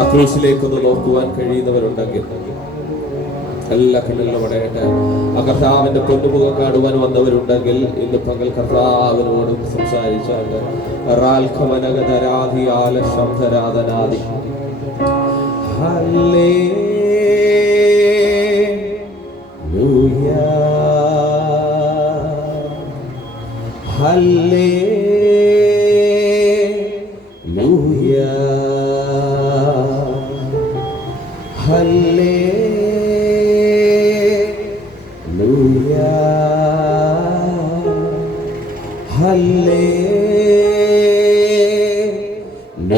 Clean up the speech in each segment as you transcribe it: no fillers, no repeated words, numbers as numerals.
ആ ക്രൂസിലേക്കൊന്ന് നോക്കുവാൻ കഴിയുന്നവരുണ്ടെങ്കിൽ എല്ലാ കണ്ണിലും അടയട്ടെ. ആ കർത്താവിന്റെ പൊന്നുമുഖം കാണുവാൻ വന്നവരുണ്ടെങ്കിൽ ഇന്ന് പകൽ കർത്താവിനോടും സംസാരിച്ചാണ്ട് ശബ്ദരാധനാദി hallelujah hallelujah hallelujah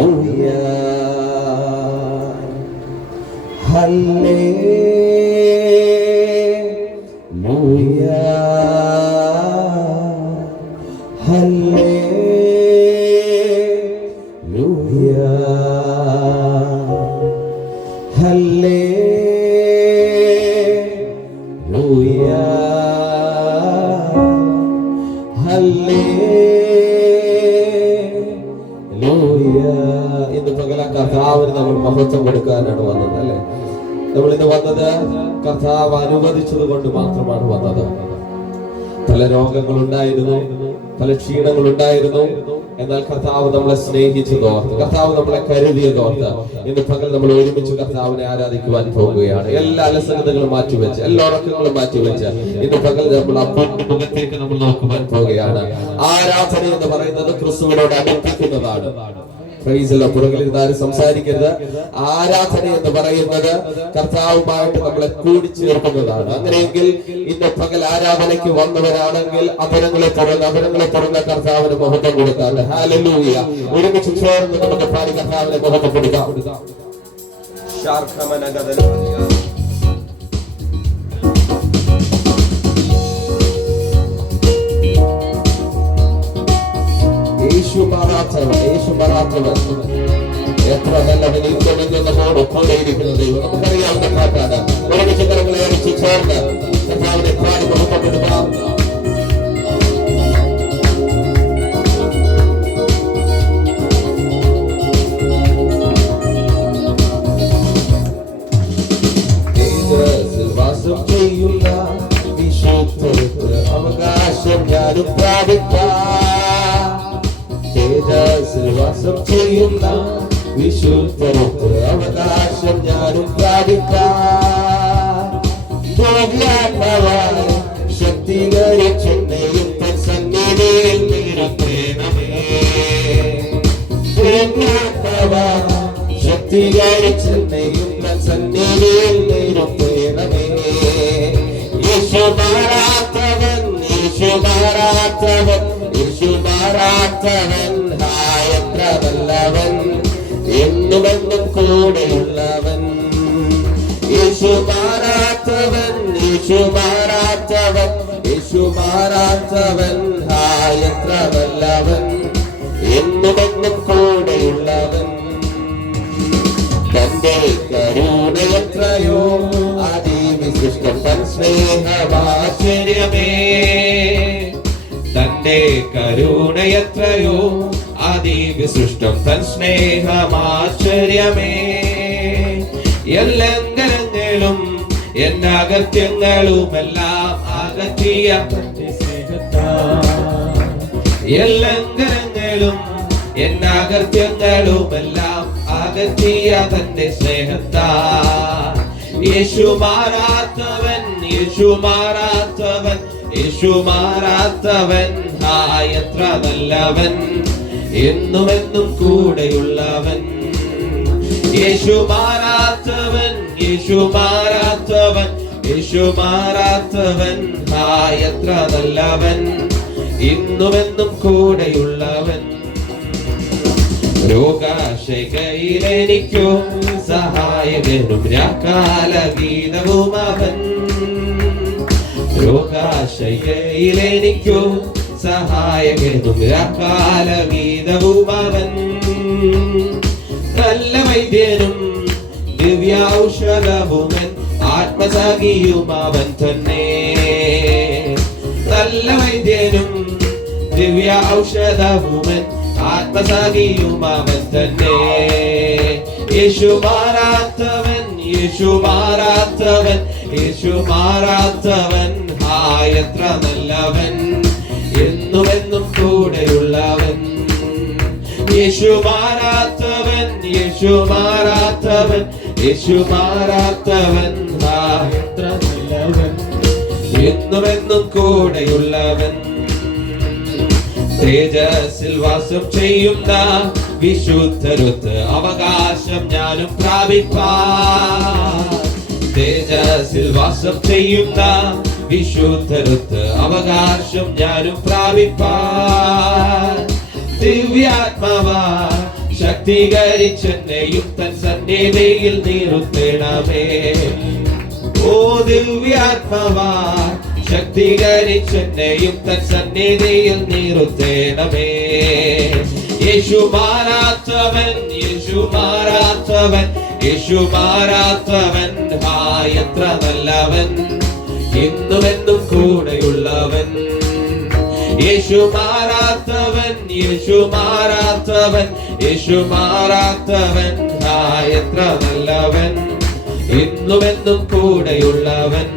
hallelujah hallelujah hallelujah hallelujah hallelujah. ഇന്ന് പകല കർത്താവിന് നമ്മൾ മഹത്വം കൊടുക്കാനാണ് വന്നത് അല്ലേ? നമ്മൾ ഇന്ന് വന്നത് കർത്താവ് അനുവദിച്ചത് കൊണ്ട് മാത്രമാണ് വന്നത്. പല രോഗങ്ങളുണ്ടായിരുന്നു, പല ക്ഷീണങ്ങളുണ്ടായിരുന്നു. എന്നാൽ കർത്താവ് നമ്മളെ സ്നേഹിച്ചതോർത്ത്, കർത്താവ് നമ്മളെ കരുതിയതോർത്ത് ഇന്ന് പകൽ നമ്മൾ ഒരുമിച്ച് കർത്താവിനെ ആരാധിക്കുവാൻ പോകുകയാണ്. എല്ലാ അലസതകളും മാറ്റിവെച്ച്, എല്ലാ ഉറക്കങ്ങളും മാറ്റിവെച്ച് ഇന്ന് പകൽ നമ്മൾ അപ്പന്റെ മുഖത്തേക്ക് നമ്മൾ നോക്കുവാൻ പോവുകയാണ്. ആരാധന എന്ന് പറയുന്നത് ക്രിസ്തുവിനോട് അടുപ്പിക്കുന്നതാണ്. പുറകിൽ ഇരുന്നാലും സംസാരിക്കരുത്. ആരാധന എന്ന് പറയുന്നത് കർത്താവുമായിട്ട് നമ്മളെ കൂടിച്ചേർക്കുന്നതാണ്. അങ്ങനെയെങ്കിൽ ഇന്ന് പകൽ ആരാധനയ്ക്ക് വന്നവരാണെങ്കിൽ അപരങ്ങളെ തുറന്ന കർത്താവിന് മഹത്വം കൊടുക്കാം. ഹല്ലേലൂയ. ഒരുമിച്ച് ചേർന്ന് നമുക്ക് പാടി കർത്താവിനെ മഹത്വം കൊടുക്കാം. എത്ര നല്ലവൻ കൂടെയിരിക്കുന്ന ദൈവം നമുക്കറിയാവുന്ന പാട്ടാണ്. ഒരുമിച്ച് കരങ്ങളെ അടിച്ച് ചേർന്ന് കർത്താവിനെ പാടി മഹത്വപ്പെടുത്താം. വാസം ചെയ്യുന്ന വിശുദ്ധർക്ക് അവകാശം ഞാനും വാസം ചെയ്യുന്ന വിശുദ്ധർക്ക് അവകാശം ഞാനും ശക്തീകരിച്ചെന്നെയും സന്നിധിയിൽ ശക്തീകരിച്ചെന്നെയും സന്നിധിയിൽ നിരുത്തേണമേ. യേശുമാറാത്തവൻ യേശുമാറാത്തവൻ യേശുമാറാത്തവൻ എത്ര നല്ലവൻ, എന്നുമെന്നും കൂടെയുള്ളവൻ. യേശുമാറാത്തവൻ യേശുമാറാത്തവൻ യേശുമാറാത്തവൻ എത്ര നല്ലവൻ, എന്നുമെന്നും കൂടെയുള്ളവൻ. തന്റെ കരുണ എത്രയോ അതിവിശിഷ്ടം, തൻ സ്നേഹമാശ്ചര്യമേ. തന്റെ കരുണ എത്രയോ അതിവിശിഷ്ടം, തൻ സ്നേഹമാശ്ചര്യമേ. എല്ലംഘനങ്ങളും എന്നകത്യങ്ങളും എല്ലാം അകറ്റിയ എല്ലംഘനങ്ങളും എന്നകത്യങ്ങളും എല്ലാം അകറ്റിയ തന്റെ സ്നേഹത്താ. യേശുമാറാത്തവൻ യേശുമാറാത്തവൻ യേശുമാറാത്തവൻ എത്ര നല്ലവൻ, എന്നുമെന്നും കൂടെയുള്ളവൻ. യേശുമാറാത്തവൻ യേശുമാറാത്തവൻ യേശുമാറാത്തവൻ എത്ര നല്ലവൻ, ഇന്നുമെന്നും കൂടെയുള്ളവൻ. രോഗാശകയിലെനിക്കോ സഹായകനും രാക്കാലഗീതവും അവൻ. രോഗാശകയിലെനിക്കോ സഹായകനും രാക്കാലഗീതവും അവൻ. നല്ല വൈദ്യനും ദിവ്യൗഷധവുമൻ ആത്മസഖിയും അവൻ തന്നെ. നല്ല വൈദ്യനും ദിവ്യ ഔഷധവുമൻ ആത്മസഖിയും അവൻ തന്നെ. യേശു മാറാത്തവൻ, യേശു മാറാത്തവൻ, യേശു മാറാത്തവൻ, എത്ര നല്ലവൻ, എന്നുമെന്നും കൂടെയുള്ളവൻ. യേശു മാറാത്തവൻ, യേശു മാറാത്തവൻ, യേശു മാറാത്തവൻ, എത്ര നല്ലവൻ, എന്നുമെന്നും കൂടെയുള്ളവൻ. തേജസ്സിൽ വാസം ചെയ്യുന്ന വിശുദ്ധരുത്ത് അവകാശം ഞാനും പ്രാപിപ്പാൻ. തേജസ്സിൽ വാസം ചെയ്യുന്ന വിശുദ്ധരുത്ത് അവകാശം ഞാനും പ്രാപിപ്പാൻ. ദിവ്യാത്മാവാ ശക്തീകരിച്ചെന്നെയും തൻ സന്നിധിയിൽ നിർത്തേണമേ. ഓ ദിവ്യാത്മാവാ ശക്തീകരിച്ചെന്നെയും തൻ സന്നിധിയിൽ നിർത്തേണമേ. യേശു മാറാത്തവൻ, യേശു മാറാത്തവൻ, യേശു മാറാത്തവൻ, എത്ര നല്ലവൻ, എന്നുമെന്നും കൂടെയുള്ളവൻ. യേശു മാറാത്തവൻ, യേശു മാറാത്തവൻ, യേശു മാറാത്തവൻ, എത്ര നല്ലവൻ, എന്നുമെന്നും കൂടെയുള്ളവൻ.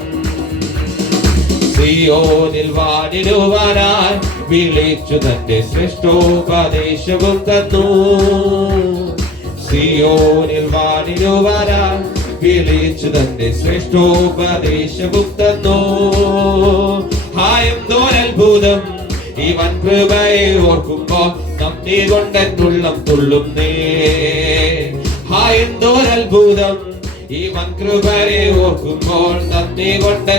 സിയോനിൽ വാണിടുവാനായി വിളിച്ചു തന്റെ ശ്രേഷ്ഠോപദേശവും തന്നു. സിയോനിൽ വാണിടുവാനായി വിളിച്ചു തന്റെ ശ്രേഷ്ഠോപദേശവും തന്നു. എന്തോരത്ഭുതം ഈ വൻ കൃപയെ ഓർക്കുമ്പോൾ നന്ദി കൊണ്ടുള്ളം തുള്ളുന്നേ. എന്തോരത്ഭുതം ഈ വൻ കൃപയെ ഓർക്കുമ്പോൾ നന്ദി കൊണ്ട്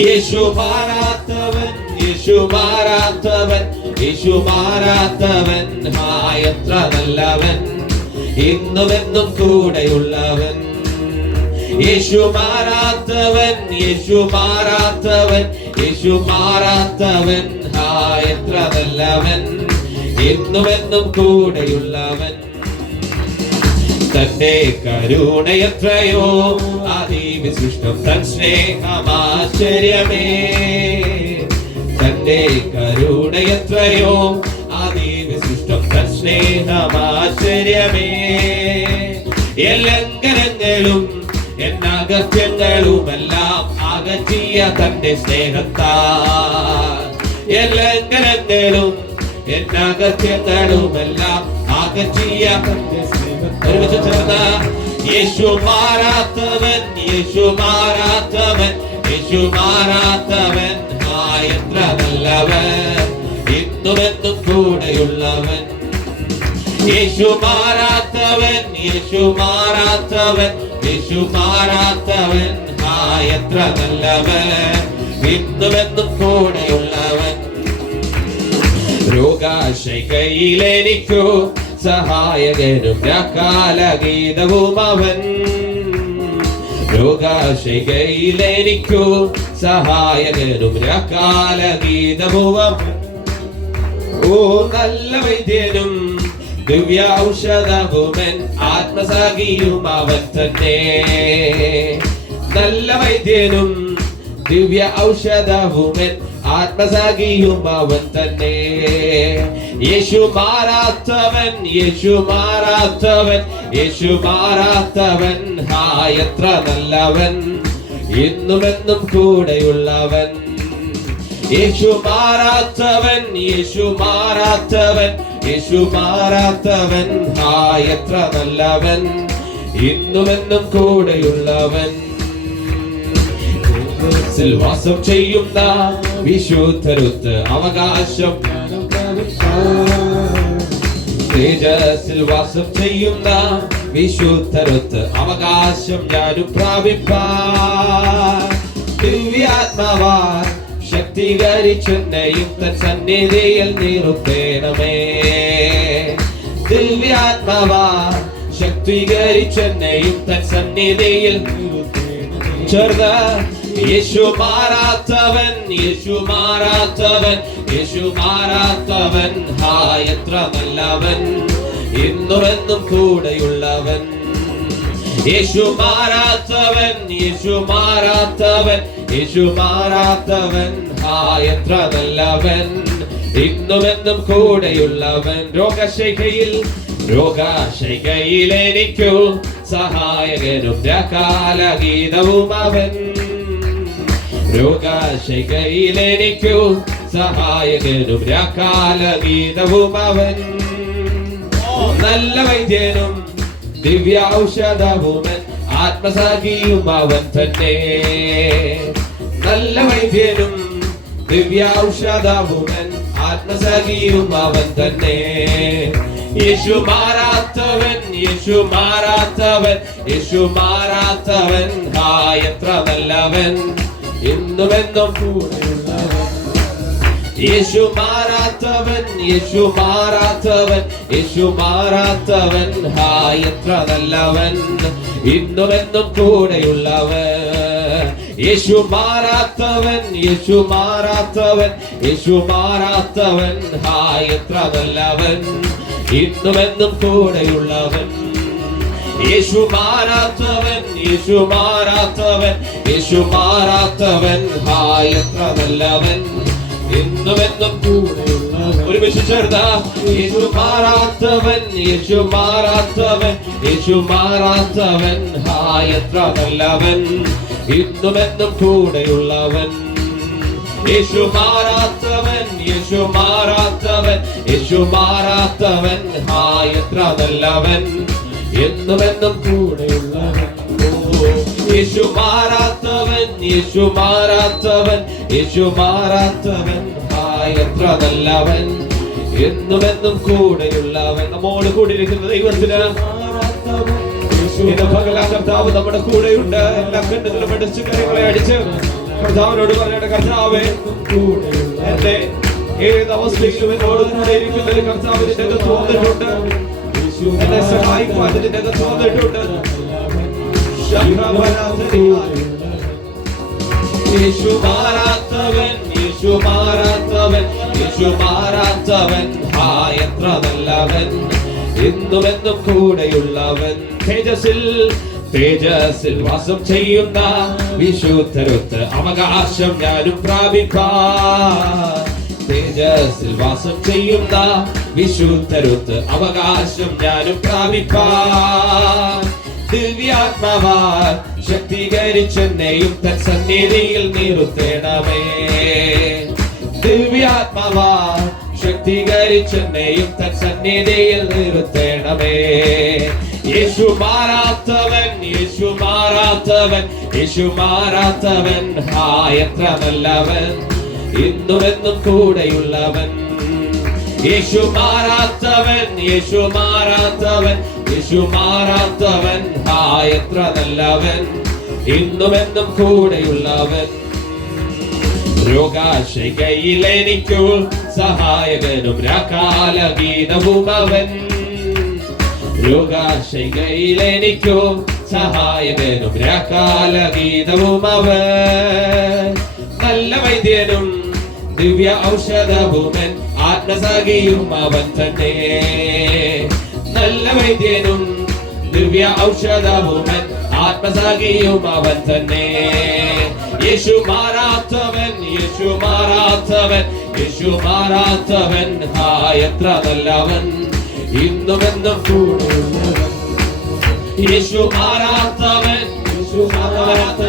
യേശു മാറാത്തവൻ, യേശു മാറാത്തവൻ, യേശു മാറാത്തവൻ, എത്ര നല്ലവൻ, ഇന്നുമെന്നും കൂടെയുള്ളവൻ. യേശു മാറാത്തവൻ, യേശു മാറാത്തവൻ, യേശു മാറാത്തവൻ, എത്ര നല്ലവൻ, ഇന്നുമെന്നും കൂടെയുള്ളവൻ. തന്റെ കരുണയത്രയോ അതിവിശിഷ്ടം, തൻ സ്നേഹമാശ്ചര്യമേ. തന്റെ കരുണയത്രയോ അതിവിശിഷ്ടം, തൻ സ്നേഹമാശ്ചര്യമേ. ലംഘനങ്ങളും എന്നകത്യങ്ങളുമെല്ലാം അകറ്റിയ തന്റെ സ്നേഹത്താൽ. ലംഘനങ്ങളും എന്നകത്യങ്ങളുമെല്ലാം അകറ്റിയ തന്റെ സ്നേഹത്താൽ. യേശു മാറാത്തവൻ, യേശു മാറാത്തവൻ, യേശു മാറാത്തവൻ, എത്ര നല്ലവൻ, ഇന്നുമെന്നും കൂടെയുള്ളവൻ. യേശു മാറാത്തവൻ, യേശു മാറാത്തവൻ, യേശു മാറാത്തവൻ, എത്ര നല്ലവൻ, ഇന്നുമെന്നും കൂടെയുള്ളവൻ. രോഗാശയ്ക്കയിലെനിക്കു സഹായകനും രാക്കാലഗീതവും അവൻ. രോഗാശയ്ക്കയിലെനിക്കു സഹായകനും രാക്കാലഗീതവും അവൻ. ഓ നല്ല വൈദ്യനും ദിവ്യ ഔഷധവുമൻ ആത്മസാഖിയും അവൻ തന്നെ. നല്ല വൈദ്യനും ദിവ്യ ഔഷധവുമൻ ആത്മസാഖിയും അവൻ തന്നെ. യേശു മാറാത്തവൻ, യേശു മാറാത്തവൻ, യേശു മാറാത്തവൻ, എത്ര നല്ലവൻ, ഇന്നുമെന്നും കൂടെയുള്ളവൻ. യേശു മാറാത്തവൻ, യേശു മാറാത്തവൻ, യേശു മാറാത്തവൻ, എത്ര നല്ലവൻ, ഇന്നുമെന്നും കൂടെയുള്ളവൻ. വാസം ചെയ്യുന്ന വിശുദ്ധരുത്ത് അവകാശം, തേജസ്സിൽ വാസം ചെയ്യുന്ന വിശുദ്ധരുത്ത് അവകാശം ഞാനും പ്രാപിപ്പാൻ. ദിവ്യാത്മാവാ ശക്തീകരിച്ചെന്നെയും തൻ സന്നിധിയിൽ നിർത്തേണമേ. ദിവ്യാത്മാവാ ശക്തീകരിച്ചെന്നെയും തൻ സന്നിധിയിൽ ചേർന്ന. യേശു മാറാത്തവൻ, യേശു മാറാത്തവൻ, യേശു മാറാത്തവൻ, എത്ര നല്ലവൻ, ഇന്നുമെന്നും കൂടെയുള്ളവൻ. യേശു മാറാത്തവൻ, യേശു മാറാത്തവൻ, യേശു മാറാത്തവൻ, എത്ര നല്ലവൻ, ഇന്നുമെന്നും കൂടെയുള്ളവൻ. രോഗശൈഖയിൽ രോഗശയ്കയിലെനിക്കു സഹായകനും കാലഗീതവും അവൻ. രോഗശയ്കയിലെനിക്കു സഹായകനും കാലഗീതവും അവൻ. നല്ല വൈദ്യനും ദിവ്യ ഔഷധവുമൻ ആത്മസഖിയും അവൻ തന്നെ. നല്ല വൈദ്യനും ദിവ്യ ഔഷധവുമൻ ആത്മസഖിയും അവൻ തന്നെ. യേശു മാറാത്തവൻ, യേശു മാറാത്തവൻ, യേശു മാറാത്തവൻ, എത്ര നല്ലവൻ, ഇന്നുമെന്നും കൂടെയുള്ളവൻ. യേശു മാറാത്തവൻ, യേശു മാറാത്തവൻ, യേശു മാറാത്തവൻ, എത്ര നല്ലവൻ, ഇന്നുമെന്നും കൂടെയുള്ളവൻ. യേശു മാറാത്തവൻ, യേശു മാറാത്തവൻ, യേശു മാറാത്തവൻ, എത്ര നല്ലവൻ, ഇന്നുമെന്നും കൂടെയുള്ളവൻ. യേശു മാറാത്തവൻ, യേശു മാറാത്തവൻ, യേശു മാറാത്തവൻ, എത്ര നല്ലവൻ, ഇന്നുമെന്നും കൂടെയുള്ളവൻ. ഒരുമിച്ച് ചേർന്നാ യേശു മാറാത്തവൻ, യേശു മാറാത്തവൻ, യേശു മാറാത്തവൻ, എത്ര നല്ലവൻ, ഇന്നുമെന്നും കൂടെയുള്ളവൻ. യേശു മാറാത്തവൻ, യേശു മാറാത്തവൻ, യേശു മാറാത്തവൻ, എത്ര നല്ലവൻ, എന്നുമെന്നും കൂടെയുള്ളവൻ. യേശു മാറാത്തവൻ, യേശു മാറാത്തവൻ, യേശു മാറാത്തവൻ, എത്ര നല്ലവൻ, എന്നുമെന്നും കൂടെയുള്ളവൻ. നമ്മോട് കൂടിയിരിക്കുന്ന ദൈവത്തിന് കർത്താവ് നമ്മുടെ കൂടെയുണ്ട്. എല്ലാ കണ്ണുകളും അടിച്ച് കരങ്ങളെ അടിച്ച് കർത്താവിനോട് പറയട്ടെ, കർത്താവേ എന്റെ ഏത് അവസ്ഥയിലും എന്നോട് കൂടെ ഇരിക്കുന്നതിൽ കർത്താവ് നിന്റെ അകത്ത് വന്നിട്ടുണ്ട്. എന്നെ സഹായിക്കാൻ നിന്റെ അകത്ത് വന്നിട്ടുണ്ട്. യേശു മാറാത്തവൻ, യേശു മാറാത്തവൻ, യേശു മാറാത്തവൻ, എത്ര നല്ലവൻ, എന്നുമെന്നും കൂടെയുള്ളവൻ. തേജസ്സിൽ വാസം ചെയ്യുന്ന വിശുദ്ധരൊത്ത് അവകാശം ഞാനും പ്രാപിപ്പാൻ. തേജസ്സിൽ വാസം ചെയ്യുന്ന വിശുദ്ധരൊത്ത് അവകാശം ഞാനും പ്രാപിപ്പാൻ. ദിവ്യാത്മാവാൽ ശക്തീകരിച്ചെന്നെയും തത്സന്നിധിയിൽ നിർത്തേണമേ. ദിവ്യാത്മാവാൽ ശക്തീകരിച്ചെന്നെയും തത്സന്നിധിയിൽ നിർത്തേണമേ. യേശു മാറാത്തവൻ, യേശു മാറാത്തവൻ, യേശു മാറാത്തവൻ, എത്ര നല്ലവൻ, ഇന്നുമെന്നും കൂടെയുള്ളവൻ. യേശു മാറാത്തവൻ, യേശു മാറാത്തവൻ, യേശു മാറാത്തവൻ, എത്ര നല്ലവൻ, ഇന്നുമെന്നും കൂടെയുള്ളവൻ. രോഗശയ്കയിലെനിക്കു സഹായകനും കാലഗീതവും അവൻ. രോഗശയ്കയിലെനിക്കു സഹായകനും കാലഗീതവും അവൻ. നല്ല വൈദ്യനും ദിവ്യ ഔഷധവുമൻ ആത്മസഖിയും അവൻ തന്നെ. നല്ല വൈദ്യനും ദിവ്യ ഔഷധവുമൻ ആത്മസഖിയും അവൻ തന്നെ. യേശു മാറാത്തവൻ, യേശു മാറാത്തവൻ, യേശു മാറാത്തവൻ, എത്ര നല്ലവൻ, ഇന്നുമെന്നും കൂടെയുള്ളവൻ. യേശു മാറാത്തവൻ, യേശു മാറാത്തവൻ,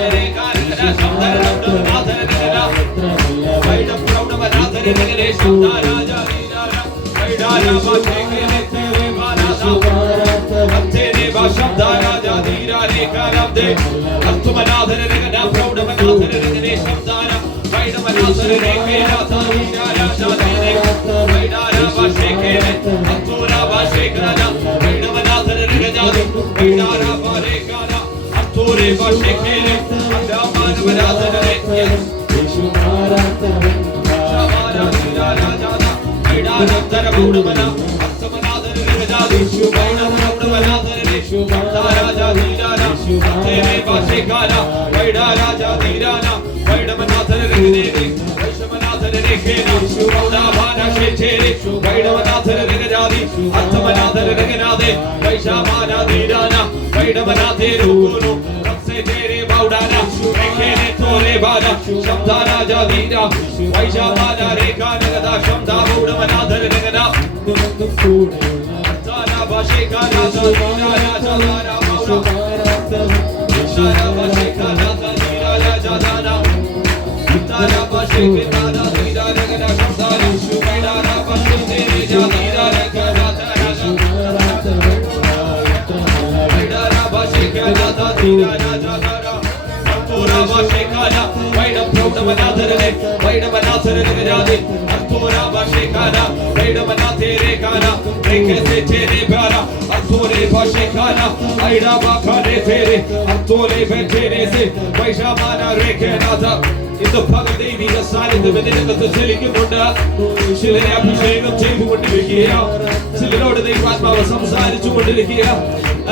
ഇന്ന് പകൽ ദൈവിക സാന്നിധ്യം രംഗത്ത് ചലിക്കുന്നുണ്ട്. ചിലരെ അഭിഷേകം ചെയ്തുകൊണ്ടിരിക്കുക, ചിലരോട് ദൈവാത്മാവ് സംസാരിച്ചു കൊണ്ടിരിക്കുക.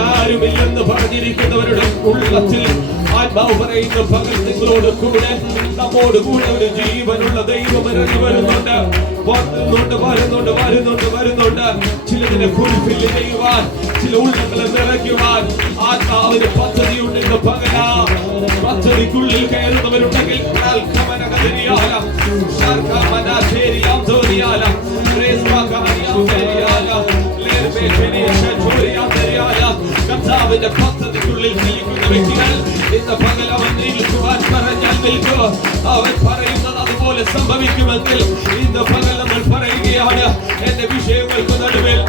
ആരുമില്ലെന്ന് പറഞ്ഞിരിക്കുന്നവരുടെ ഉള്ളത്തിൽ ആത്മാവ് പറയുന്ന പകൽ നിങ്ങളോട് കൂടെ, നമ്മോട് കൂടെ ഒരു ജീവനുള്ള ദൈവം ഇറങ്ങി വരുന്നുണ്ട്. വരുന്നുണ്ട്. ചിലതിനെ കുളിപ്പിൽ ചെയ്യുവാൻ, ചില ഉള്ളങ്ങളെ നിറയ്ക്കുവാൻ ആത്മാവിന് പദ്ധതിയുണ്ടെന്ന് പകലാ. പദ്ധതിക്കുള്ളിൽ കയറുന്നവരുണ്ടെങ്കിൽ കർത്താവിന്റെ പദ്ധതിക്കുള്ളിൽ നിൽക്കുന്ന വ്യക്തികൾ ഇന്ന് പകൽ അവൻ നിൽക്കുവാൻ പറഞ്ഞാൽ നിൽക്കുക. അവൻ പറയുന്നത് അതുപോലെ സംഭവിക്കുമെങ്കിൽ ഇന്ന് പകൽ നമ്മൾ പറയുകയാണ്, എന്റെ വിഷയങ്ങൾക്ക് നടുവിൽ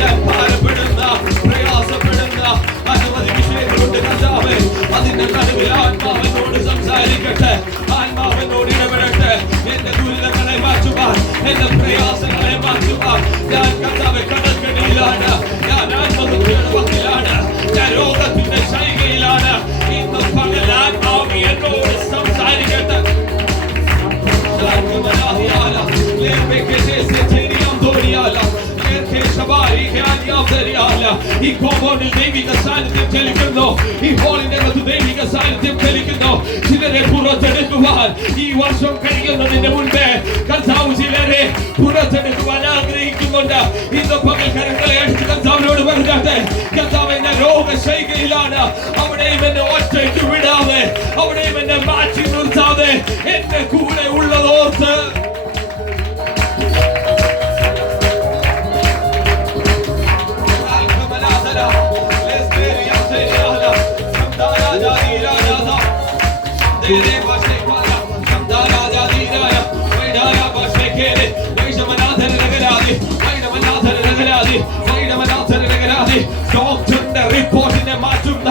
ഞാൻ ഭാരപ്പെടുന്ന, പ്രയാസപ്പെടുന്ന അനവധി വിഷയങ്ങളുണ്ട് കർത്താവേ. അതിന്റെ നടുവിൽ ആത്മാവിനോട് സംസാരിക്കട്ടെ, ആത്മാവിനോട് ഇടപെടട്ടെ. എന്റെ ദുരിതങ്ങളെ മാറ്റുവാൻ, എന്റെ പ്രയാസങ്ങളെ മാറ്റുവാൻ ഞാൻ കർത്താവെ കടൽക്കടിയിലാണ്, ഞാൻ ആത്മഹത്യയുടെ വക്കിലാണ്, ഞാൻ രോഗത്തിന്റെ ശൈലിയിലാണ്. ഇന്ന് പകൽ ആത്മാവ് എന്നോട് സംസാരിക്കട്ടെ. ഈ കോമ്പൗണ്ടിൽ ദൈവിക സാന്നിധ്യം ചലിക്കുന്നു, ഈ ഹോളിനകത്ത് ദൈവിക സാന്നിധ്യം ചലിക്കുന്നു. ചിലരെ പുറത്തെടുക്കുവാൻ ഈ വർഷം കഴിയുന്നതിന് മുൻപേ കർത്താവ് ചിലരെ പുറത്തെടുക്കുവാൻ ആഗ്രഹിക്കുന്നുണ്ട്. ഇന്ന് പകൽ കരങ്ങളെ അടിച്ച് കർത്താവിനോട് പറഞ്ഞാട്ടെ, കർത്താവ് എന്നെ രോഗശൈലിയിലാണ്, അവിടെയും എന്നെ ഒറ്റയ്ക്ക് വിടാതെ, അവിടെയും എന്നെ മാറ്റി നിർത്താതെ എന്റെ കൂടെ ഉള്ളതോർത്ത് ഡോക്ടറിന്റെ റിപ്പോർട്ടിനെ മാറ്റുന്ന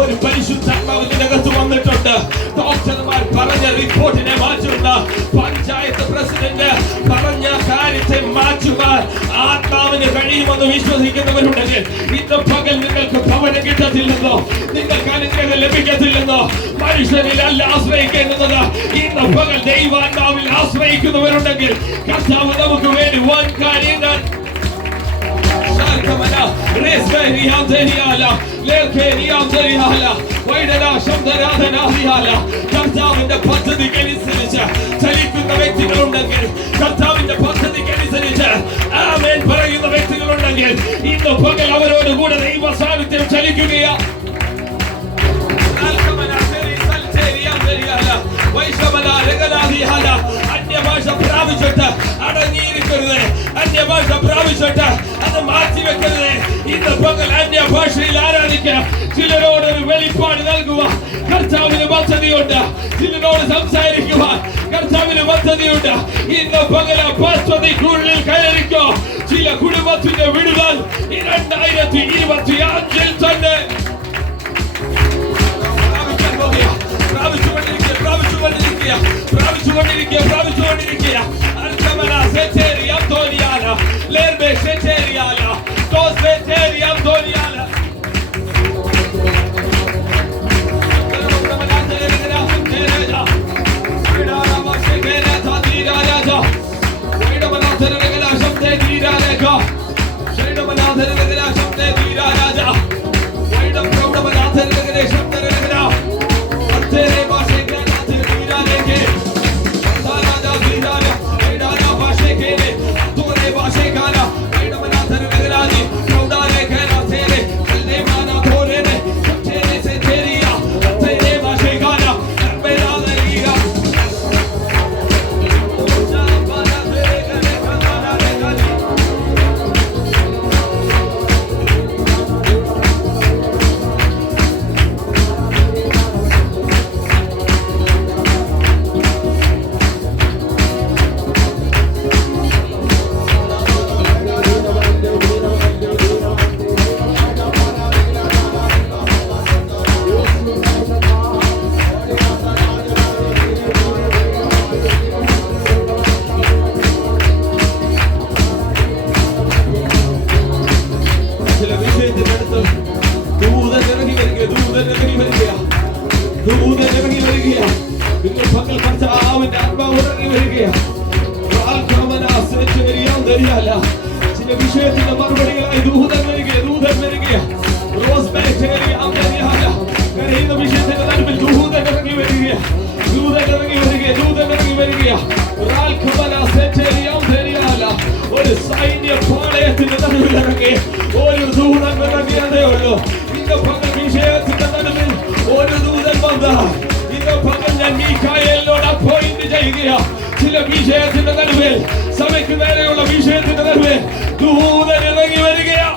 ഒരു പരിശുദ്ധാത്മാവിനകത്ത് വന്നിട്ടുണ്ട്. ഡോക്ടർമാർ പറഞ്ഞ റിപ്പോർട്ടിനെ മാറ്റുന്ന, പഞ്ചായത്ത് പ്രസിഡന്റ് പറഞ്ഞ കാര്യത്തെ മാറ്റുവാൻ ആത്മാവിന് കഴിയുമെന്ന് വിശ്വസിക്കുന്നവരുണ്ടെങ്കിൽ ഇന്ന് പകൽ നിങ്ങൾക്ക് ഭവനം കിട്ടത്തില്ലെന്നോ, നിങ്ങൾക്ക് അനുഗ്രഹം ലഭിക്കത്തില്ലെന്നോ, മനുഷ്യരിലല്ല ആശ്രയിക്കേണ്ടുന്നത്. ഇന്ന് പകൽ ദൈവാത്മാവിൽ ആശ്രയിക്കുന്നവരുണ്ടെങ്കിൽ കർത്താവ് നമുക്ക് വേണ്ടി വൻ കാര്യങ്ങൾ കർത്താവിന്റെ പദ്ധതിക്കനുസരിച്ച് ചലിക്കുന്ന വ്യക്തികളുണ്ടെങ്കിൽ, കർത്താവിന്റെ പദ്ധതിക്കനുസരിച്ച് ആമേൻ പറയുന്ന വ്യക്തികളുണ്ടെങ്കിൽ ഇന്ന് പകൽ അവരോട് കൂടെ ദൈവ സാന്നിധ്യം ചലിക്കുകയാണ്. അന്യഭാഷ പ്രാപിച്ചിട്ട് അടങ്ങിയിരിക്കരുത്, അന്യഭാഷ പ്രാപിച്ചിട്ട് അത് മാറ്റിവെക്കരുത്. ഇന്ന് പകൽ അന്യഭാഷയിൽ ആരാധിക്കുക. ചിലരോടൊരു വെളിപ്പാട് നൽകുക കർത്താവിന് പദ്ധതിയുണ്ട്, ചിലരോട് സംസാരിക്കുവാൻ കർത്താവിന് പദ്ധതിയുണ്ട്. ഇന്ന് പകൽ പദ്ധതിക്കുള്ളിൽ കയറിക്കോ. ചില കുടുംബത്തിന്റെ വിടുതൽ 2025 തന്നെ പ്രാപിച്ചുകൊണ്ടിരിക്കുക. ദൂതൻ ഇറങ്ങി വരിക, ദൂതൻ ഇറങ്ങി വരിക, ദൂതൻ ഇറങ്ങി വരിക. ഇന്ന് പകൽ കർത്താവിന്റെ ആത്മാവ് ഇറങ്ങി വരിക. ചില വിഷയത്തിന്റെ മറുപടികളായി ദൂതൻ വരിക, ദൂതൻ വരിക. കരയുന്ന വിഷയത്തിന്റെ നടുവിൽ ദൂതൻ ഇറങ്ങി വരിക, ദൂതൻ ഇറങ്ങി വരിക, ദൂതൻ ഇറങ്ങി വരിക. ഒരു സൈന്യ പാളയത്തിന്റെ നടുവിൽ ഇറങ്ങി ഒരു ദൂതൻ ഇറങ്ങിയതേ ഉള്ളൂ. ഇന്ന് പകൽ വിഷയത്തിന്റെ നടുവിൽ ഒരു ദൂതൻ വന്ന ഇന്ന് പകൽ ഞാൻ മീഖായേലിനോട് അപ്പോയിന്റ് ചെയ്യുക. ചില വിഷയത്തിന്റെ നടുവിൽ, സഭയ്ക്ക് നേരെയുള്ള വിഷയത്തിന്റെ നടുവിൽ ദൂതൻ ഇറങ്ങി വരികയാ.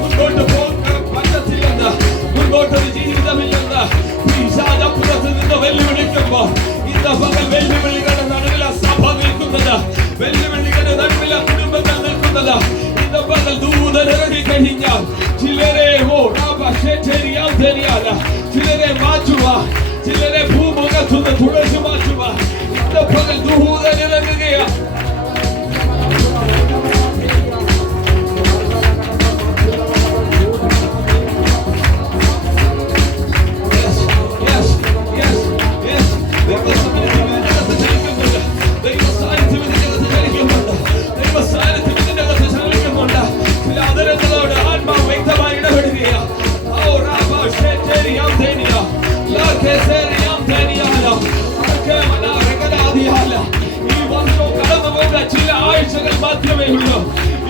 മുന്നോട്ട് പോകാൻ പറ്റത്തില്ലെന്ന്, മുന്നോട്ടൊരു ജീവിതമില്ലെന്ന് പിശാചപ്പുറത്ത് നിന്ന് വെല്ലുവിളിക്കുമ്പോൾ ഇന്ന് പകൽ വെല്ലുവിളികളുടെ നടുവില സഭ നിൽക്കുന്നത്, വെല്ലുവിളികളുടെ നടുവില കുടുംബങ്ങൾ നിൽക്കുന്നത്. ഇന്ന് പകൽ ദൂതൻ ഇറങ്ങി കഴിഞ്ഞാൽ ചിലരെ ചിലരെ മാറ്റുക, ചിലരെ ഭൂമുഖത്തുനിന്ന് തുടച്ചു മാറ്റുക. ഇന്ന് പകൽ ദൂതൻ ഇറങ്ങുകയാണ്. ചില ആഴ്ചകൾ മാത്രമേ ഉള്ളൂ,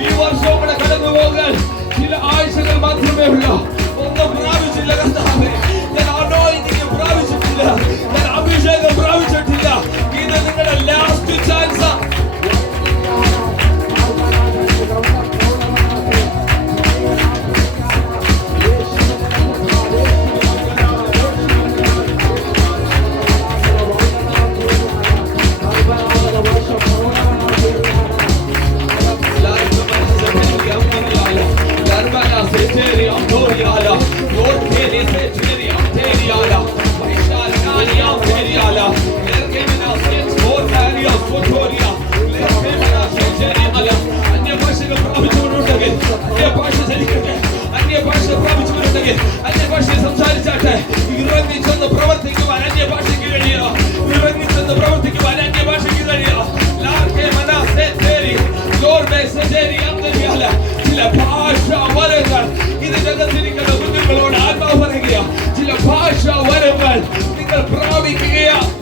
ഈ വർഷം കൂടെ കടന്നു പോകാൻ ചില ആഴ്ചകൾ മാത്രമേ ഉള്ളൂ. ഒന്നും പ്രാപിച്ചില്ല കർത്താവേ, ഞാൻ അനോയിന്റിംഗ് പ്രാപിച്ചിട്ടില്ല, ഞാൻ അഭിഷേകം പ്രാപിച്ചിട്ടില്ല. ഇത് നിങ്ങളുടെ ലാസ്റ്റ് ചാൻസ്. അന്യഭാഷയെ സംസാരിച്ചാട്ടെ. ഇറങ്ങിച്ചെന്ന് പ്രവർത്തിക്കുവാൻ അന്യഭാഷയ്ക്ക് കഴിയുക, ഇറങ്ങിച്ചെന്ന് പ്രവർത്തിക്കുവാൻ അന്യഭാഷയ്ക്ക് കഴിയുക. ചില ഭാഷ വരങ്ങൾ ഇതിനകത്തിരിക്കുന്ന കുഞ്ഞുങ്ങളോട് ആത്മാവ് പറയുക. ചില ഭാഷ വരങ്ങൾ നിങ്ങൾ പ്രാപിക്കുകയാണ്.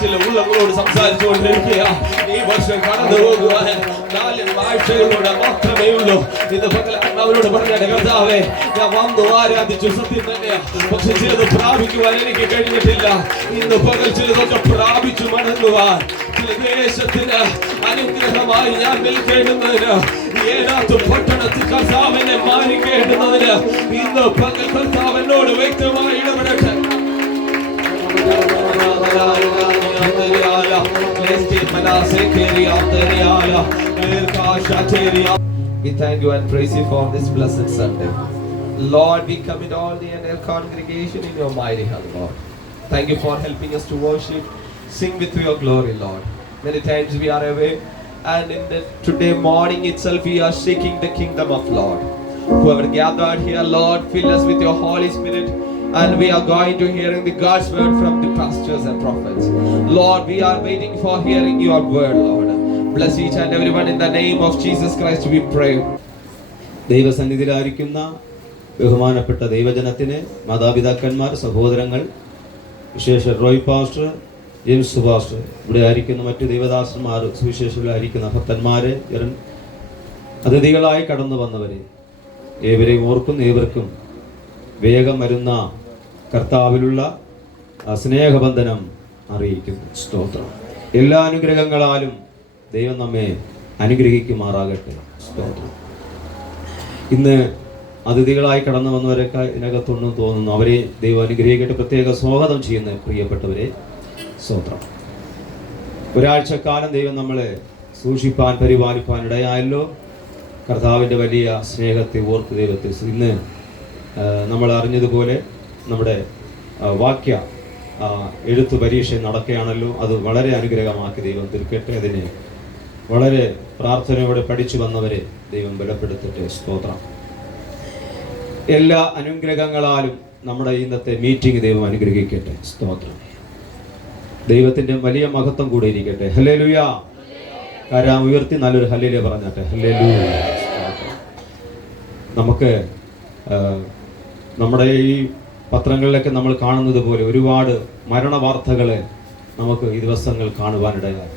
ചില ഉള്ളവരോട് സംസാരിച്ചുകൊണ്ടിരിക്കുക. ഈ വർഷം കടന്നു പോകുവാൻ 4 ആഴ്ച വാഴ്ചകളിലൂടെ മാത്രമേ ഉള്ളൂ. ഇന്ന് പകൽ അവരോട് പറഞ്ഞ കർത്താവേ, ഞാൻ വന്നു ആരാധിച്ചു സത്യം തന്നെയാ, പക്ഷെ ചിലത് പ്രാപിക്കുവാൻ എനിക്ക് കഴിഞ്ഞിട്ടില്ല. ഇന്ന് പകൽ ചിലതൊക്കെ പ്രാപിച്ചു മടങ്ങുവാൻ, ചില ദേശത്തിന് അനുഗ്രഹമായി ഞാൻ നിൽക്കേണ്ടുന്നതിന്, ഏതാത്ത പട്ടണത്തിൽ കർത്താവിനെ മാനിക്കേണ്ടുന്നതിന് ഇന്ന് പകൽ കർത്താവിനോട് വ്യക്തമായി ഇടപെടട്ടെ. We thank you and praise you for this blessed Sunday. Lord, we commit all the entire congregation in your mighty hand, Lord. Thank you for helping us to worship, sing with your glory, Lord. Many times we are away, and in the today morning itself we are seeking the kingdom of Lord. Whoever gathered here, Lord, fill us with your Holy Spirit, and we are going to hearing the God's word from the pastors and prophets. Lord, we are waiting for hearing your word, Lord. Bless each and everyone in the name of Jesus Christ we pray. ദൈവസന്നിധിയിലായിരിക്കുന്ന ബഹുമാനപ്പെട്ട ദൈവജനത്തിന്, മാതാപിതാക്കന്മാർ, സഹോദരങ്ങൾ, വിശേഷ Roy pastor, James pastor, ഇവിടെ ആയിരിക്കുന്ന മറ്റു ദൈവദാസന്മാർ, സുവിശേഷത്തിലായിരിക്കുന്ന ഭക്തന്മാരെ, അതിഥികളായി കടന്നു വന്നവരെ ഏവരെയും ഓർക്കുന്ന ഏവർക്കും വേഗം വരുന്ന കർത്താവിലുള്ള സ്നേഹബന്ധനം അറിയിക്കുന്നു. സ്തോത്രം. എല്ലാ അനുഗ്രഹങ്ങളാലും ദൈവം നമ്മെ അനുഗ്രഹിക്കുമാറാകട്ടെ. സ്തോത്രം. ഇന്ന് അതിഥികളായി കടന്നു വന്നവരൊക്കെ ഇതിനകത്തുണ്ടെന്ന് തോന്നുന്നു. അവരെ ദൈവം അനുഗ്രഹിക്കട്ടെ. പ്രത്യേക സ്വാഗതം ചെയ്യുന്ന പ്രിയപ്പെട്ടവരെ, സ്തോത്രം. ഒരാഴ്ചക്കാലം ദൈവം നമ്മളെ സൂക്ഷിപ്പാൻ, പരിപാലിപ്പാൻ ഇടയായല്ലോ. കർത്താവിൻ്റെ വലിയ സ്നേഹത്തെ ഓർത്ത് ദൈവത്തെ ഇന്ന് നമ്മൾ അറിഞ്ഞതുപോലെ നമ്മുടെ വാക്യ എഴുത്ത് പരീക്ഷ നടക്കുകയാണല്ലോ. അത് വളരെ അനുഗ്രഹമാക്കി ദൈവം തീർക്കട്ടെ. അതിന് വളരെ പ്രാർത്ഥനയോടെ പഠിച്ചു വന്നവരെ ദൈവം ബലപ്പെടുത്തട്ടെ. സ്തോത്രം. എല്ലാ അനുഗ്രഹങ്ങളാലും നമ്മുടെ ഇന്നത്തെ മീറ്റിംഗ് ദൈവം അനുഗ്രഹിക്കട്ടെ. സ്തോത്രം. ദൈവത്തിൻ്റെ വലിയ മഹത്വം കൂടെ ഇരിക്കട്ടെ. ഹല്ലേലൂയ. കരം ഉയർത്തി നല്ലൊരു ഹല്ലേലൂയ പറഞ്ഞാട്ടെ. ഹല്ലേലൂയ. നമുക്ക് നമ്മുടെ ഈ പത്രങ്ങളിലൊക്കെ നമ്മൾ കാണുന്നത് പോലെ ഒരുപാട് മരണ വാർത്തകൾ നമുക്ക് ഈ ദിവസങ്ങൾ കാണുവാനിടയായി.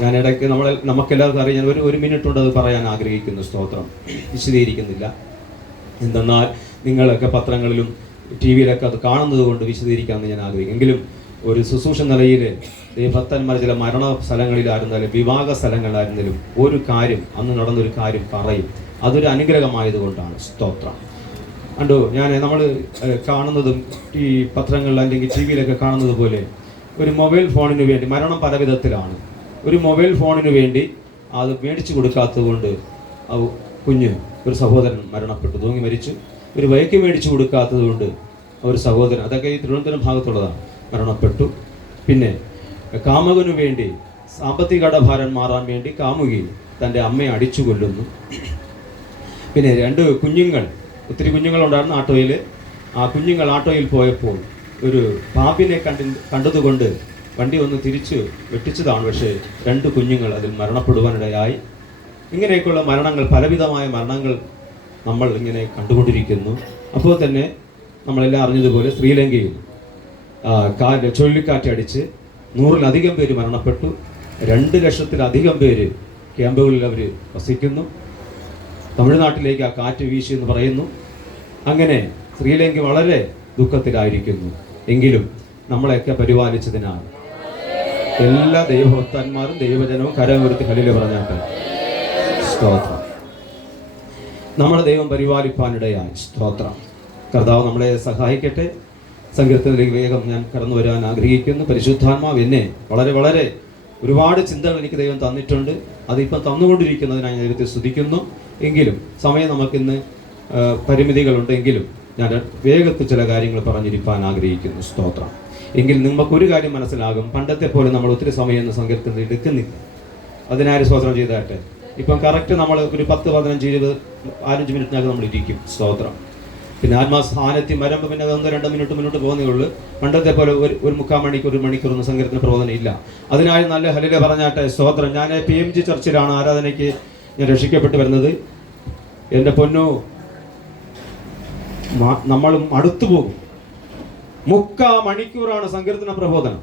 ഞാൻ ഇടയ്ക്ക് നമുക്കെല്ലാവർക്കും അറിയാം. ഞാൻ ഒരു മിനിറ്റ് കൊണ്ട് അത് പറയാൻ ആഗ്രഹിക്കുന്നു. സ്തോത്രം. വിശദീകരിക്കുന്നില്ല. എന്തെന്നാൽ നിങ്ങളൊക്കെ പത്രങ്ങളിലും ടി വിയിലൊക്കെ അത് കാണുന്നത് കൊണ്ട് വിശദീകരിക്കാമെന്ന് ഞാൻ ആഗ്രഹിക്കും. എങ്കിലും ഒരു ശുശ്രൂഷ നിലയിൽ ഭക്തന്മാർ ചില മരണ സ്ഥലങ്ങളിലായിരുന്നാലും വിവാഹ സ്ഥലങ്ങളിലായിരുന്നാലും ഒരു കാര്യം, അന്ന് നടന്നൊരു കാര്യം പറയും. അതൊരു അനുഗ്രഹമായതുകൊണ്ടാണ്. സ്തോത്രം. കണ്ടോ, നമ്മൾ കാണുന്നതും ഈ പത്രങ്ങളിൽ അല്ലെങ്കിൽ ടി വിയിലൊക്കെ കാണുന്നത് പോലെ ഒരു മൊബൈൽ ഫോണിന് വേണ്ടി മരണം പല വിധത്തിലാണ്. ഒരു മൊബൈൽ ഫോണിന് വേണ്ടി അത് മേടിച്ചു കൊടുക്കാത്തത് കൊണ്ട് ഒരു സഹോദരൻ മരണപ്പെട്ടു, തൂങ്ങി മരിച്ചു. ഒരു ബൈക്ക് മേടിച്ചു കൊടുക്കാത്തത് കൊണ്ട് ഒരു സഹോദരൻ, അതൊക്കെ ഈ തിരുവനന്തപുരം ഭാഗത്തുള്ളതാണ്, മരണപ്പെട്ടു. പിന്നെ കാമുകനു വേണ്ടി സാമ്പത്തിക കടഭാരം മാറാൻ വേണ്ടി കാമുകി തൻ്റെ അമ്മയെ അടിച്ചു കൊല്ലുന്നു. പിന്നെ 2 കുഞ്ഞുങ്ങൾ, ഒത്തിരി കുഞ്ഞുങ്ങളുണ്ടായിരുന്നു ആട്ടോയിൽ. ആ കുഞ്ഞുങ്ങൾ ആട്ടോയിൽ പോയപ്പോൾ ഒരു പാമ്പിനെ കണ്ടതുകൊണ്ട് വണ്ടി ഒന്ന് തിരിച്ച് വെട്ടിച്ചതാണ്. പക്ഷേ 2 കുഞ്ഞുങ്ങൾ അതിൽ മരണപ്പെടുവാനിടയായി. ഇങ്ങനെയൊക്കെയുള്ള മരണങ്ങൾ, പലവിധമായ മരണങ്ങൾ നമ്മൾ ഇങ്ങനെ കണ്ടുകൊണ്ടിരിക്കുന്നു. അപ്പോൾ തന്നെ നമ്മളെല്ലാം അറിഞ്ഞതുപോലെ ശ്രീലങ്കയിൽ ചുഴലിക്കാറ്റടിച്ച് 100-ലധികം പേര് മരണപ്പെട്ടു. 2 ലക്ഷത്തിലധികം പേര് ക്യാമ്പുകളിൽ അവർ വസിക്കുന്നു. തമിഴ്നാട്ടിലേക്ക് ആ കാറ്റ് വീശി എന്ന് പറയുന്നു. അങ്ങനെ ശ്രീലങ്ക വളരെ ദുഃഖത്തിലായിരിക്കുന്നു. എങ്കിലും നമ്മളെയൊക്കെ പരിപാലിച്ചതിനാൽ എല്ലാ ദൈവഭക്തന്മാരും ദൈവജനവും കരമുയർത്തി ഹല്ലേലൂയ പറഞ്ഞാട്ടെ. സ്തോത്രം. നമ്മുടെ ദൈവം പരിപാലിപ്പാനിടയായി. സ്തോത്രം. കർത്താവ് നമ്മളെ സഹായിക്കട്ടെ. സങ്കീർത്തനത്തിലേക്ക് വേഗം ഞാൻ കടന്നു വരാൻ ആഗ്രഹിക്കുന്നു. പരിശുദ്ധാത്മാവ് എന്നെ വളരെ ഒരുപാട് ചിന്തകൾ എനിക്ക് ദൈവം തന്നിട്ടുണ്ട്. അതിപ്പം തന്നുകൊണ്ടിരിക്കുന്നതിനായി ദൈവത്തെ സ്തുതിക്കുന്നു. എങ്കിലും സമയം നമുക്കിന്ന് പരിമിതികളുണ്ടെങ്കിലും ഞാൻ വേഗത്തിൽ ചില കാര്യങ്ങൾ പറഞ്ഞിരിക്കാൻ ആഗ്രഹിക്കുന്നു. സ്തോത്രം. എങ്കിൽ നമുക്കൊരു കാര്യം മനസ്സിലാകും, പണ്ടത്തെ പോലെ നമ്മൾ ഒത്തിരി സമയം സങ്കീർത്തനത്തിൽ എടുക്കുന്നില്ല. അതിനാരും സ്തോത്രം ചെയ്താട്ടെ. ഇപ്പം കറക്റ്റ് നമ്മൾ ഒരു 10, 15, 20, 5 മിനിറ്റിനകം നമ്മൾ ഇരിക്കും. സ്തോത്രം. പിന്നെ ആത്മാസാന്നിധ്യം വരുമ്പോൾ പിന്നെ 1-2 മിനിറ്റ് മുന്നോട്ട് പോകുന്നേ ഉള്ളൂ. പണ്ടത്തെ പോലെ ഒരു 3/4 മണിക്കൂർ, 1 മണിക്കൂറൊന്നും സങ്കീർത്തന പ്രബോധനം ഇല്ല. അതിനായി നല്ല ഹല്ലേലൂയ പറഞ്ഞാട്ടെ. സ്തോത്രം. ഞാൻ PMG ചർച്ചിലാണ് ആരാധനയ്ക്ക് ഞാൻ രക്ഷിക്കപ്പെട്ട് വരുന്നത്. എൻ്റെ പൊന്നോ, നമ്മളും അടുത്തു പോകും. 3/4 മണിക്കൂറാണ് സങ്കീർത്തന പ്രബോധനം.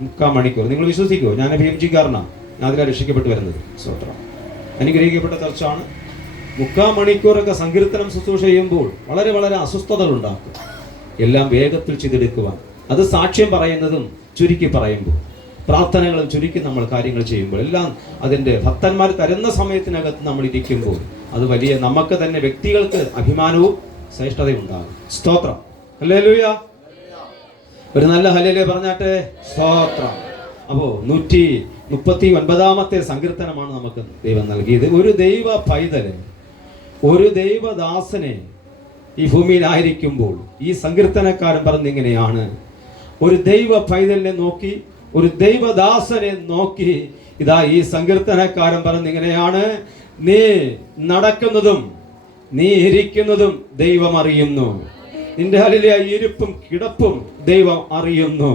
3/4 മണിക്കൂർ. നിങ്ങൾ വിശ്വസിക്കുമോ? ഞാൻ PMG കാരനാണ്. ഞാൻ അതിലാണ് രക്ഷിക്കപ്പെട്ട് വരുന്നത്. സ്തോത്രം. അനുഗ്രഹിക്കപ്പെട്ട ചർച്ചാണ്. 3/4 മണിക്കൂറൊക്കെ സങ്കീർത്തനം ശുശ്രൂഷ ചെയ്യുമ്പോൾ വളരെ വളരെ അസ്വസ്ഥതകൾ ഉണ്ടാക്കും. എല്ലാം വേഗത്തിൽ ചെയ്തെടുക്കുവാൻ, അത് സാക്ഷ്യം പറയുന്നതും ചുരുക്കി പറയുമ്പോൾ, പ്രാർത്ഥനകളും ചുരുക്കി നമ്മൾ കാര്യങ്ങൾ ചെയ്യുമ്പോൾ, എല്ലാം അതിൻ്റെ ഭക്തന്മാർ തരുന്ന സമയത്തിനകത്ത് നമ്മൾ ഇരിക്കുമ്പോൾ അത് വലിയ നമുക്ക് തന്നെ വ്യക്തികൾക്ക് അഭിമാനവും ശ്രേഷ്ഠതയും ഉണ്ടാകും. സ്തോത്രം. ഹല്ലേലൂയ. ഒരു നല്ല ഹല്ലേലൂയ പറഞ്ഞാട്ടെ. സ്തോത്രം. അപ്പോൾ 139 സങ്കീർത്തനമാണ് നമുക്ക് ദൈവം നൽകിയത്. ഒരു ദൈവ പൈതല്, ഒരു ദൈവദാസനെ ഈ ഭൂമിയിലായിരിക്കുമ്പോൾ ഈ സങ്കീർത്തനക്കാരൻ പറഞ്ഞിങ്ങനെയാണ്, ഒരു ദൈവ പൈതലിനെ നോക്കി, ഒരു ദൈവദാസനെ നോക്കി ഇതാ ഈ സങ്കീർത്തനക്കാരൻ പറഞ്ഞിങ്ങനെയാണ്, നീ നടക്കുന്നതും നീ ഇരിക്കുന്നതും ദൈവം അറിയുന്നു. നിന്റെ ഹല്ലേലൂയ ഇരിപ്പും കിടപ്പും ദൈവം അറിയുന്നു.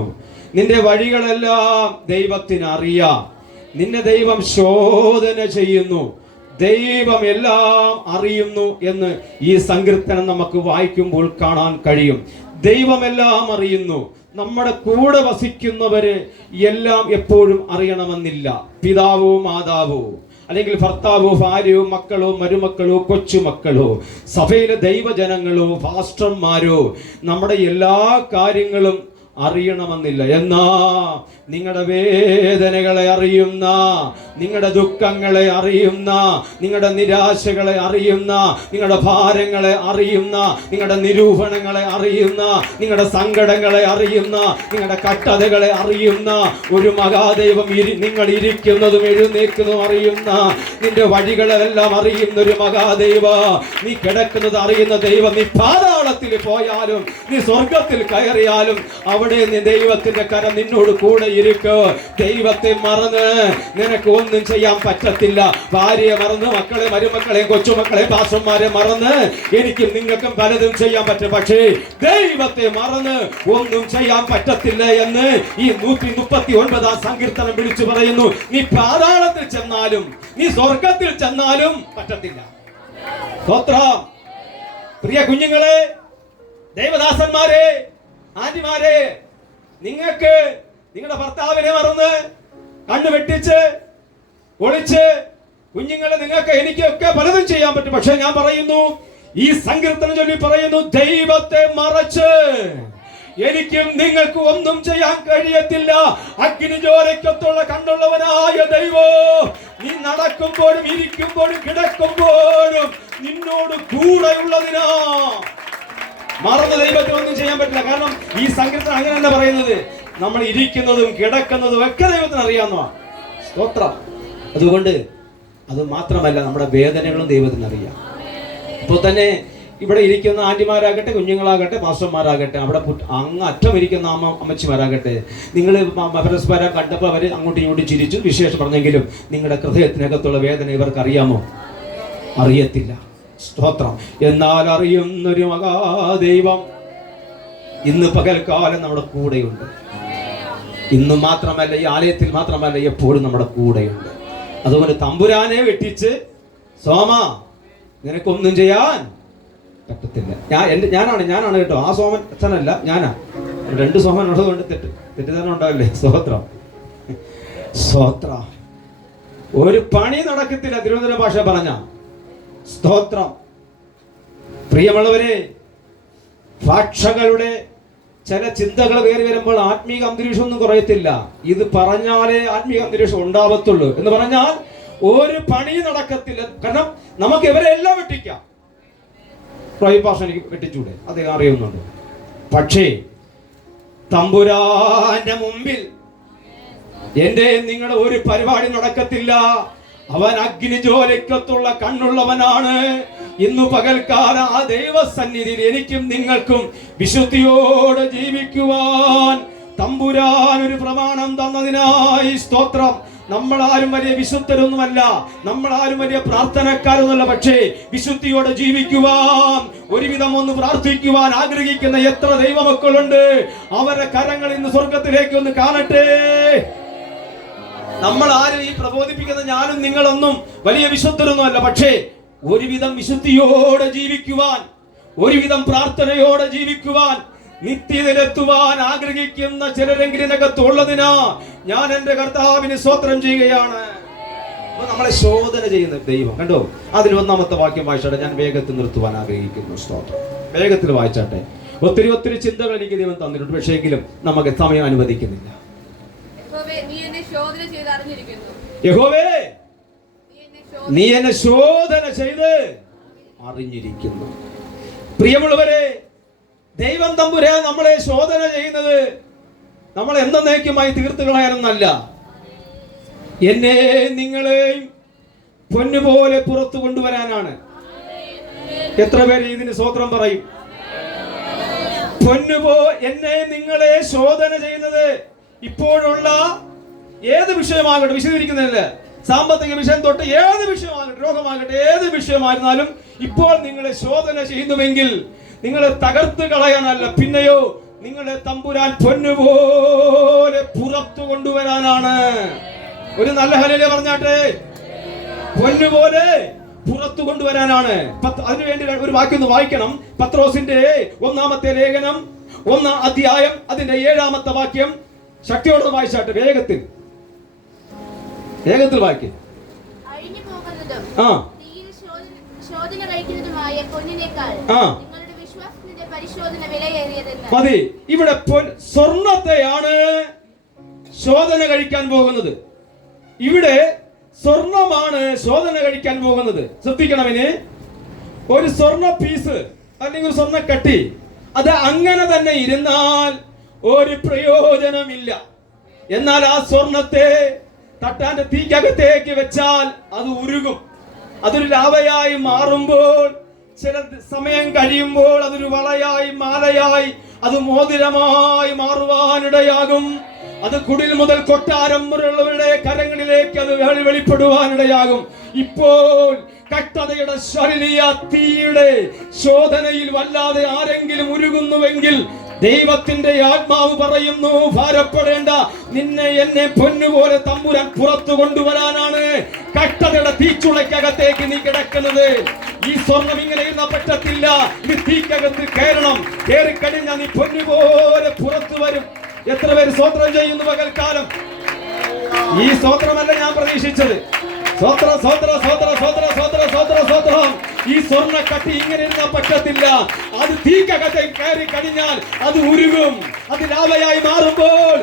നിന്റെ വഴികളെല്ലാം ദൈവത്തിന് അറിയാം. നിന്നെ ദൈവം ശോധന ചെയ്യുന്നു. ദൈവം എല്ലാം അറിയുന്നു എന്ന് ഈ സങ്കീർത്തനം നമുക്ക് വായിക്കുമ്പോൾ കാണാൻ കഴിയും. ദൈവമെല്ലാം അറിയുന്നു. നമ്മുടെ കൂടെ വസിക്കുന്നവര് എല്ലാം എപ്പോഴും അറിയണമെന്നില്ല. പിതാവോ മാതാവോ, അല്ലെങ്കിൽ ഭർത്താവോ ഭാര്യയോ മക്കളോ മരുമക്കളോ കൊച്ചുമക്കളോ, സഭയിലെ ദൈവജനങ്ങളോ പാസ്റ്റർമാരോ നമ്മുടെ എല്ലാ കാര്യങ്ങളും അറിയണമെന്നില്ല. എന്നാ നിങ്ങളുടെ വേദനകളെ അറിയുന്ന, നിങ്ങളുടെ ദുഃഖങ്ങളെ അറിയുന്ന, നിങ്ങളുടെ നിരാശകളെ അറിയുന്ന, നിങ്ങളുടെ ഭാരങ്ങളെ അറിയുന്ന, നിങ്ങളുടെ നിരൂപണങ്ങളെ അറിയുന്ന, നിങ്ങളുടെ സങ്കടങ്ങളെ അറിയുന്ന, നിങ്ങളുടെ കഷ്ടതകളെ അറിയുന്ന ഒരു മഹാദൈവം, നിങ്ങൾ ഇരിക്കുന്നതും എഴുന്നേക്കുന്നതും അറിയുന്ന, നിന്റെ വഴികളെല്ലാം അറിയുന്ന ഒരു മഹാദൈവ, നീ കിടക്കുന്നത് അറിയുന്ന ദൈവം. നീ പാതാളത്തിൽ പോയാലും നീ സ്വർഗത്തിൽ കയറിയാലും അവിടെ നീ ദൈവത്തിന്റെ കരം നിന്നോട് കൂടെ ഇരിക്കോ. ദൈവത്തെ മറന്ന് നിനക്ക് ഒന്നും ചെയ്യാൻ പറ്റത്തില്ല. ഭാര്യയെ മറന്ന്, മക്കളെ മരുമക്കളെ കൊച്ചുമക്കളെ പാസ്റ്റർമാരെ മറന്ന് എനിക്കും നിങ്ങൾക്കും പലതും ചെയ്യാൻ പറ്റും. പക്ഷേ ദൈവത്തെ മറന്ന് ഒന്നും ചെയ്യാൻ പറ്റത്തില്ല എന്ന് ഈ 139 സങ്കീർത്തനം വിളിച്ചു പറയുന്നു. നീ പാതാളത്തിൽ ചെന്നാലും നീ സ്വർഗത്തിൽ ചെന്നാലും പറ്റത്തില്ല. സ്തോത്രം. പ്രിയ കുഞ്ഞുങ്ങളെ, ദൈവദാസന്മാരെ, ആന്റിമാരെ, നിങ്ങൾക്ക് നിങ്ങളുടെ ഭർത്താവിനെ മറന്ന് കണ്ണു വെട്ടിച്ച് ഒളിച്ച് കുഞ്ഞുങ്ങളെ, നിങ്ങൾക്ക് എനിക്കൊക്കെ പലതും ചെയ്യാൻ പറ്റും. പക്ഷെ ഞാൻ പറയുന്നു, ഈ സങ്കീർത്തനം ചൊല്ലി പറയുന്നു, ദൈവത്തെ മറച്ച് എനിക്കും നിങ്ങൾക്ക് ഒന്നും ചെയ്യാൻ കഴിയത്തില്ല. അഗ്നിജ്വാലയ്ക്കത്തുള്ള കണ്ണുള്ളവനായ ദൈവോ, നീ നടക്കുമ്പോഴും ഇരിക്കുമ്പോഴും കിടക്കുമ്പോഴും നിന്നോട് കൂടെയുള്ളതിനാ. മറന്ന ദൈവത്തിന് ഒന്നും ചെയ്യാൻ പറ്റില്ല. കാരണം ഈ സങ്കീർത്തനം അങ്ങനെ തന്നെ പറയുന്നത്, നമ്മൾ ഇരിക്കുന്നതും കിടക്കുന്നതും ഒക്കെ ദൈവത്തിന് അറിയാവുന്നതാണ്. സ്തോത്രം. അതുകൊണ്ട് അത് മാത്രമല്ല, നമ്മുടെ വേദനകളും ദൈവത്തിന് അറിയാം. ഇപ്പോൾ തന്നെ ഇവിടെ ഇരിക്കുന്ന ആന്റിമാരാകട്ടെ, കുഞ്ഞുങ്ങളാകട്ടെ, മാസ്റ്റർമാരാകട്ടെ, അവിടെ അങ്ങ് അറ്റം ഇരിക്കുന്ന അമ്മച്ചിമാരാകട്ടെ, നിങ്ങൾ പരസ്പരം കണ്ടപ്പോൾ അവർ അങ്ങോട്ടും ഇങ്ങോട്ടും ചിരിച്ചു വിശേഷം പറഞ്ഞെങ്കിലും നിങ്ങളുടെ ഹൃദയത്തിനകത്തുള്ള വേദന ഇവർക്ക് അറിയാമോ? അറിയത്തില്ല. സ്തോത്രം. എന്നാൽ അറിയുന്നൊരു മഹാദൈവം ഇന്ന് പകൽക്കാലം നമ്മുടെ കൂടെയുണ്ട്. ഇന്ന് മാത്രമല്ല, ഈ ആലയത്തിൽ മാത്രമല്ല, എപ്പോഴും നമ്മുടെ കൂടെയുണ്ട്. അതുകൊണ്ട് തമ്പുരാനെ വെട്ടിച്ച് സോമ നിനക്കൊന്നും ചെയ്യാൻ പറ്റത്തില്ല. ഞാനാണ് കേട്ടോ, ആ സോമൻ അച്ഛനല്ല, ഞാനാ. 2 സോമൻ ഉള്ളതുകൊണ്ട് തെറ്റിദ്ധാരണ ഉണ്ടാവില്ലേ? സ്തോത്രം. സ്തോത്ര. ഒരു പണി നടക്കത്തില്ല, തിരുവനന്തപുരം ഭാഷ പറഞ്ഞ. സ്തോത്രം. പ്രിയമുള്ളവരെ, ഭാഷകളുടെ ചില ചിന്തകൾ കയറി വരുമ്പോൾ ആത്മീക അന്തരീക്ഷം ഒന്നും കുറയത്തില്ല. ഇത് പറഞ്ഞാലേ ആത്മീക അന്തരീക്ഷം ഉണ്ടാവത്തുള്ളൂ. എന്ന് പറഞ്ഞാൽ ഒരു പണി നടക്കത്തില്ല. കാരണം നമുക്ക് ഇവരെ എല്ലാം വെട്ടിക്കാം. ഭാഷ എനിക്ക് വെട്ടിച്ചൂടെ, അത് അറിയുന്നുണ്ട്. പക്ഷേ തമ്പുരാന്റെ മുമ്പിൽ എന്റെ നിങ്ങളുടെ ഒരു പരിപാടി നടക്കത്തില്ല. അവൻ അഗ്നിജ്വാലയ്ക്കത്തുള്ള കണ്ണുള്ളവനാണ്. ഇന്നു പകൽക്കാലം ആ ദൈവസന്നിധിയിൽ എനിക്കും നിങ്ങൾക്കും വിശുദ്ധിയോടെ ജീവിക്കുവാൻ തമ്പുരാൻ ഒരു പ്രമാണം തന്നതിനായി സ്തോത്രം. നമ്മളാരും വലിയ വിശുദ്ധരൊന്നുമല്ല, നമ്മളാരും വലിയ പ്രാർത്ഥനക്കാരൊന്നുമല്ല. പക്ഷേ വിശുദ്ധിയോടെ ജീവിക്കുവാൻ, ഒരുവിധം ഒന്ന് പ്രാർത്ഥിക്കുവാൻ ആഗ്രഹിക്കുന്ന എത്ര ദൈവമക്കളുണ്ട്. അവരുടെ കരങ്ങൾ ഇന്ന് സ്വർഗത്തിലേക്ക് ഒന്ന് കാണട്ടെ. നമ്മൾ ആരും ഈ പ്രബോധിപ്പിക്കുന്ന ഞാനും നിങ്ങളൊന്നും വലിയ വിശുദ്ധരൊന്നുമല്ല. പക്ഷേ ഒരുവിധം വിശുദ്ധിയോടെ ജീവിക്കുവാൻ, ഒരുവിധം പ്രാർത്ഥനയോടെ ജീവിക്കുവാൻ, നിത്യതയിലെത്തുവാൻ ആഗ്രഹിക്കുന്ന ചിലരെങ്കിലിനകത്തുള്ളതിനാ ഞാൻ എന്റെ കർത്താവിന് സ്തോത്രം ചെയ്യുകയാണ്. അപ്പൊ നമ്മളെ ശോധന ചെയ്യുന്ന ദൈവം കണ്ടോ. അതിൽ ഒന്നാമത്തെ വാക്യം വായിച്ചാട്ടെ, ഞാൻ വേഗത്തിൽ നിർത്തുവാൻ ആഗ്രഹിക്കുന്നു. സ്തോത്രം. വേഗത്തിൽ വായിച്ചാട്ടെ. ഒത്തിരി ഒത്തിരി ചിന്തകൾ എനിക്ക് ദൈവം തന്നിട്ടുണ്ട്, പക്ഷേ എങ്കിലും നമുക്ക് സമയം അനുവദിക്കുന്നില്ല. യഹോവേ, നീ എന്നെ ശോധന ചെയ്ത് അറിഞ്ഞിരിക്കുന്നു. പ്രിയമുള്ളവരെ, ദൈവം തമ്പുരാൻ നമ്മളെ ശോധന ചെയ്യുന്നത് നമ്മൾ എന്നേക്കുമായി തീർത്തു കളയാനൊന്നല്ല, എന്നെ നിങ്ങളെയും പൊന്നുപോലെ പുറത്തു കൊണ്ടുവരാനാണ്. എത്ര പേര് ഇതിന് സ്തോത്രം പറയും? എന്നെ നിങ്ങളെ ശോധന ചെയ്യുന്നത് ഇപ്പോഴുള്ള ഏത് വിഷയമാകട്ടെ, വിശദീകരിക്കുന്നില്ല, സാമ്പത്തിക വിഷയം തൊട്ട് ഏത് വിഷയമാകട്ടെ, രോഗമാകട്ടെ, ഏത് വിഷയമായിരുന്നാലും ഇപ്പോൾ നിങ്ങളെ ശോധന ചെയ്യുന്നുവെങ്കിൽ നിങ്ങളെ തകർത്ത് കളയാനല്ല, പിന്നെയോ നിങ്ങളെ തമ്പുരാൻ പൊന്നുപോലെ പുറത്തു കൊണ്ടുവരാനാണ്. ഒരു നല്ല ഹല്ലേലൂയ പറഞ്ഞാട്ടെ. പൊന്നുപോലെ പുറത്തു കൊണ്ടുവരാനാണ്. അതിനുവേണ്ടി ഒരു വാക്യം ഒന്ന് വായിക്കണം. പത്രോസിന്റെ 1-ാമത്തെ ലേഖനം 1-ാം അധ്യായം അതിന്റെ 7-ാമത്തെ വാക്യം ശക്തിയോട് വായിച്ചാട്ടെ. വേഗത്തിൽ വായിക്കും. മതി. ഇവിടെ സ്വർണത്തെയാണ് ശോധന കഴിക്കാൻ പോകുന്നത്. ഇവിടെ സ്വർണമാണ് ശോധന കഴിക്കാൻ പോകുന്നത്. ശ്രദ്ധിക്കണം. ഇനി ഒരു സ്വർണ പീസ് അല്ലെങ്കിൽ സ്വർണ്ണ കട്ടി അത് അങ്ങനെ തന്നെ ഇരുന്നാൽ ഒരു പ്രയോജനമില്ല. എന്നാൽ ആ സ്വർണത്തെ തട്ടാന്റെ തീക്കകത്തേക്ക് വെച്ചാൽ അത് ഉരുകും. അതൊരു ലാവയായി മാറുമ്പോൾ ചില സമയം കഴിയുമ്പോൾ അതൊരു വളയായി, മാലയായി, അത് മോതിരമായി മാറുവാനിടയാകും. അത് കുടിൽ മുതൽ കൊട്ടാരം മുതലുള്ളവരുടെ കരങ്ങളിലേക്ക് അത് വെളിപ്പെടുവാനിടയാകും. ഇപ്പോൾ കഷ്ടതയുടെ ശരീര തീയുടെ ശോധനയിൽ വല്ലാതെ ആരെങ്കിലും ഉരുകുന്നുവെങ്കിൽ ദൈവത്തിന്റെ ആത്മാവ് പറയുന്നു, ഭാരപ്പെടേണ്ട, നിന്നെ എന്നെ പൊന്നുപോലെ തമ്പുരാൻ പുറത്തു കൊണ്ടുവരാനാണ്. കഷ്ടതയുടെ തീച്ചുളയ്ക്കകത്തേക്ക് നീ കിടക്കുന്നത്. ഈ സ്വർണം ഇങ്ങനെ ഇരുന്ന പറ്റത്തില്ല, ഇത് തീക്കകത്ത് കയറണം. കയറിക്കഴിഞ്ഞാൽ നീ പൊന്നുപോലെ പുറത്തു വരും. എത്ര പേര് സ്തോത്രം ചെയ്യുന്നു പകൽക്കാലം? ഈ സ്തോത്രമല്ല ഞാൻ പ്രതീക്ഷിച്ചത്. ഈ സ്വർണ്ണ കട്ടി ഇങ്ങനെ ഇരുന്നാൽ പറ്റത്തില്ല. അത് തീക്കകത്തേക്ക് കയറി കഴിഞ്ഞാൽ അത് ഉരുകും. അത് ലാവയായി മാറുമ്പോൾ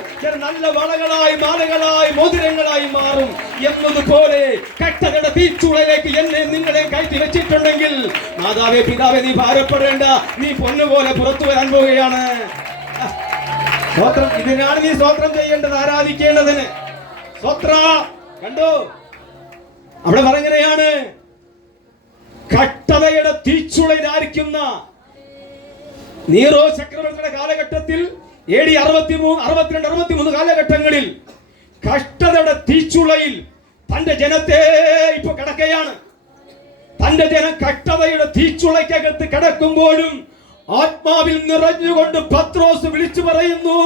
നല്ല വളകളായി, മാലകളായി, മോതിരങ്ങളായി മാറും. എന്നതുപോലെ കഷ്ടതയുടെ തീച്ചുളയിലേക്ക് എന്നെ നിങ്ങളെ കയറ്റി വെച്ചിട്ടുണ്ടെങ്കിൽ മാതാവേ, പിതാവേ, നീ ഭാരപ്പെടേണ്ട, നീ പൊന്നുപോലെ പുറത്തു വരാൻ പോവുകയാണ്. സ്തോത്രം. ഇതിനാണ് നീ സ്തോത്രം ചെയ്യേണ്ടത്, ആരാധിക്കേണ്ടതിന്. സ്തോത്ര. കണ്ടോ, അവിടെ പറഞ്ഞെയാണ്, കഷ്ടതയുടെ തീച്ചുളയിലായിരിക്കുന്ന നീറോ ചക്രവർത്തിയുടെ കാലഘട്ടത്തിൽ AD 63, 62, 63 കാലഘട്ടങ്ങളിൽ കഷ്ടതയുടെ തീച്ചുളയിൽ തന്റെ ജനത്തെ ഇപ്പൊ കിടക്കുകയാണ്. തന്റെ ജനം കഷ്ടതയുടെ തീച്ചുളയ്ക്കകത്ത് കിടക്കുമ്പോഴും ആത്മാവിൽ നിറഞ്ഞുകൊണ്ട് പത്രോസ് വിളിച്ചു പറയുന്നു,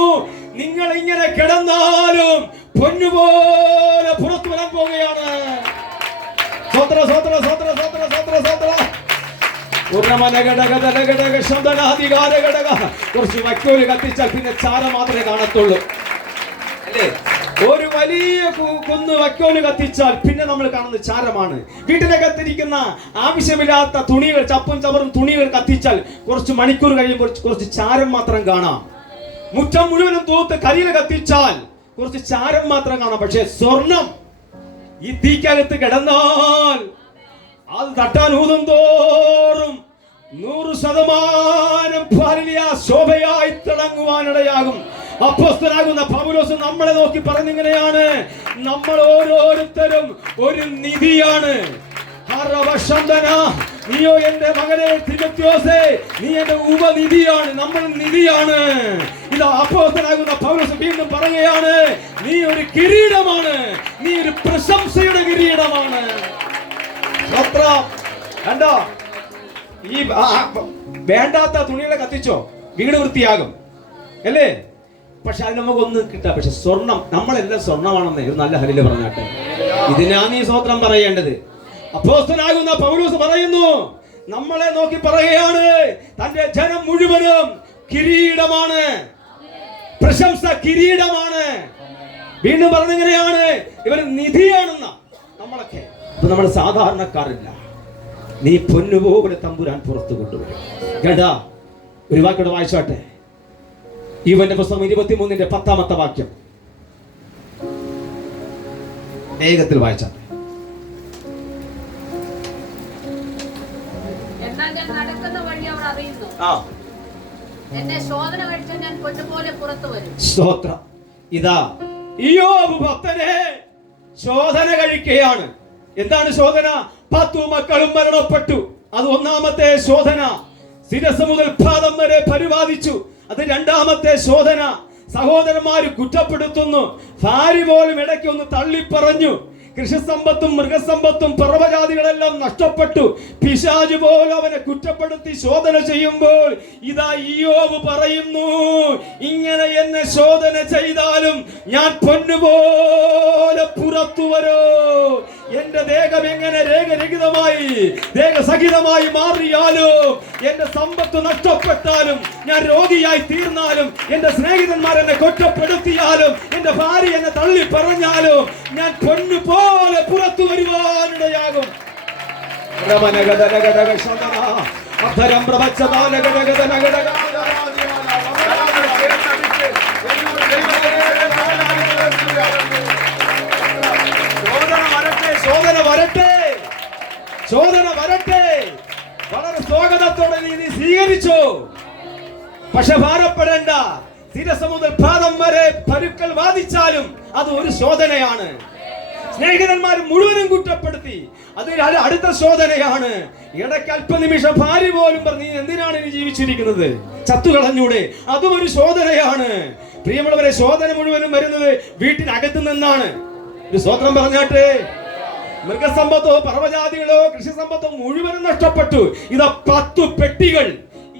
നിങ്ങൾ ഇങ്ങനെ കിടന്നാലും പൊന്നുപോലെ പുറത്തു വരാൻ പോവുകയാണ്. കുറച്ച് വൈക്കോല് കത്തിച്ചാൽ പിന്നെ ചാര മാത്രമേ കാണത്തുള്ളൂ, അല്ലേ? ഒരു വലിയ കുന്ന് വൈക്കോല് കത്തിച്ചാൽ പിന്നെ നമ്മൾ കാണുന്ന ചാരമാണ്. വീട്ടിനകത്തിരിക്കുന്ന ആവശ്യമില്ലാത്ത തുണികൾ, ചപ്പും ചവറും തുണികൾ കത്തിച്ചാൽ കുറച്ച് മണിക്കൂർ കഴിയുമ്പോൾ കുറച്ച് ചാരം മാത്രം കാണാം. മുറ്റം മുഴുവനും തൂത്ത് കരിയില കത്തിച്ചാൽ കുറച്ച് ചാരം മാത്രം കാണാം. പക്ഷെ സ്വർണം ഈ തീക്കകത്ത് കിടന്നാൽ അത് തട്ടാൻ ഊതും തോറും 100% ശോഭയായി തിളങ്ങുവാനിടയാകും. അപ്പോസ്തലനാകുന്ന പൗലോസ് നമ്മളെ നോക്കി പറഞ്ഞിങ്ങനെയാണ്, നമ്മൾ ഓരോരുത്തരും ഒരു നിധിയാണ്. നീയോ എന്റെ മകനെ തിമോഥെയോസേ, നീ എന്റെ ഉപനിധിയാണ്, നമ്മൾ നിധിയാണ്. ഇത് അപ്പോസ്തലനാകുന്ന പൗലോസ് വീണ്ടും പറയുകയാണ്, നീ ഒരു കിരീടമാണ്, നീ ഒരു പ്രശംസയുടെ കിരീടമാണ്. കണ്ടോ, ഈ വേണ്ടാത്ത തുണികളെ കത്തിച്ചോ വീട് വൃത്തിയാകും, അല്ലേ? പക്ഷെ അത് നമുക്കൊന്നും കിട്ടാം. പക്ഷെ സ്വർണം, നമ്മളെല്ലാം സ്വർണ്ണമാണെന്ന് ഒരു നല്ല ഹല്ലേലൂയ പറഞ്ഞാട്ടെ. ഇതിനാ നീ സ്തോത്രം പറയേണ്ടത്. അപ്പോസ്തലനാകുന്ന പൗലോസ് പറയുന്നു, നമ്മളെ നോക്കി പറയുകയാണ്, തന്റെ ജനം മുഴുവനും കിരീടമാണ്, പ്രശംസ കിരീടമാണ്. വീണ്ടും പറഞ്ഞിങ്ങനെയാണ്, ഇവർ നിധിയാണെന്ന. നമ്മളൊക്കെ. ഇപ്പൊ നമ്മൾ സാധാരണക്കാരില്ല. നീ പൊന്നുപോലെ തമ്പുരാൻ പുറത്തു കൊണ്ടുവരും. കേട്ടാ, ഒരു വാക്കോട് വായിച്ചാട്ടെ. ഇവന്റെ പുസ്തകം 23-10 വാക്യം വേഗത്തിൽ വായിച്ചാട്ടെ. എന്നാൽ ഞാൻ നടക്കുന്ന വഴി അവർ അറിയുന്നു. എന്നെ ശോധന കഴിച്ച ഞാൻ പൊന്നുപോലെ പുറത്തു വരും. സ്തോത്രം. ഇതാ ഇയ്യോബ് ഭക്തനെ ശോധന കഴിക്കുകയാണ്. എന്താണ് ശോധന? 10 മക്കളും മരണപ്പെട്ടു. അത് ഒന്നാമത്തെ ശോധന. ശിരസ് മുതൽ പാദം വരെ പരിപാലിച്ചു. അത് രണ്ടാമത്തെ ശോധന. സഹോദരന്മാര് കുറ്റപ്പെടുത്തുന്നു. ഭാര്യ പോലും ഇടയ്ക്ക് ഒന്ന് തള്ളിപ്പറഞ്ഞു. കൃഷിസമ്പത്തും മൃഗസമ്പത്തും പർവ്വജാതികളെല്ലാം നഷ്ടപ്പെട്ടു. പിശാച് പോലും അവനെ കുറ്റപ്പെടുത്തി ശോധന ചെയ്യുമ്പോൾ ഇതാ ഇയ്യോബ് പറയുന്നു, ഇങ്ങനെ എന്നെ ശോധന ചെയ്താലും ഞാൻ പൊന്നുപോലെ പുറത്തു വരൂ. എന്റെ ദേഹം എങ്ങനെ രേഖരഹിതമായി ദേഹസഹിതമായി മാറിയാലും, എന്റെ സമ്പത്ത് നഷ്ടപ്പെട്ടാലും, ഞാൻ രോഗിയായി തീർന്നാലും, എന്റെ സ്നേഹിതന്മാർ എന്നെ കുറ്റപ്പെടുത്തിയാലും, എന്റെ ഭാര്യ എന്നെ തള്ളി പറഞ്ഞാലും, ഞാൻ പൊന്നുപോലെ പുറത്തു വരുവാനിടയാകും. ശോധന വരട്ടെ. വളരെ സ്വാഗതത്തോടെ നീ സ്വീകരിച്ചു. പക്ഷെ ഭാരപ്പെടേണ്ട. ശിരസ് മുതൽ പാദം വരെ പരുക്കൾ ബാധിച്ചാലും അത് ഒരു ശോധനയാണ്. സ്നേഹിതന്മാർ മുഴുവനും കുറ്റപ്പെടുത്തി. അത് അടുത്ത ശോധനയാണ്. ഇടയ്ക്ക് അല്പനിമിഷം ഭാര്യ പോലും പറഞ്ഞു, നീ എന്തിനാണ് ഇനി ജീവിച്ചിരിക്കുന്നത്, ചത്തുകളഞ്ഞൂടെ? അതും ഒരു ശോധനയാണ്. പ്രിയമുള്ളവരെ, ശോധന മുഴുവനും വരുന്നത് വീട്ടിനകത്ത് നിന്നാണ്. ഒരു സ്തോത്രം പറഞ്ഞാട്ടെ. മൃഗസമ്പത്തോ പർവ്വജാതികളോ കൃഷിസമ്പത്തോ മുഴുവനും നഷ്ടപ്പെട്ടു. ഇതാ 10 പെട്ടികൾ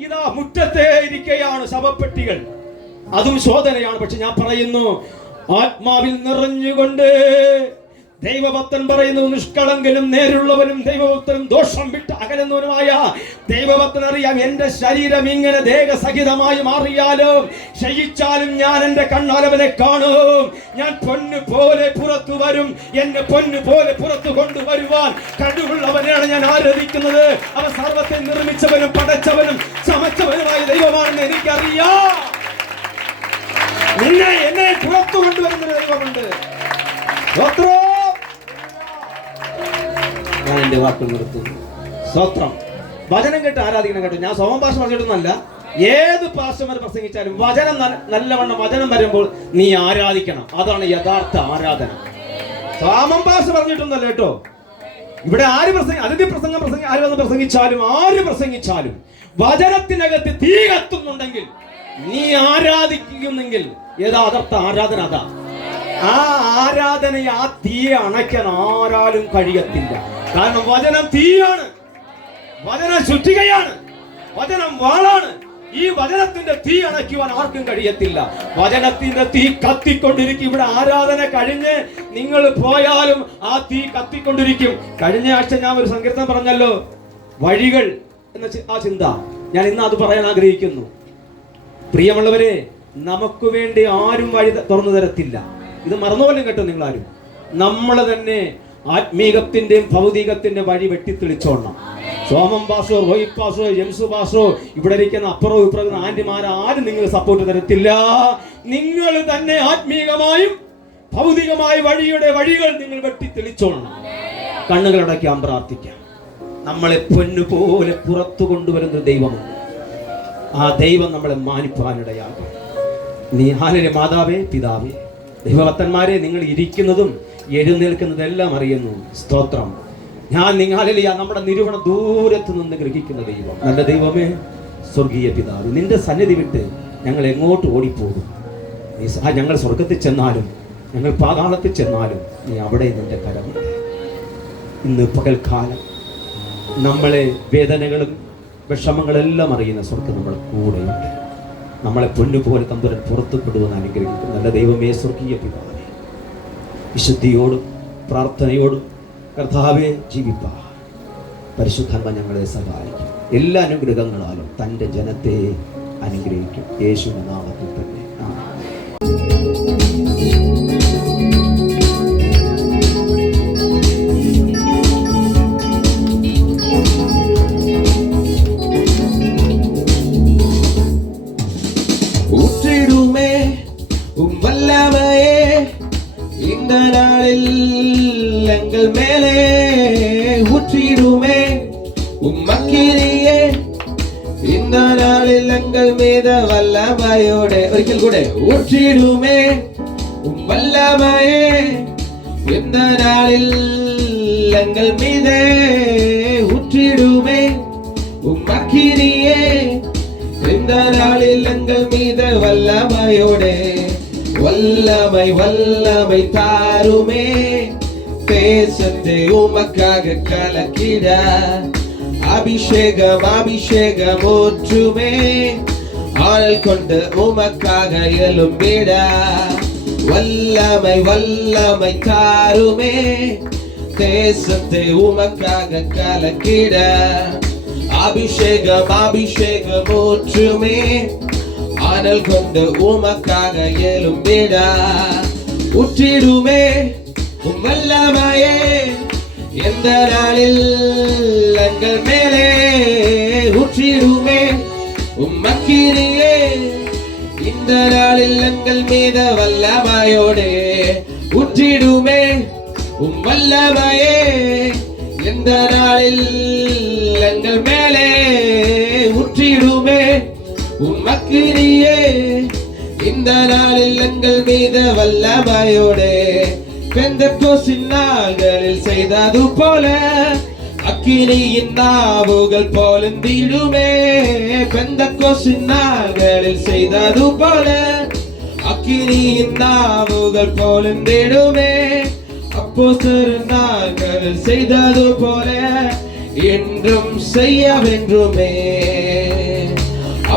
ഇതാ മുറ്റത്തെ ഇരിക്കുകയാണ്, ശവപ്പെട്ടികൾ. അതും ശോധനയാണ്. പക്ഷെ ഞാൻ പറയുന്നു, ആത്മാവിൽ നിറഞ്ഞുകൊണ്ട് ദൈവഭക്തൻ പറയുന്നു, നിഷ്കളങ്കനും നേരുള്ളവനും ദൈവഭക്തനും ദോഷം വിട്ട് അകലുന്നവനുമായ ദൈവഭക്തൻ അറിയാം, എന്റെ ശരീരം ഇങ്ങനെ ദേഹസഹിതമായി മാറിയാലും ക്ഷയിച്ചാലും ഞാൻ എന്റെ കണ്ണാൽ അവനെ കാണും. ഞാൻ പൊന്നു പോലെ പുറത്തു വരും. എന്നെ പൊന്നു പോലെ പുറത്തു കൊണ്ടുവരുവാൻ കഴിവുള്ളവനെയാണ് ഞാൻ ആരാധിക്കുന്നത്. അവൻ സർവത്തെ നിർമ്മിച്ചവനും പടച്ചവനും ചമച്ചവനുമായ ദൈവമാണെന്ന് എനിക്കറിയാം. എന്നെ പുറത്തു കൊണ്ടുവരുന്ന ദൈവമുണ്ട്. ഞാൻ എന്റെ വാക്കുകൾ നിർത്തുന്നു. സ്തോത്രം. വചനം കേട്ട് ആരാധിക്കണം കേട്ടോ. ഞാൻ സോമം ഭാഷ പറഞ്ഞിട്ടൊന്നല്ല, ഏത് പാസ്റ്റർമാർ പ്രസംഗിച്ചാലും വചനം നല്ലവണ്ണം വചനം വരുമ്പോൾ നീ ആരാധിക്കണം. അതാണ് യഥാർത്ഥ ആരാധന. സോമം ഭാഷ പറഞ്ഞിട്ടൊന്നല്ല കേട്ടോ. ഇവിടെ ആര് അതിഥി പ്രസംഗം ആര് വന്ന് പ്രസംഗിച്ചാലും ആര് പ്രസംഗിച്ചാലും വചനത്തിനകത്ത് തീ കത്തുന്നുണ്ടെങ്കിൽ, നീ ആരാധിക്കുന്നെങ്കിൽ യഥാർത്ഥ ആരാധന അതാ. ആ ആരാധനയെ, ആ തീയെ അണയ്ക്കാൻ ആരാലും കഴിയത്തില്ല. കാരണം വചനം തീയാണ്, വചനം ശുദ്ധികയാണ്, വചനം വാളാണ്. ഈ വചനത്തിന്റെ തീ അണയ്ക്കുവാൻ ആർക്കും കഴിയത്തില്ല. വചനത്തിന്റെ തീ കത്തിക്കൊണ്ടിരിക്കും. ഇവിടെ ആരാധന കഴിഞ്ഞ് നിങ്ങൾ പോയാലും ആ തീ കത്തിക്കൊണ്ടിരിക്കും. കഴിഞ്ഞ ആഴ്ച ഞാൻ ഒരു സങ്കീർത്തനം പറഞ്ഞല്ലോ, വഴികൾ എന്ന ആ ചിന്ത. ഞാൻ ഇന്ന് അത് പറയാൻ ആഗ്രഹിക്കുന്നു. പ്രിയമുള്ളവരെ, നമുക്ക് വേണ്ടി ആരും വഴി തുറന്നു തരത്തില്ല. ഇത് മറന്നുപോലും കേട്ടോ നിങ്ങളാരും. നമ്മൾ തന്നെ ആത്മീകത്തിന്റെയും ഭൗതികത്തിന്റെ വഴി വെട്ടിത്തെളിച്ചോണം. സോമം Passoa, Rohit Passoa, Jamsu Passoa, ഇവിടെ ഇരിക്കുന്ന അപ്പുറവും ഇപ്പുറവും ആന്റിമാരും നിങ്ങൾക്ക് സപ്പോർട്ട് തരത്തില്ല. നിങ്ങൾ തന്നെ ആത്മീകമായും ഭൗതികമായ വഴികൾ നിങ്ങൾ വെട്ടിത്തെളിച്ചോണം. കണ്ണുകളടയ്ക്കാൻ പ്രാർത്ഥിക്കാം. നമ്മളെ പൊന്നുപോലെ പുറത്തു കൊണ്ടുവരുന്ന ദൈവമുണ്ട്. ആ ദൈവം നമ്മളെ മാനിപ്പാനിടയാകും. നീ ഹാലരെ മാതാവേ, പിതാവേ, ദൈവഭക്തന്മാരെ, നിങ്ങൾ ഇരിക്കുന്നതും എഴുന്നേൽക്കുന്നതെല്ലാം അറിയുന്നു. സ്തോത്രം. ഞാൻ നിങ്ങളില്ല, നമ്മുടെ നിരൂപണം ദൂരത്ത് നിന്ന് ഗ്രഹിക്കുന്ന ദൈവം. നല്ല ദൈവമേ, സ്വർഗീയ പിതാവ്, നിന്റെ സന്നിധി വിട്ട് ഞങ്ങൾ എങ്ങോട്ട് ഓടിപ്പോകും? ഞങ്ങൾ സ്വർഗത്തിൽ ചെന്നാലും ഞങ്ങൾ പാതാളത്തിൽ ചെന്നാലും നീ അവിടെ നിന്റെ കരമുണ്ട്. ഇന്ന് പകൽക്കാലം നമ്മളെ വേദനകളും വിഷമങ്ങളെല്ലാം അറിയുന്ന സ്വർഗം നമ്മുടെ കൂടെയുണ്ട്. നമ്മളെ പൊന്നുപോലെ തമ്പുരാൻ പുറത്തുകൊണ്ടുവന്ന് അനുഗ്രഹിക്കും. നല്ല ദൈവമേ, സ്വർഗീയ പിതാവേ, വിശുദ്ധിയോടും പ്രാർത്ഥനയോടും കർത്താവെ ജീവിപ്പാൻ പരിശുദ്ധാത്മ ഞങ്ങളെ സഹായിക്കും. എല്ലാ അനുഗ്രഹങ്ങളാലും തൻ്റെ ജനത്തെ അനുഗ്രഹിക്കും. യേശുവിന്റെ നാമത്തിൽ തന്നെ. இந்த நாளில் எங்கள் மீது வல்லமையோடு ஒരിക്കൽ കൂടെ ஊற்றிடுமே உம் வல்லமையே இந்த நாளில் எங்கள் மீதே ஊற்றிடுமே உம் அக்கினியே இந்த நாளில் எங்கள் மீது வல்லமையோடு வல்லமை வல்லமை தாருமே தேசத்தை உமக்காக கலக்கிட அபிஷேகம் அபிஷேகம் ஊற்றுமே ஆள் கொண்டு உமக்காக எழும்பிட வல்லமை வல்லமை தாருமே தேசத்தை உமக்காக கலக்கிட அபிஷேகம் அபிஷேகம் ஊற்றுமே ஆனல் கொண்டு உமக்காக எழும்பிட ஊற்றிடுமே உம் வல்லமையே எந்த நாளில் எங்கள் மேலே ஊற்றிடுமே உம் அக்கினியே இந்த நாளில் எங்கள் மீது வல்லமையோடு ஊற்றிடுமே உம் வல்லமையே இந்த நாளில் எங்கள் மேலே ஊற்றிடுமே உம் அக்கினியே இந்த நாளில் எங்கள் மீது வல்லமையோடு பெந்தெக்கோஸ்தின் நாள்களில் செய்தது போல அக்கினியின் நாவுகள் பொழிந்திடுமே பெந்தெக்கோஸ்தின் நாள்களில் செய்தது போல அக்கினியின் நாவுகள் பொழிந்திடுமே அப்போஸ்தலர் நாள்களில் செய்தது போல என்றும் செய்ய வேண்டுமே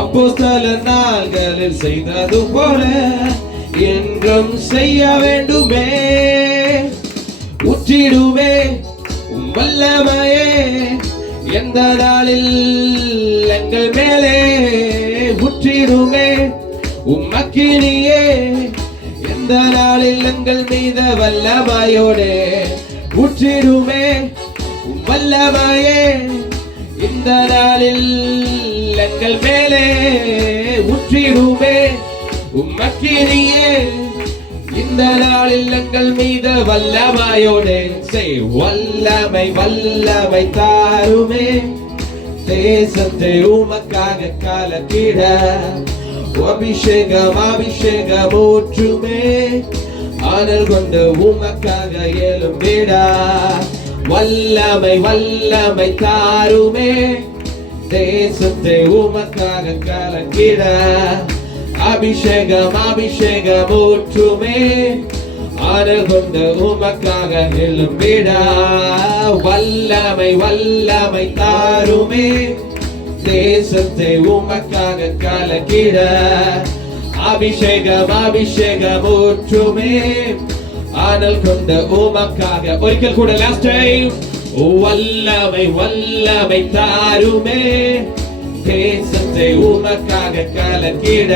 அப்போஸ்தலர் நாள்களில் செய்தது போல என்றும் செய்ய வேண்டுமே ஊற்றிடுமே உம் வல்லமையே எந்த நாளில் எங்கள் மேலே ஊற்றிடுமே உம் அக்கினியே எந்த நாளில் எங்கள் மீது வல்லமையோடு ஊற்றிடுமே உம் வல்லமையே இந்த நாளில் எங்கள் மேலே ஊற்றிடுமே உம் அக்கினியே இந்த நாளில் எங்கள் மீது வல்லமையோடு செய் வல்லமை வல்லமை தாருமே தேசத்தை உமக்காக கலக்கிட அபிஷேகம் அபிஷேகம் ஊற்றுமே ஆனல் கொண்டு உமக்காக எழும்பிட வல்லமை வல்லமை தாருமே தேசத்தை உமக்காக கலக்கிட அபிஷேகம் அபிஷேகம் ஊற்றுமே ஆனல் கொண்டு உமக்காக எழும்பிட வல்லமை வல்லமை தாருமே தேசத்தை உமக்காக கலக்கிட அபிஷேகம் அபிஷேகம் ஊற்றுமே ஆனல் கொண்டு உமக்காக ஒരിക്കൽ കൂടെ ലാസ്റ്റ് ടൈം வல்லமை வல்லமை தாருமே தேசத்தை உமக்காக கலக்கிட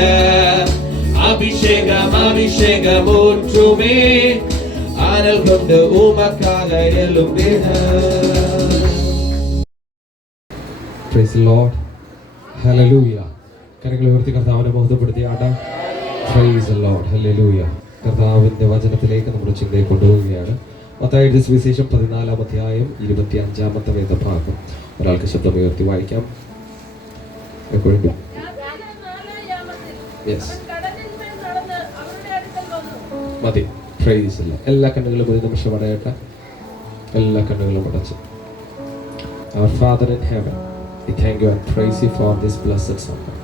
அபிஷேகம் அபிஷேகம் ஊற்றுமே ஆனல் கொண்டு உமக்காக எழும்பிட. Praise the Lord. Hallelujah. കരങ്ങളെ ഉയർത്തി കർത്താവിനെ മഹത്വപ്പെടുത്തിയാട്ടെ. Praise the Lord. Hallelujah. കർത്താവിന്റെ വചനത്തിലേക്ക് നമ്മുടെ ചിന്തയെ കൊണ്ടുപോവുകയാണ്. മത്തായിയുടെ സുവിശേഷം 14-ാം അധ്യായം 25-ാമത്തെ വേദഭാഗം ഒരാൾക്ക് ശബ്ദമുയർത്തി വായിക്കാം. മതി. Praise the Lord. എല്ലാ കണ്ണുകളും ഒരു നിമിഷം അടയട്ടെ. എല്ലാ കണ്ണുകളും അടച്ചു. Our Father in heaven, we thank you and praise you for this blessed Sunday.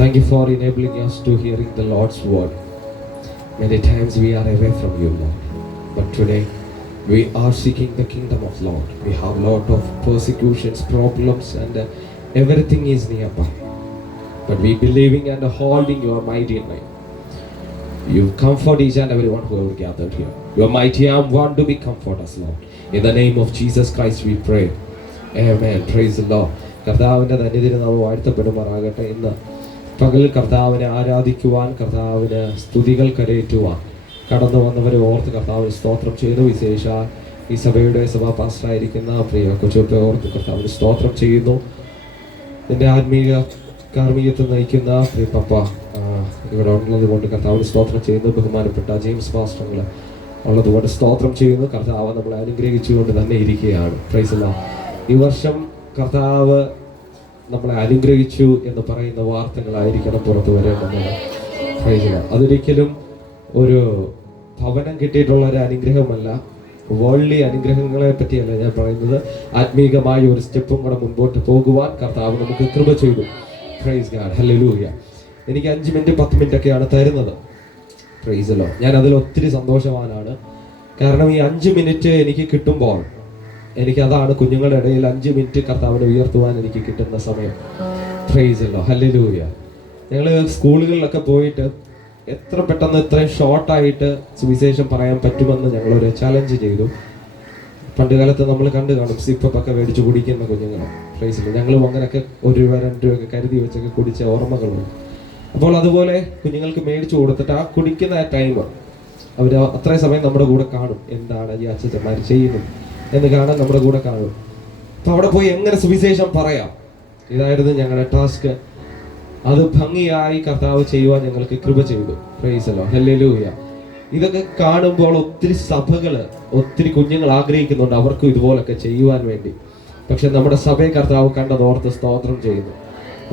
Thank you for enabling us to hearing the Lord's word. Many times we are away from you, Lord. But today we are seeking the kingdom of Lord. We have a lot of persecutions, problems, and everything is nearby. But we believing and holding your mighty name. You comfort each and everyone who have gathered here. Your mighty arm want to be comfort us, Lord. In the name of Jesus Christ we pray. Amen. Praise the Lord. കർത്താവിൻ്റെ ധന്യതിന് നാം വാഴ്ത്തപ്പെടുമാറാകട്ടെ. ഇന്ന് പകലിൽ കർത്താവിനെ ആരാധിക്കുവാൻ, കർത്താവിന് സ്തുതികൾ കരയേറ്റുവാൻ കടന്നു വന്നവരെ ഓർത്ത് കർത്താവിന് സ്തോത്രം ചെയ്തു. വിശേഷ ഈ സഭയുടെ സഭാ പാസ്റ്ററായിരിക്കുന്ന പ്രിയ കൊച്ചുപ്പെ ഓർത്ത് കർത്താവിന് സ്തോത്രം ചെയ്യുന്നു. എൻ്റെ ആത്മീയ കാർമ്മികത്വം നയിക്കുന്ന പ്രിയ പപ്പ ഇവിടെ ഉള്ളത് കൊണ്ട് കർത്താവിന് സ്തോത്രം ചെയ്യുന്നു. ബഹുമാനപ്പെട്ട ജെയിംസ് പാസ്റ്ററുകൾ ഉള്ളതുകൊണ്ട് സ്തോത്രം ചെയ്യുന്നു. കർത്താവ് നമ്മളെ അനുഗ്രഹിച്ചുകൊണ്ട് തന്നെ ഇരിക്കുകയാണ്. Price the Lord. ഈ വർഷം കർത്താവ് നമ്മളെ അനുഗ്രഹിച്ചു എന്ന് പറയുന്ന വാർത്തകളായിരിക്കണം പുറത്തു വരേണ്ടത്. അതൊരിക്കലും ഒരു ഭവനം കിട്ടിയിട്ടുള്ള ഒരു അനുഗ്രഹമല്ല, വേൾഡ്ലി അനുഗ്രഹങ്ങളെ പറ്റിയല്ല ഞാൻ പറയുന്നത്. ആത്മീകമായ ഒരു സ്റ്റെപ്പും കൂടെ മുൻപോട്ട് പോകുവാൻ കർത്താവ് നമുക്ക് കൃപ ചെയ്തു. Praise God, hallelujah. എനിക്ക് 5 മിനിറ്റ് 10 മിനിറ്റ് ഒക്കെയാണ് തരുന്നത്. Price the Lord. ഞാൻ അതിൽ ഒത്തിരി സന്തോഷവാനാണ്. കാരണം ഈ 5 മിനിറ്റ് എനിക്ക് കിട്ടുമ്പോൾ അതാണ് കുഞ്ഞുങ്ങളുടെ ഇടയിൽ 5 മിനിറ്റ് കർത്താവിനെ ഉയർത്തുവാൻ എനിക്ക് കിട്ടുന്ന സമയം. Price the Lord, hallelujah. ഞങ്ങൾ സ്കൂളുകളിലൊക്കെ പോയിട്ട് എത്ര പെട്ടെന്ന് ഇത്രയും ഷോർട്ടായിട്ട് സുവിശേഷം പറയാൻ പറ്റുമെന്ന് ഞങ്ങളൊരു ചലഞ്ച് ചെയ്തു. പണ്ട് കാലത്ത് നമ്മൾ കണ്ടു കാണും സിപ്പൊക്കെ മേടിച്ച് കുടിക്കുന്ന കുഞ്ഞുങ്ങൾ. പ്രൈസില്ല, ഞങ്ങളും അങ്ങനെയൊക്കെ 1 രൂപ 2 രൂപയൊക്കെ കരുതി വെച്ചൊക്കെ കുടിച്ച ഓർമ്മകളുണ്ട്. അപ്പോൾ അതുപോലെ കുഞ്ഞുങ്ങൾക്ക് മേടിച്ചു കൊടുത്തിട്ട് ആ കുടിക്കുന്ന ടൈം അവർ അത്രയും സമയം നമ്മുടെ കൂടെ കാണും. എന്താണ് ഈ അച്ഛന്മാർ ചെയ്യുന്നത് എന്ന് കാണാൻ നമ്മുടെ കൂടെ കാണും. അപ്പം അവിടെ പോയി എങ്ങനെ സുവിശേഷം പറയാം, ഇതായിരുന്നു ഞങ്ങളുടെ ടാസ്ക്. അത് ഭംഗിയായി കർത്താവ് ചെയ്യുവാൻ ഞങ്ങൾക്ക് കൃപ ചെയ്തു. Price the Lord, hallelujah. ഇതൊക്കെ കാണുമ്പോൾ ഒത്തിരി സഭകള്, ഒത്തിരി കുഞ്ഞുങ്ങൾ ആഗ്രഹിക്കുന്നുണ്ട് അവർക്കും ഇതുപോലൊക്കെ ചെയ്യുവാൻ വേണ്ടി. പക്ഷെ നമ്മുടെ സഭയെ കർത്താവ് കണ്ടതോർത്ത് സ്തോത്രം ചെയ്യുന്നു.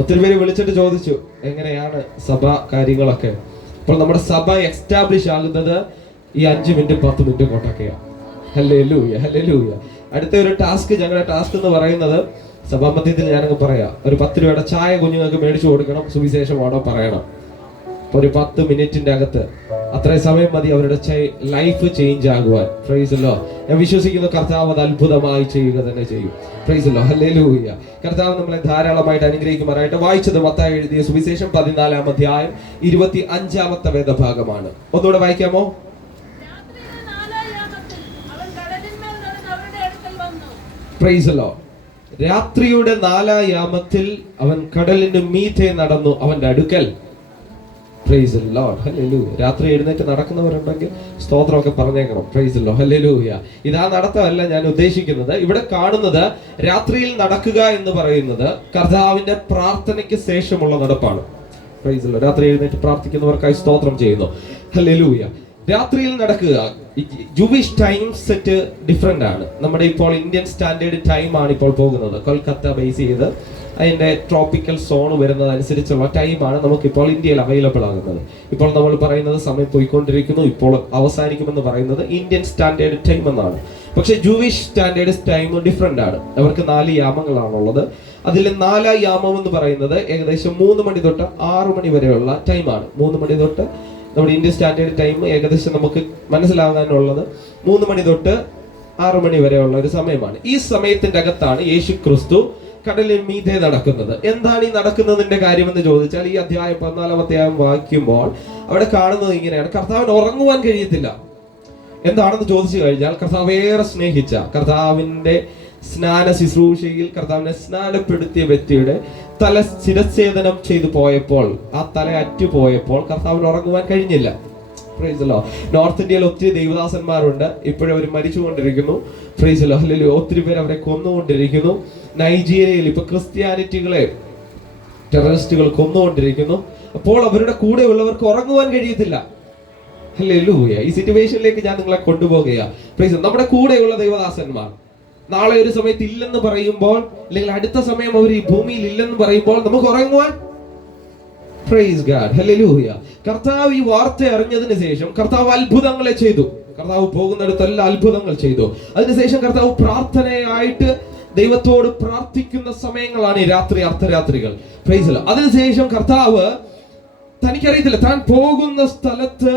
ഒത്തിരി പേര് വിളിച്ചിട്ട് ചോദിച്ചു എങ്ങനെയാണ് സഭ കാര്യങ്ങളൊക്കെ. അപ്പോൾ നമ്മുടെ സഭ എസ്റ്റാബ്ലിഷ് ആകുന്നത് ഈ 5 മിനിറ്റ് 10 മിനിറ്റ് കൊണ്ടൊക്കെയാണ്. Hallelujah, hallelujah. അടുത്ത ഒരു ടാസ്ക്, ഞങ്ങളുടെ ടാസ്ക് എന്ന് പറയുന്നത് സഭാമധ്യത്തിൽ ഞാനങ്ങ് പറയാം, ഒരു 10 രൂപയുടെ ചായ കുഞ്ഞുങ്ങൾക്ക് മേടിച്ചു കൊടുക്കണം, സുവിശേഷമാണോ പറയണം. ഒരു 10 മിനിറ്റിന്റെ അകത്ത് അത്രയും സമയം മതി അവരുടെ ലൈഫ് ചേഞ്ച് ആകുവാൻ. Price the Lord. ഞാൻ വിശ്വസിക്കുന്നു കർത്താവ് അത് അത്ഭുതമായി ചെയ്യുക തന്നെ ചെയ്യും. Price the Lord, hallelujah. കർത്താവ് നമ്മളെ ധാരാളമായിട്ട് അനുഗ്രഹിക്കുമാറായിട്ട്. വായിച്ചത് മത്തായി എഴുതിയ സുവിശേഷം 14-ാം അധ്യായം 25-ാമത്തെ വേദഭാഗമാണ്. ഒന്നുകൂടെ വായിക്കാമോ? Price the Lord. രാത്രിയുടെ 4-ാം യാമത്തിൽ അവൻ കടലിന് മീതെ നടന്നു അവന്റെ അടുക്കൽ. Praise the Lord, hallelujah. രാത്രി എഴുന്നേറ്റ് നടക്കുന്നവരുണ്ടെങ്കിൽ സ്തോത്രമൊക്കെ പറഞ്ഞേക്കണം. Praise the Lord, hallelujah. ഇതാ നടത്തമല്ല ഞാൻ ഉദ്ദേശിക്കുന്നത്. ഇവിടെ കാണുന്നത് രാത്രിയിൽ നടക്കുക എന്ന് പറയുന്നത് കർത്താവിന്റെ പ്രാർത്ഥനയ്ക്ക് ശേഷമുള്ള നടപ്പാണ്. Price the Lord. രാത്രി എഴുന്നേറ്റ് പ്രാർത്ഥിക്കുന്നവർക്കായി സ്തോത്രം ചെയ്യുന്നു. ഹല്ലേലൂയ. രാത്രിയിൽ നടക്കുക. ജൂവിഷ് ടൈം സെറ്റ് ഡിഫറെന്റ് ആണ്. നമ്മുടെ ഇപ്പോൾ ഇന്ത്യൻ സ്റ്റാൻഡേർഡ് ടൈം ആണ് ഇപ്പോൾ പോകുന്നത്. കൊൽക്കത്ത ബേസ് ചെയ്ത് അതിന്റെ ട്രോപ്പിക്കൽ സോൺ വരുന്നത് അനുസരിച്ചുള്ള ടൈമാണ് നമുക്കിപ്പോൾ ഇന്ത്യയിൽ അവൈലബിൾ ആകുന്നത്. ഇപ്പോൾ നമ്മൾ പറയുന്നത് സമയം പോയിക്കൊണ്ടിരിക്കുന്നു, ഇപ്പോൾ അവസാനിക്കുമെന്ന് പറയുന്നത് ഇന്ത്യൻ സ്റ്റാൻഡേർഡ് ടൈം എന്നാണ്. പക്ഷെ ജൂവിഷ് സ്റ്റാൻഡേർഡ് ടൈം ഡിഫറെന്റ് ആണ്. അവർക്ക് 4 യാമങ്ങളാണുള്ളത്. അതിൽ 4-ാം യാമം എന്ന് പറയുന്നത് ഏകദേശം 3 മണി തൊട്ട് 6 മണി വരെയുള്ള ടൈമാണ്. 3 മണി തൊട്ട് നമ്മുടെ ഇന്ത്യൻ സ്റ്റാൻഡേർഡ് ടൈം ഏകദേശം നമുക്ക് മനസ്സിലാകാനുള്ളത് 3 മണി തൊട്ട് 6 മണി വരെയുള്ള ഒരു സമയമാണ്. ഈ സമയത്തിന്റെ അകത്താണ് യേശു ക്രിസ്തു കടലിന് മീതെ നടക്കുന്നത്. എന്താണ് ഈ നടക്കുന്നതിന്റെ കാര്യമെന്ന് ചോദിച്ചാൽ ഈ അധ്യായം 14-ാമത്തെ അധ്യായം വായിക്കുമ്പോൾ അവിടെ കാണുന്നത് ഇങ്ങനെയാണ്. കർത്താവിന് ഉറങ്ങുവാൻ കഴിയത്തില്ല. എന്താണെന്ന് ചോദിച്ചു കഴിഞ്ഞാൽ കർത്താവ് ഏറെ സ്നേഹിച്ച, കർത്താവിന്റെ സ്നാന ശുശ്രൂഷയിൽ കർത്താവിനെ സ്നാനപ്പെടുത്തിയ വ്യക്തിയുടെ തല ശിരച്ഛേദനം ചെയ്തു പോയപ്പോൾ, ആ തല അറ്റുപോയപ്പോൾ കർത്താവിന് ഉറങ്ങുവാൻ കഴിഞ്ഞില്ല. Price the Lord. നോർത്ത് ഇന്ത്യയിൽ ഒത്തിരി ദൈവദാസന്മാരുണ്ട്, ഇപ്പോഴും അവർ മരിച്ചുകൊണ്ടിരിക്കുന്നു. Praise the Lord, hallelujah. ഒത്തിരി പേര് അവരെ കൊന്നുകൊണ്ടിരിക്കുന്നു. നൈജീരിയയിൽ ഇപ്പൊ ക്രിസ്ത്യാനിറ്റികളെ ടെററിസ്റ്റുകൾ കൊന്നുകൊണ്ടിരിക്കുന്നു. അപ്പോൾ അവരുടെ കൂടെ ഉള്ളവർക്ക് ഉറങ്ങുവാൻ കഴിയത്തില്ല. ഹല്ലേലൂയ. ഈ സിറ്റുവേഷനിലേക്ക് ഞാൻ നിങ്ങളെ കൊണ്ടുപോകുകയാണ്. പ്രൈസ്. നമ്മുടെ കൂടെയുള്ള ദൈവദാസന്മാർ നാളെ ഒരു സമയത്ത് ഇല്ലെന്ന് പറയുമ്പോൾ, അല്ലെങ്കിൽ അടുത്ത സമയം അവർ ഈ ഭൂമിയിൽ ഇല്ലെന്ന് പറയുമ്പോൾ നമുക്ക് ഉറങ്ങുവാൻ. Praise God, hallelujah. കർത്താവ് ഈ വാർത്ത അറിഞ്ഞതിന് ശേഷം കർത്താവ് അത്ഭുതങ്ങളെ ചെയ്തു. കർത്താവ് പോകുന്നിടത്തെല്ലാം അത്ഭുതങ്ങൾ ചെയ്തു. അതിനുശേഷം കർത്താവ് പ്രാർത്ഥനയായിട്ട് ദൈവത്തോട് പ്രാർത്ഥിക്കുന്ന സമയങ്ങളാണ് ഈ രാത്രി, അർദ്ധരാത്രികൾ. Price the Lord. അതിനുശേഷം കർത്താവ് തനിക്കറിയത്തില്ല, താൻ പോകുന്ന സ്ഥലത്ത്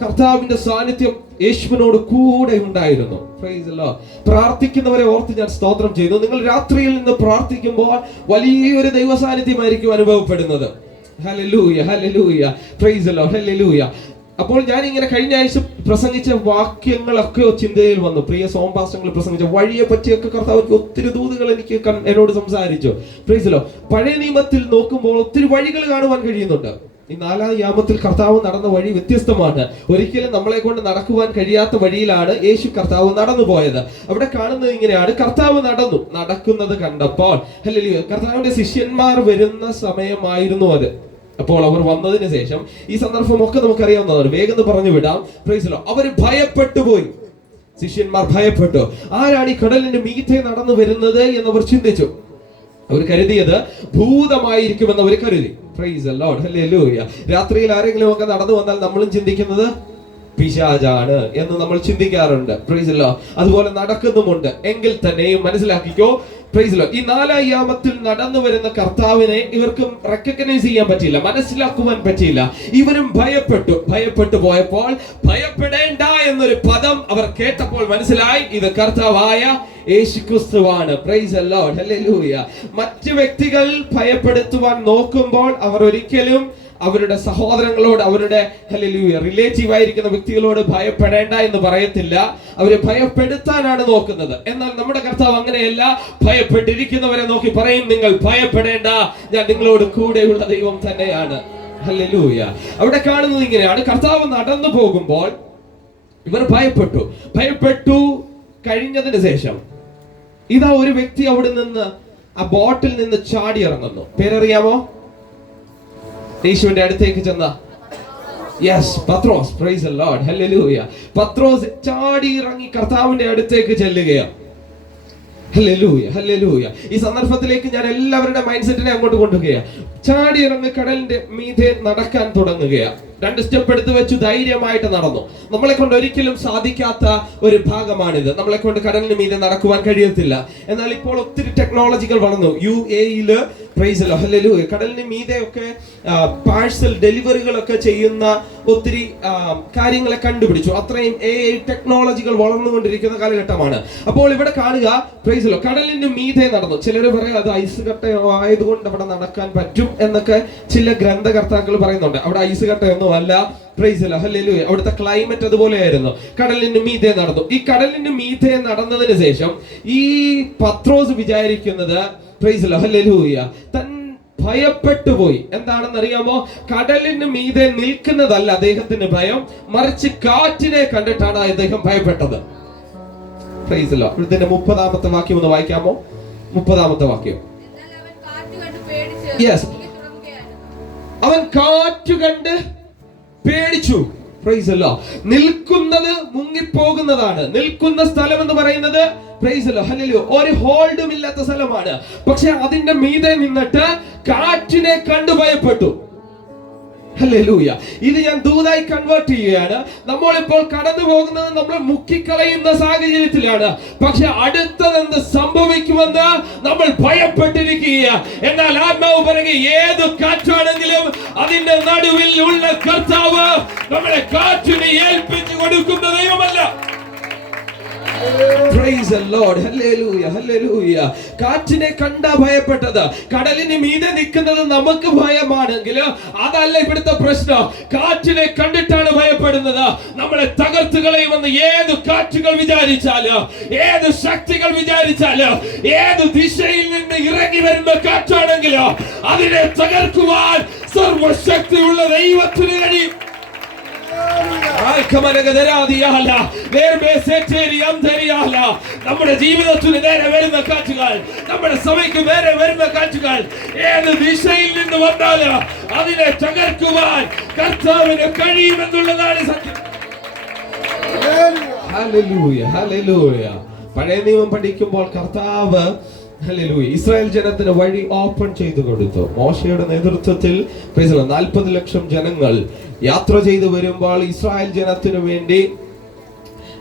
കർത്താവിന്റെ സാന്നിധ്യം യേശുവിനോട് കൂടെ ഉണ്ടായിരുന്നു. Price the Lord. പ്രാർത്ഥിക്കുന്നവരെ ഓർത്ത് ഞാൻ സ്തോത്രം ചെയ്യുന്നു. നിങ്ങൾ രാത്രിയിൽ നിന്ന് പ്രാർത്ഥിക്കുമ്പോൾ വലിയൊരു ദൈവ സാന്നിധ്യമായിരിക്കും അനുഭവപ്പെടുന്നത്. Hallelujah, hallelujah. Price the Lord, hallelujah. അപ്പോൾ ഞാൻ ഇങ്ങനെ കഴിഞ്ഞ ആഴ്ച പ്രസംഗിച്ച വാക്യങ്ങളൊക്കെ ചിന്തയിൽ വന്നു. പ്രിയ സോംപാസ്റ്റങ്ങൾ പ്രസംഗിച്ച വഴിയെ പറ്റിയൊക്കെ കർത്താവ് ഒത്തിരി ദൂതുകൾ എനിക്ക് എന്നോട് സംസാരിച്ചു. Price the Lord. പഴയ നിയമത്തിൽ നോക്കുമ്പോൾ ഒത്തിരി വഴികൾ കാണുവാൻ കഴിയുന്നുണ്ട്. ഈ 4-ാം യാമത്തിൽ കർത്താവ് നടന്ന വഴി വ്യത്യസ്തമാണ്. ഒരിക്കലും നമ്മളെ കൊണ്ട് നടക്കുവാൻ കഴിയാത്ത വഴിയിലാണ് യേശു കർത്താവ് നടന്നു പോയത്. അവിടെ കാണുന്നത് ഇങ്ങനെയാണ്. കർത്താവ് നടക്കുന്നത് കണ്ടപ്പോൾ, ഹല്ലേലൂയ, കർത്താവിന്റെ ശിഷ്യന്മാർ വരുന്ന സമയമായിരുന്നു അത്. അപ്പോൾ അവർ വന്നതിന് ശേഷം ഈ സന്ദർഭമൊക്കെ നമുക്കറിയാവുന്നതാണ്. വേഗം പറഞ്ഞു വിടാം. Price the Lord. അവർ ഭയപ്പെട്ടു പോയി. ശിഷ്യന്മാർ ഭയപ്പെട്ടു. ആരാണ് ഈ കടലിന്റെ മീതെ നടന്നു വരുന്നത് എന്നവർ ചിന്തിച്ചു. അവർ കരുതിയത് ഭൂതമായിരിക്കുമെന്ന് അവർ കരുതി. Price the Lord, hallelujah. രാത്രിയിൽ ആരെങ്കിലും ഒക്കെ നടന്നു വന്നാൽ നമ്മളും ചിന്തിക്കുന്നത് പിശാചാണ് എന്ന് നമ്മൾ ചിന്തിക്കാറുണ്ട്. Praise the Lord. അതുപോലെ നടക്കുന്നുമുണ്ട്. എങ്കിൽ തന്നെയും മനസ്സിലാക്കിക്കോ, പ്രൈസ് ദി ലോർഡ്, ഈ 4-ാം യാമത്തിൽ നടന്നു വരുന്ന കർത്താവിനെ ഇവർക്ക് റെക്കഗ്നൈസ് ചെയ്യാൻ പറ്റിയില്ല, മനസ്സിലാക്കുവാൻ പറ്റിയില്ല. ഇവരും ഭയപ്പെട്ടു പോയപ്പോൾ ഭയപ്പെടേണ്ട എന്നൊരു പദം അവർ കേട്ടപ്പോൾ മനസ്സിലായി ഇത് കർത്താവായ യേശുക്രിസ്തുവാണ്. Praise the Lord, hallelujah. മറ്റു വ്യക്തികൾ ഭയപ്പെടുത്തുവാൻ നോക്കുമ്പോൾ അവർ ഒരിക്കലും അവരുടെ സഹോദരങ്ങളോട്, അവരുടെ ഹല്ലേലൂയ റിലേറ്റീവ് ആയിരിക്കുന്ന വ്യക്തികളോട് ഭയപ്പെടേണ്ട എന്ന് പറയത്തില്ല. അവരെ ഭയപ്പെടുത്താനാണ് നോക്കുന്നത്. എന്നാൽ നമ്മുടെ കർത്താവ് അങ്ങനെയല്ല. ഭയപ്പെട്ടിരിക്കുന്നവരെ നോക്കി പറയും, നിങ്ങൾ ഭയപ്പെടേണ്ട, ഞാൻ നിങ്ങളോട് കൂടെയുള്ള ദൈവം തന്നെയാണ്. ഹല്ലേലൂയ. അവിടെ കാണുന്നത് ഇങ്ങനെയാണ്, കർത്താവ് നടന്നു പോകുമ്പോൾ ഇവർ ഭയപ്പെട്ടു കഴിഞ്ഞതിന് ശേഷം ഇതാ ഒരു വ്യക്തി അവിടെ നിന്ന് ആ ബോട്ടിൽ നിന്ന് ചാടി ഇറങ്ങുന്നു. പേരറിയാമോ? യേശുവിന്റെ അടുത്തേക്ക് ചെന്ന പത്രോസ്. Praise the Lord, hallelujah. പത്രോസ് ചാടി ഇറങ്ങി കർത്താവിന്റെ അടുത്തേക്ക് ചെല്ലുകയാണ്. Hallelujah, hallelujah. ഈ സന്ദർഭത്തിലേക്ക് ഞാൻ എല്ലാവരുടെ മൈൻഡ് സെറ്റിനെ അങ്ങോട്ട് കൊണ്ടുപോവുകയാണ്. ചാടി ഇറങ്ങി കടലിന്റെ മീതെ നടക്കാൻ തുടങ്ങുകയാണ്. 2 സ്റ്റെപ്പ് എടുത്ത് വെച്ചു ധൈര്യമായിട്ട് നടന്നു. നമ്മളെ കൊണ്ട് ഒരിക്കലും സാധിക്കാത്ത ഒരു ഭാഗമാണിത്. നമ്മളെ കൊണ്ട് കടലിന് മീതെ നടക്കുവാൻ കഴിയത്തില്ല. എന്നാൽ ഇപ്പോൾ ഒത്തിരി ടെക്നോളജികൾ വളർന്നു. UAE price the Lord, hallelujah, കടലിന് മീതെ ഒക്കെ പാഴ്സൽ ഡെലിവറികളൊക്കെ ചെയ്യുന്ന ഒത്തിരി കാര്യങ്ങളെ കണ്ടുപിടിച്ചു. അത്രയും AI ടെക്നോളജികൾ വളർന്നുകൊണ്ടിരിക്കുന്ന കാലഘട്ടമാണ്. അപ്പോൾ ഇവിടെ കാണുക, പ്രൈസ് ദി ലോർഡ്, കടലിന് മീതെ നടന്നു. ചിലർ പറയും അത് ഐസ് കട്ട ആയതുകൊണ്ട് അവിടെ നടക്കാൻ പറ്റും എന്നൊക്കെ ചില ഗ്രന്ഥകർത്താക്കൾ പറയുന്നുണ്ട്. അവിടെ ഐസ് കട്ടയൊന്നും അല്ല. Price the Lord, hallelujah. അവിടുത്തെ ക്ലൈമറ്റ് അതുപോലെയായിരുന്നു. കടലിന് മീതെ നടന്നു. ഈ കടലിന് മീതെ നടന്നതിന് ശേഷം ഈ പത്രോസ് വിചാരിക്കുന്നത്, പ്രൈസ് ദി ലോർഡ്, ഹല്ലേലൂയ, തൻ ഭയപ്പെട്ടു പോയി. എന്താണെന്ന് അറിയാമോ? കടലിന് മീതെ നിൽക്കുന്നതല്ല അദ്ദേഹത്തിന് ഭയം, മറിച്ച് കാറ്റിനെ കണ്ടിട്ടാണ് അദ്ദേഹം ഭയപ്പെട്ടത്. Price the Lord. ഇതിന്റെ 30-ാമത്തെ വാക്യം ഒന്ന് വായിക്കാമോ? 30-ാമത്തെ വാക്യം. അവൻ കാറ്റ് കണ്ട് പേടിച്ചു. Price the Lord. നിൽക്കുന്നത് മുങ്ങിപ്പോകുന്നതാണ്. നിൽക്കുന്ന സ്ഥലം എന്ന് പറയുന്നത്, പ്രൈസ് ദി ലോർഡ്, ഹല്ലേലൂയ, ഒരു ഹോൾഡും ഇല്ലാത്ത സ്ഥലമാണ്. പക്ഷെ അതിന്റെ മീതെ നിന്നിട്ട് കാറ്റിനെ കണ്ടു ഭയപ്പെട്ടു. ഹല്ലേലൂയ. ഇത് ഞാൻ ദൂതായി കൺവേർട്ട് ചെയ്യുകയാണ്. നമ്മളിപ്പോൾ കടന്നു പോകുന്നത് നമ്മൾ മുക്കിക്കളയുന്ന സാഹചര്യത്തിലാണ്. പക്ഷെ അടുത്തതെന്ത് സംഭവിക്കുമെന്ന് നമ്മൾ ഭയപ്പെട്ടിരിക്കുക. എന്നാൽ ആത്മാവ് പറയുക, ഏത് കാറ്റാണെങ്കിലും അതിന്റെ നടുവിൽ ഉള്ള കർത്താവ് നമ്മളെ കാറ്റിനെ ഏൽപ്പിച്ചു കൊടുക്കുന്ന ദൈവമല്ല. Praise the Lord, hallelujah, hallelujah. കാറ്റിനെ കണ്ടാ ഭയപ്പെട്ടത്. കടലിന് മീതെ നിൽക്കുന്നത് നമുക്ക് ഭയമാണെങ്കിൽ അതല്ല ഇവിടുത്തെ പ്രശ്നം. കാറ്റിനെ കണ്ടിട്ടാണ് ഭയപ്പെടുന്നത്. നമ്മളെ തകർത്ത് കളയുമെന്ന് ഏത് കാറ്റുകൾ വിചാരിച്ചാലും, ഏത് ശക്തികൾ വിചാരിച്ചാലും, ഏത് ദിശയിൽ നിന്ന് ഇറങ്ങി വരുന്ന കാറ്റാണെങ്കിലോ അതിനെ തകർക്കുവാൻ സർവശക്തിയുള്ള ദൈവത്തിന് കഴിയും. നമ്മുടെ ജീവിതത്തിന് നേരെ വരുന്ന കാറ്റുകൾ, നമ്മുടെ സഭയ്ക്ക് നേരെ വരുന്ന കാറ്റുകൾ ഏത് ദിശയിൽ നിന്ന് വന്നാലും അതിനെ തകർക്കുവാൻ കർത്താവിന് കഴിയുമെന്നുള്ളതാണ് സത്യം. Hallelujah, hallelujah. പഴയ നിയമം പഠിക്കുമ്പോൾ കർത്താവ്, ഹല്ലേലൂയ, ഇസ്രായേൽ ജനത്തിന് വഴി ഓപ്പൺ ചെയ്തു കൊടുത്തു. മോശയുടെ നേതൃത്വത്തിൽ 40 ലക്ഷം ജനങ്ങൾ യാത്ര ചെയ്തു വരുമ്പോൾ ഇസ്രായേൽ ജനത്തിനു വേണ്ടി,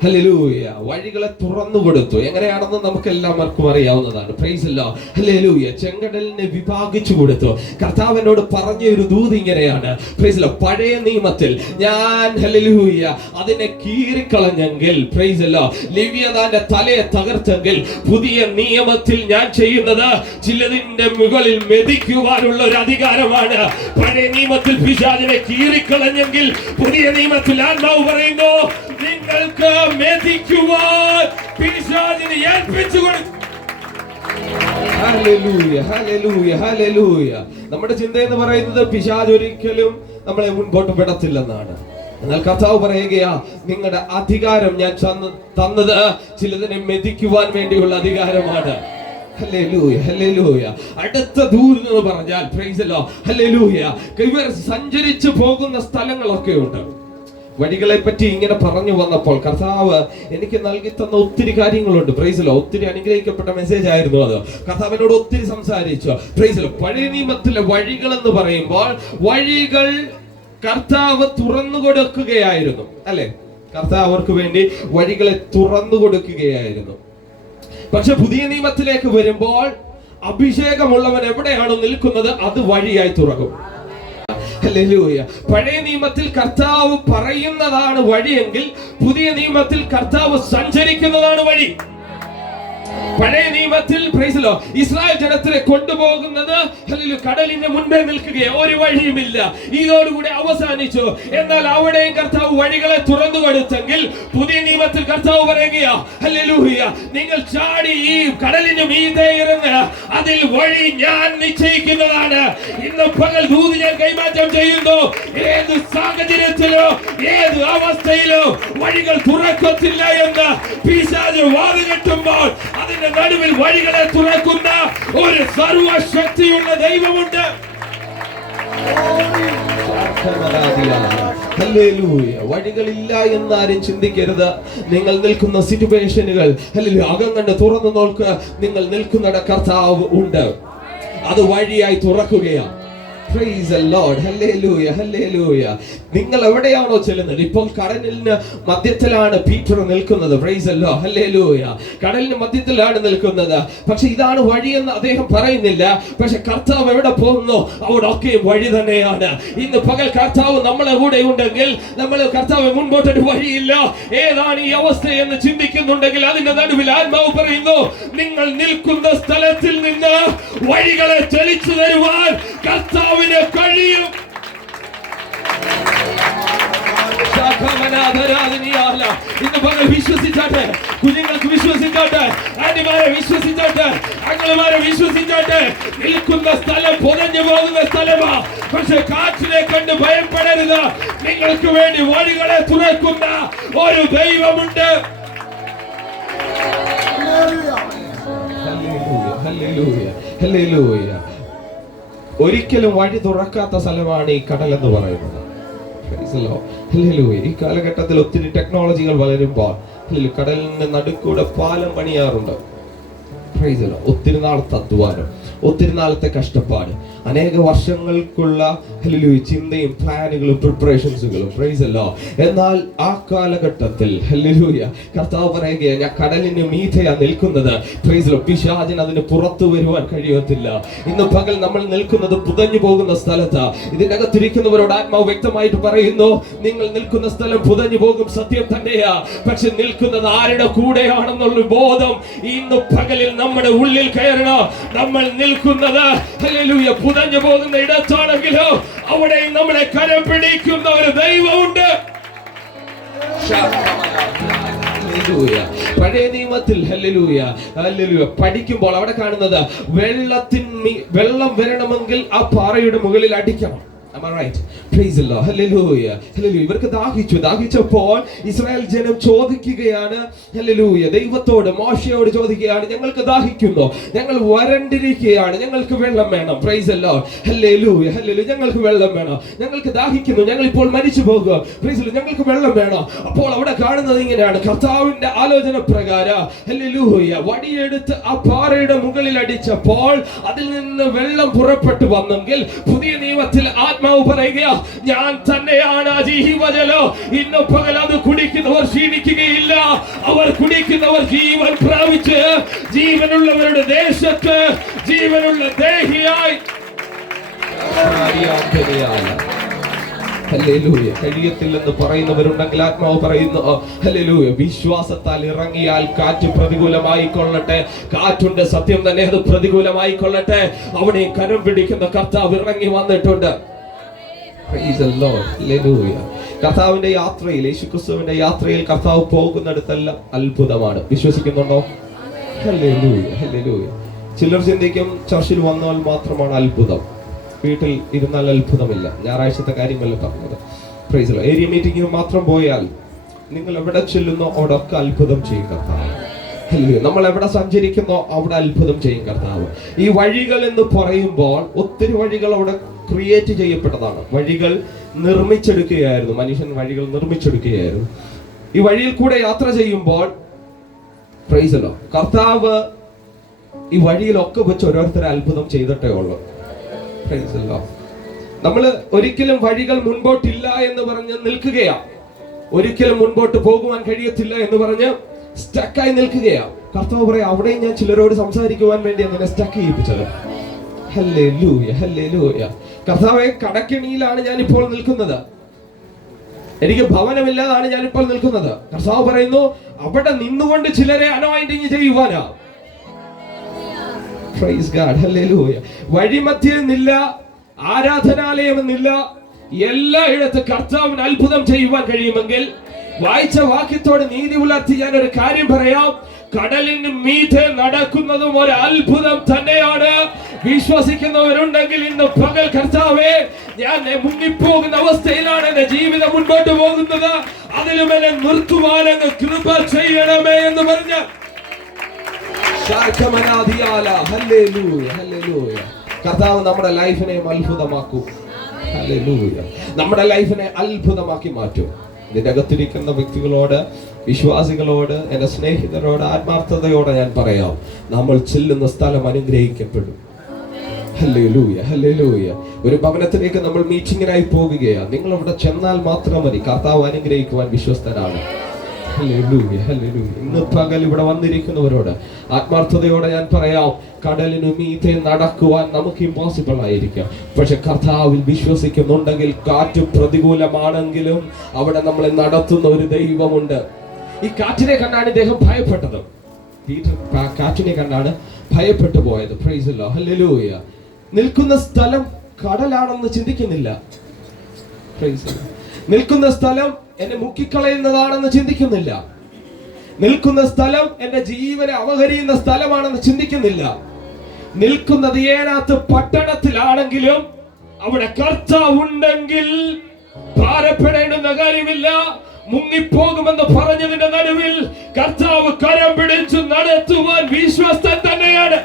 ഹല്ലേലൂയ, വഴികളെ തുറന്നു കൊടുത്തു. എങ്ങനെയാണെന്ന് നമുക്ക് എല്ലാവർക്കും അറിയാവുന്നതാണ്. Praise the Lord, hallelujah. ചെങ്കടലിനെ വിഭാഗിച്ചു കൊടുത്തു. കർത്താവിനോട് പറഞ്ഞ ഒരു ദൂത് ഇങ്ങനെയാണ്, പ്രൈസ് ദി ലോർഡ്, പഴയ നിയമത്തിൽ ഞാൻ, ഹല്ലേലൂയ, അതിനെ കീറിക്കളഞ്ഞെങ്കിൽ, പ്രൈസ് ദി ലോർഡ്, ലേവ്യതാന്റെ തലയെ തകർത്തെങ്കിൽ, പുതിയ നിയമത്തിൽ ഞാൻ ചെയ്യുന്നത് ചിലതിന്റെ മുകളിൽ മെതിക്കുവാനുള്ള ഒരു അധികാരമാണ്. പഴയ നിയമത്തിൽ പിശാചിനെ കീറിക്കളഞ്ഞെങ്കിൽ പുതിയ നിയമത്തിൽ ആത്മാവ് പറയുന്നു, നിങ്ങൾക്ക് മെതിക്കുവാൻ പിശാചിനെ ഏൽപ്പിച്ചു കൊടുത്തു. Hallelujah, hallelujah, hallelujah. നമ്മുടെ ചിന്ത എന്ന് പറയുന്നത് പിശാച് ഒരിക്കലും നമ്മളെ മുൻപോട്ട് വിടത്തില്ലെന്നാണ്. എന്നാൽ കർത്താവ് പറയുകയാ, നിങ്ങളുടെ അധികാരം ഞാൻ തന്നത് ചിലതിനെ മെതിക്കുവാൻ വേണ്ടിയുള്ള അധികാരമാണ്. Hallelujah, hallelujah. അടുത്ത ദൂരം എന്ന് പറഞ്ഞാൽ, പ്രൈസ് ദി ലോർഡ്, ഹല്ലേലൂയ, ഇവർ സഞ്ചരിച്ചു പോകുന്ന സ്ഥലങ്ങളൊക്കെ ഉണ്ട്. വഴികളെ പറ്റി ഇങ്ങനെ പറഞ്ഞു വന്നപ്പോൾ കർത്താവ് എനിക്ക് നൽകി തന്ന ഒത്തിരി കാര്യങ്ങളുണ്ട്. പ്രൈസിലോ, ഒത്തിരി അനുഗ്രഹിക്കപ്പെട്ട മെസ്സേജ് ആയിരുന്നു അത്. കർത്താവിനോട് ഒത്തിരി സംസാരിച്ചു. പ്രൈസിലോ, പഴയ നിയമത്തിലെ വഴികൾ എന്ന് പറയുമ്പോൾ വഴികൾ കർത്താവ് തുറന്നു കൊടുക്കുകയായിരുന്നു, അല്ലെ? കർത്താവ് അവർക്ക് വേണ്ടി വഴികളെ തുറന്നു കൊടുക്കുകയായിരുന്നു. പക്ഷെ പുതിയ നിയമത്തിലേക്ക് വരുമ്പോൾ അഭിഷേകമുള്ളവൻ എവിടെയാണോ നിൽക്കുന്നത് അത് വഴിയായി തുറക്കും. ഹല്ലേലൂയ. പഴയ നിയമത്തിൽ കർത്താവ് പറയുന്നതാണ് വഴിയെങ്കിൽ പുതിയ നിയമത്തിൽ കർത്താവ് സഞ്ചരിക്കുന്നതാണ് വഴി. പഴയ നിയമത്തിൽ പ്രൈസിലോ ഇസ്രായേൽ ജനത്തിനെ കൊണ്ടുപോകുന്നത് കടലിന് മുൻപേ നിൽക്കുകയാണ്, ഒരു വഴിയുമില്ല, ഇതോടുകൂടി അവസാനിച്ചു. എന്നാൽ അവിടെയും കർത്താവ് വഴികളെ തുറന്നു കൊടുത്തെങ്കിൽ പുതിയ നിയമത്തിൽ കർത്താവ് പറയുകയാ, ഹല്ലേലൂയ, നിങ്ങൾ ചാടി ഈ കടലിന് മീതെ ഇറങ്ങ്, അതിൽ വഴി ഞാൻ നിശ്ചയിക്കുന്നതാണ്. ഇന്ന് പകൽ ദൂത് ഞാൻ കൈമാറ്റം ചെയ്യുന്നു. ഏത് സാഹചര്യത്തിലോ ഏത് അവസ്ഥയിലോ വഴികൾ തുറക്കത്തില്ല എന്ന് പിശാച് വാതുകെട്ടുമ്പോൾ അതിന്റെ നടുവിൽ വഴികളെ തുറക്കുന്ന ഒരു സർവശക്തിയുള്ള ദൈവമുണ്ട്. വഴികളില്ല എന്നാരും ചിന്തിക്കരുത്. നിങ്ങൾ നിൽക്കുന്ന സിറ്റുവേഷനുകൾ അകം കണ്ട് തുറന്നു നോക്ക്. നിങ്ങൾ നിൽക്കുന്ന കർത്താവ് ഉണ്ട്, അത് വഴിയായി തുറക്കുകയാണ്. Praise the Lord. Hallelujah. Hallelujah. നിങ്ങൾ എവിടെയാണോ ചെല്ലുന്നത്? ഇപ്പോൾ കടലിന് മധ്യത്തിലാണ് പീറ്റർ നിൽക്കുന്നത്. Praise the Lord. Hallelujah. കടലിന് മധ്യത്തിലാണ് നിൽക്കുന്നത്. പക്ഷെ ഇതാണ് വഴിയെന്ന് അദ്ദേഹം പറയുന്നില്ല. പക്ഷെ കർത്താവ് എവിടെ പോകുന്നു അവിടൊക്കെ വഴി തന്നെയാണ്. ഇന്ന് പകൽ കർത്താവ് നമ്മളെ കൂടെ ഉണ്ടെങ്കിൽ നമ്മൾ കർത്താവ് മുൻപോട്ടൊരു വഴിയില്ല, ഏതാണ് ഈ അവസ്ഥ എന്ന് ചിന്തിക്കുന്നുണ്ടെങ്കിൽ അതിന്റെ നടുവിൽ ആത്മാവ് പറയുന്നു, നിങ്ങൾ നിൽക്കുന്ന സ്ഥലത്തിൽ നിന്ന് വഴികളെ തെളിച്ചു തരുവാൻ കർത്താവ് കഴിയും. ഇന്ന് പകൽ വിശ്വസിച്ചാട്ടെ, കുഞ്ഞുങ്ങൾക്ക് വിശ്വസിച്ചാട്ടെ, ആന്റിമാരെ വിശ്വസിച്ചാട്ടെ, അങ്ങളമാരെ വിശ്വസിച്ചാട്ടെ. നിൽക്കുന്ന സ്ഥലം പുതഞ്ഞു പോകുന്ന സ്ഥലമാ, പക്ഷെ കാറ്റിനെ കണ്ട് ഭയപ്പെടരുത്. നിങ്ങൾക്ക് വേണ്ടി വഴികളെ തുറക്കുന്ന ഒരു ദൈവമുണ്ട്. ഒരിക്കലും വഴി തുറക്കാത്ത സ്ഥലമാണ് ഈ കടൽ എന്ന് പറയുന്നത്. ഈ കാലഘട്ടത്തിൽ ഒത്തിരി ടെക്നോളജികൾ വളരുമ്പോൾ കടലിന്റെ നടുക്കൂടെ പാലം പണിയാറുണ്ട്. ഒത്തിരി നാളത്തെ അധ്വാനം, ഒത്തിരി നാളത്തെ കഷ്ടപ്പാട്, അനേക വർഷങ്ങൾക്കുള്ള ചിന്തയും പ്ലാനുകളും പ്രിപ്പറേഷൻസുകളും. എന്നാൽ ആ കാലഘട്ടത്തിൽ കർത്താവ് പറയുകയാണ്, ഞാൻ കടലിന് മീതെയാ നിൽക്കുന്നത്. പിശാചിന് അതിന് പുറത്തു വരുവാൻ കഴിയത്തില്ല. ഇന്ന് പകൽ നമ്മൾ നിൽക്കുന്നത് പുതഞ്ഞു പോകുന്ന സ്ഥലത്താ. ഇതിനകത്തിരിക്കുന്നവരോട് ആത്മാവ് വ്യക്തമായിട്ട് പറയുന്നു, നിങ്ങൾ നിൽക്കുന്ന സ്ഥലം പുതഞ്ഞു പോകും, സത്യം തന്നെയാ. പക്ഷെ നിൽക്കുന്നത് ആരുടെ കൂടെയാണെന്നുള്ള ബോധം ഇന്ന് പകലിൽ നമ്മുടെ ഉള്ളിൽ കയറണം. നമ്മൾ നിൽക്കുന്നത് പുതഞ്ഞു പോകുന്ന ഇടത്താണെങ്കിലോ അവിടെയും നമ്മളെ കരം പിടിക്കുന്ന ഒരു ദൈവമുണ്ട്. പഴയ നിയമത്തിൽ പഠിക്കുമ്പോൾ അവിടെ കാണുന്നത് വെള്ളം വരണമെങ്കിൽ ആ പാറയുടെ മുകളിൽ അടിക്കണം. Am I right? Praise the Lord. Hallelujah. Hallelujah. ഇവർക്ക് ദാഹിച്ചപ്പോൾ ഇസ്രായേൽ ജനം ചോദിക്കുകയാണ്, ഹല്ലേലൂയ, ദൈവത്തോട്, മോശയോട് ചോദിക്കുകയാണ്, ഞങ്ങൾക്ക് ദാഹിക്കുന്നു, ഞങ്ങൾ വരണ്ടിരിക്കുകയാണ്, ഞങ്ങൾക്ക് വെള്ളം വേണം. Praise the Lord. Hallelujah. Hallelujah. ഞങ്ങൾക്ക് വെള്ളം വേണം, ഞങ്ങൾക്ക് ദാഹിക്കുന്നു, ഞങ്ങൾ ഇപ്പോൾ മരിച്ചു പോകുക. Praise the Lord. ഞങ്ങൾക്ക് വെള്ളം വേണം. അപ്പോൾ അവിടെ കാണുന്നത് ഇങ്ങനെയാണ്, കർത്താവിന്റെ ആലോചന പ്രകാരം ഹല്ലേലൂയ വടിയെടുത്ത് ആ പാറയുടെ മുകളിൽ അടിച്ചപ്പോൾ അതിൽ നിന്ന് വെള്ളം പുറപ്പെട്ടു വന്നെങ്കിൽ പുതിയ നിയമത്തിൽ ആത്മാവ് പറയുക, ഞാൻ തന്നെയാണ് ആ ജീവജലം. ഇന്ന് പകൽ അത് കുടിക്കുന്നവർ ക്ഷീണിക്കുകയില്ല, അവർ കുടിക്കുന്നവർ ജീവൻ പ്രാപിച്ച് ജീവനുള്ളവരുടെ ദേശത്ത് ജീവനുള്ള ദേഹിയായി. ഹല്ലേലൂയ. കഴിയത്തില്ലെന്ന് പറയുന്നവരുണ്ടെങ്കിൽ ആത്മാവ് പറയുന്നു, ഹല്ലേലൂയ, വിശ്വാസത്താൽ ഇറങ്ങിയാൽ കാറ്റ് പ്രതികൂലമായി കൊള്ളട്ടെ. കാറ്റുണ്ട്, സത്യം തന്നെ, അത് പ്രതികൂലമായി കൊള്ളട്ടെ. അവിടെ കരം പിടിക്കുന്ന കർത്താവ് ഇറങ്ങി വന്നിട്ടുണ്ട്. കർത്താവിന്റെ യാത്രയിൽ, യേശുക്രിസ്തുവിന്റെ യാത്രയിൽ കർത്താവ് പോകുന്നിടത്തെല്ലാം അത്ഭുതമാണ്. വിശ്വസിക്കുന്നുണ്ടോ? ഹല്ലേലൂയ. ഹല്ലേലൂയ. ചിലർ ചിന്തിക്കും ചർച്ചിൽ വന്നാൽ മാത്രമാണ് അത്ഭുതം, വീട്ടിൽ ഇരുന്നാൽ അത്ഭുതമില്ല. ഞായറാഴ്ചത്തെ കാര്യങ്ങളിൽ പറഞ്ഞത്. Price the Lord. ഏരിയ മീറ്റിംഗിന് മാത്രം പോയാൽ നിങ്ങൾ എവിടെ ചെല്ലുന്നോ അവിടെ ഒക്കെ അത്ഭുതം ചെയ്യും കർത്താവ്. നമ്മൾ എവിടെ സഞ്ചരിക്കുന്നോ അവിടെ അത്ഭുതം ചെയ്യും കർത്താവ്. ഈ വഴികൾ എന്ന് പറയുമ്പോൾ ഒത്തിരി വഴികൾ അവിടെ ക്രിയേറ്റ് ചെയ്യപ്പെട്ടതാണ്. വഴികൾ നിർമ്മിച്ചെടുക്കുകയായിരുന്നു, മനുഷ്യൻ വഴികൾ നിർമ്മിച്ചെടുക്കുകയായിരുന്നു. ഈ വഴിയിൽ കൂടെ യാത്ര ചെയ്യുമ്പോൾ പ്രൈസ് ദി ലോർഡ്, കർത്താവ് ഈ വഴിയിലൊക്കെ വെച്ച് ഓരോരുത്തരെ അത്ഭുതം ചെയ്തിട്ടേ ഉള്ളൂ. Price the Lord. നമ്മൾ ഒരിക്കലും വഴികൾ മുൻപോട്ടില്ല എന്ന് പറഞ്ഞ് നിൽക്കുകയാ, ഒരിക്കലും മുൻപോട്ട് പോകുവാൻ കഴിയത്തില്ല എന്ന് പറഞ്ഞ് സ്റ്റക്കായി നിൽക്കുകയാ. കർത്താവ് പറയാം, അവിടെയും ഞാൻ ചിലരോട് സംസാരിക്കുവാൻ വേണ്ടി അങ്ങനെ സ്റ്റക്ക് ചെയ്യിപ്പിച്ചത്. Hallelujah, hallelujah. കർത്താവേ, കടക്കെണിയിലാണ് ഞാൻ ഇപ്പോൾ നിൽക്കുന്നത്, എനിക്ക് ഭവനമില്ലാതാണ് ഞാനിപ്പോൾ നിൽക്കുന്നത്. കർത്താവ് പറയുന്നു, അവിടെ നിന്നുകൊണ്ട് ചിലരെ അനോയിന്റിങ് ചെയ്യുവാനാ. Praise God, hallelujah. വഴിമധ്യേ നില്ല, ആരാധനാലയം എന്നില്ല, എല്ലായിടത്തും കർത്താവിന് അത്ഭുതം ചെയ്യുവാൻ കഴിയുമെങ്കിൽ വായിച്ച വാക്യത്തോട് നീതി പുലർത്തി ഞാൻ ഒരു കാര്യം പറയാം, കടലിന് മീതെ നടക്കുന്നതും ഒരു അത്ഭുതം തന്നെയാണ്. വിശ്വസിക്കുന്നവരുണ്ടെങ്കിൽ ഇന്ന് പകൽ കർത്താവേ, ഞാൻ മുങ്ങിപ്പോകുന്ന അവസ്ഥയിലാണ് എന്റെ ജീവിതം മുൻപോട്ട് പോകുന്നത്, അതിലും എന്നെ നിർത്തുവാൻ അങ്ങ് കൃപ ചെയ്യണമേ എന്ന് പറഞ്ഞ കർത്താവ് നമ്മുടെ ലൈഫിനെയും അത്ഭുതമാക്കും. ഹല്ലേലൂയ. നമ്മുടെ ലൈഫിനെ അത്ഭുതമാക്കി മാറ്റും. ഇതിന്റെ അകത്തിരിക്കുന്ന വ്യക്തികളോട്, വിശ്വാസികളോട്, എന്റെ സ്നേഹിതരോട് ആത്മാർത്ഥതയോടെ ഞാൻ പറയാം, നമ്മൾ ചെല്ലുന്ന സ്ഥലം അനുഗ്രഹിക്കപ്പെടും. Hallelujah, hallelujah. ഒരു ഭവനത്തിലേക്ക് നമ്മൾ മീറ്റിംഗിനായി പോകുകയാണ്, നിങ്ങൾ അവിടെ ചെന്നാൽ മാത്രം മതി, കർത്താവ് അനുഗ്രഹിക്കുവാൻ വിശ്വസ്തനാണ്. Hallelujah, hallelujah. ഇന്ന് പകൽ ഇവിടെ വന്നിരിക്കുന്നവരോട് ആത്മാർത്ഥതയോടെ ഞാൻ പറയാം, കടലിനു മീതെ നടക്കുവാൻ നമുക്ക് ഇമ്പോസിബിൾ ആയിരിക്കാം, പക്ഷെ കർത്താവിൽ വിശ്വസിക്കുന്നുണ്ടെങ്കിൽ കാറ്റ് പ്രതികൂലമാണെങ്കിലും അവിടെ നമ്മളെ നടത്തുന്ന ഒരു ദൈവമുണ്ട്. ഈ കാറ്റിനെ കണ്ടാണ് ഇദ്ദേഹം ഭയപ്പെട്ടത്. പീറ്റർ കാറ്റിനെ കണ്ടാണ് ഭയപ്പെട്ടു പോയത്. Price the Lord, hallelujah. നിൽക്കുന്ന സ്ഥലം കടലാണെന്ന് ചിന്തിക്കുന്നില്ല. Price the Lord. നിൽക്കുന്ന സ്ഥലം എന്നെ മുക്കിക്കളയുന്നതാണെന്ന് ചിന്തിക്കുന്നില്ല. നിൽക്കുന്ന സ്ഥലം എന്റെ ജീവനെ അപഹരിക്കുന്ന സ്ഥലമാണെന്ന് ചിന്തിക്കുന്നില്ല. നിൽക്കുന്നത് ഏനാത്ത് പട്ടണത്തിലാണെങ്കിലും അവിടെ കർത്താവ് ഉണ്ടെങ്കിൽ ഭാരപ്പെടേണ്ടുന്ന കാര്യമില്ല. മുങ്ങിപ്പോകുമെന്ന് പറഞ്ഞതിന്റെ നടുവിൽ കർത്താവ് കരം പിടിച്ചു നടത്തുവാൻ വിശ്വസ്തൻ തന്നെയാണ്.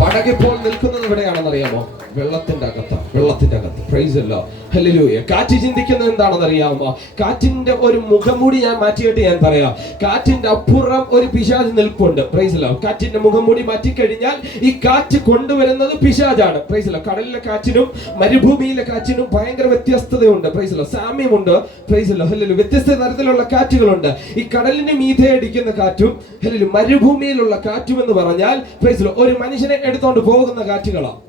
പടകിപ്പോൾ നിൽക്കുന്നത് എവിടെയാണെന്ന് അറിയാമോ? വെള്ളത്തിന്റെ അകത്ത്, വെള്ളത്തിന്റെ അകത്ത്. Price the Lord, hallelujah. കാറ്റ് ചിന്തിക്കുന്നത് എന്താണെന്ന് അറിയാമോ? കാറ്റിന്റെ ഒരു മുഖംമൂടി ഞാൻ മാറ്റിയിട്ട് ഞാൻ പറയാം, കാറ്റിന്റെ അപ്പുറം ഒരു പിശാച് നിൽപ്പുണ്ട്. Price the Lord. കാറ്റിന്റെ മുഖംമൂടി മാറ്റിക്കഴിഞ്ഞാൽ ഈ കാറ്റ് കൊണ്ടുവരുന്നത് പിശാചാണ്. Price the Lord. കടലിലെ കാറ്റിനും മരുഭൂമിയിലെ കാറ്റിനും ഭയങ്കര വ്യത്യസ്തതയുണ്ട്. Praise the Lord. സാമ്യമുണ്ട്. Praise the Lord, hallelujah. വ്യത്യസ്ത തരത്തിലുള്ള കാറ്റുകളുണ്ട്. ഈ കടലിന് മീതെ അടിക്കുന്ന കാറ്റും ഹല്ലേലൂയ മരുഭൂമിയിലുള്ള കാറ്റും എന്ന് പറഞ്ഞാൽ പ്രൈസ് ദി ലോർഡ് ഒരു മനുഷ്യനെ എടുത്തോണ്ട് പോകുന്ന കാറ്റുകളാണ്.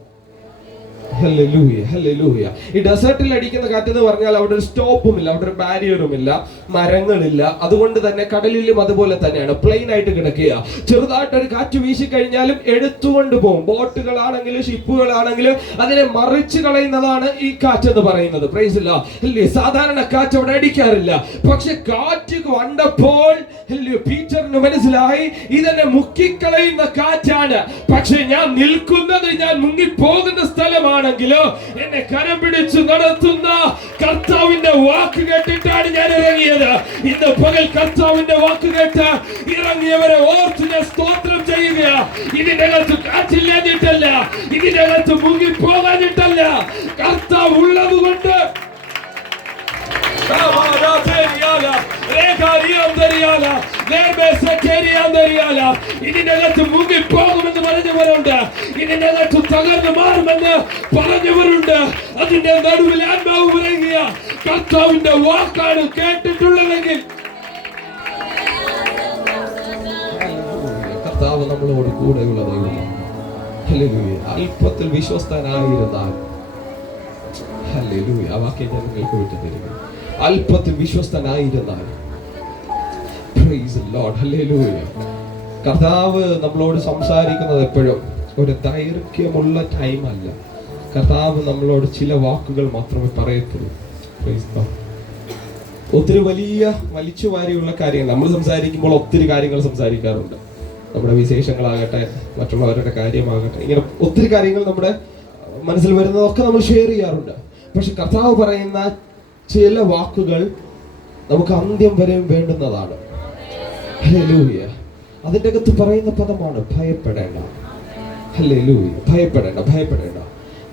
Hallelujah, hallelujah. ഈ ഡെസേർട്ടിൽ അടിക്കുന്ന കാറ്റ് എന്ന് പറഞ്ഞാൽ അവിടെ ഒരു സ്റ്റോപ്പും ഇല്ല, അവിടെ ഒരു ബാരിയറും ഇല്ല, മരങ്ങളില്ല. അതുകൊണ്ട് തന്നെ കടലിലും അതുപോലെ തന്നെയാണ്, പ്ലെയിൻ ആയിട്ട് കിടക്കുക. ചെറുതായിട്ടൊരു കാറ്റ് വീശിക്കഴിഞ്ഞാലും എടുത്തുകൊണ്ട് പോകും. ബോട്ടുകളാണെങ്കിലും ഷിപ്പുകളാണെങ്കിലും അതിനെ മറിച്ച് കളയുന്നതാണ് ഈ കാറ്റ് എന്ന് പറയുന്നത്. Price the Lord. സാധാരണ കാറ്റ് അവിടെ അടിക്കാറില്ല. പക്ഷെ കാറ്റ് കണ്ടപ്പോൾ പീറ്ററിന് മനസ്സിലായി, ഇതെന്നെ മുക്കിക്കളയുന്ന കാറ്റാണ്. പക്ഷെ ഞാൻ നിൽക്കുന്നത്, ഞാൻ മുങ്ങിപ്പോകുന്ന സ്ഥലമാണ്, എന്നെ കരം പിടിച്ചു നടത്തുന്ന കർത്താവിന്റെ വാക്ക് കേട്ടിട്ടാണ് ഞാൻ ഇറങ്ങിയത്. ഇന്ന് പകൽ കർത്താവിന്റെ വാക്ക് കേട്ട് ഇറങ്ങിയവരെ ഓർത്ത് ഞാൻ സ്തോത്രം ചെയ്യുക. ഇതിന്റെ അകത്ത് കാറ്റില്ലാഞ്ഞിട്ടല്ല, ഇതിന്റെ അകത്ത് മുങ്ങിപ്പോകാഞ്ഞിട്ടല്ല, കർത്താവ് ഉള്ളത് കൊണ്ട്. ഇതിന്റെ അകത്ത് മുങ്ങിപ്പോകുമെന്ന് പറഞ്ഞവരുണ്ട്, ഇതിന്റെ അകത്ത് തകർന്നു മാറുമെന്ന് പറഞ്ഞവരുണ്ട്. അതിന്റെ നടുവിൽ ആത്മാവ് പറയുക, കർത്താവിന്റെ വാക്കാണ് കേട്ടിട്ടുള്ളതെങ്കിൽ കർത്താവ് നമ്മളോട് കൂടെയുള്ള ദൈവമാണ്. ഹല്ലേലൂയ. അല്പത്തിൽ വിശ്വസ്തനായിരുന്നാൽ, ഹല്ലേലൂയ, ആ വാക്യം ഞാൻ നിങ്ങൾക്ക് വിട്ടുതരുന്നു. അല്പത്തിൽ വിശ്വസ്തനായിരുന്നാൽ, പ്രൈസ് ദി ലോർഡ്, ഹല്ലേലൂയ. കർത്താവ് നമ്മളോട് സംസാരിക്കുന്നത് എപ്പോഴും ഒരു ദൈർഘ്യമുള്ള ടൈം അല്ല. കർത്താവ് നമ്മളോട് ചില വാക്കുകൾ മാത്രമേ പറയത്തുള്ളൂ. Price the Lord. ഒത്തിരി വലിച്ചു വാരിയുള്ള കാര്യങ്ങൾ നമ്മൾ സംസാരിക്കുമ്പോൾ ഒത്തിരി കാര്യങ്ങൾ സംസാരിക്കാറുണ്ട്. നമ്മുടെ വിശേഷങ്ങളാകട്ടെ, മറ്റുള്ളവരുടെ കാര്യമാകട്ടെ, ഇങ്ങനെ ഒത്തിരി കാര്യങ്ങൾ നമ്മുടെ മനസ്സിൽ വരുന്നതൊക്കെ നമ്മൾ ഷെയർ ചെയ്യാറുണ്ട്. പക്ഷെ കർത്താവ് പറയുന്ന ചില വാക്കുകൾ നമുക്ക് അന്ത്യം വരെയും വേണ്ടുന്നതാണ്. ഹല്ലേലൂയ. അതിൻ്റെ അകത്ത് പറയുന്ന പദമാണ് ഭയപ്പെടേണ്ട. ഹല്ലേലൂയ. ഭയപ്പെടേണ്ട, ഭയപ്പെടേണ്ട.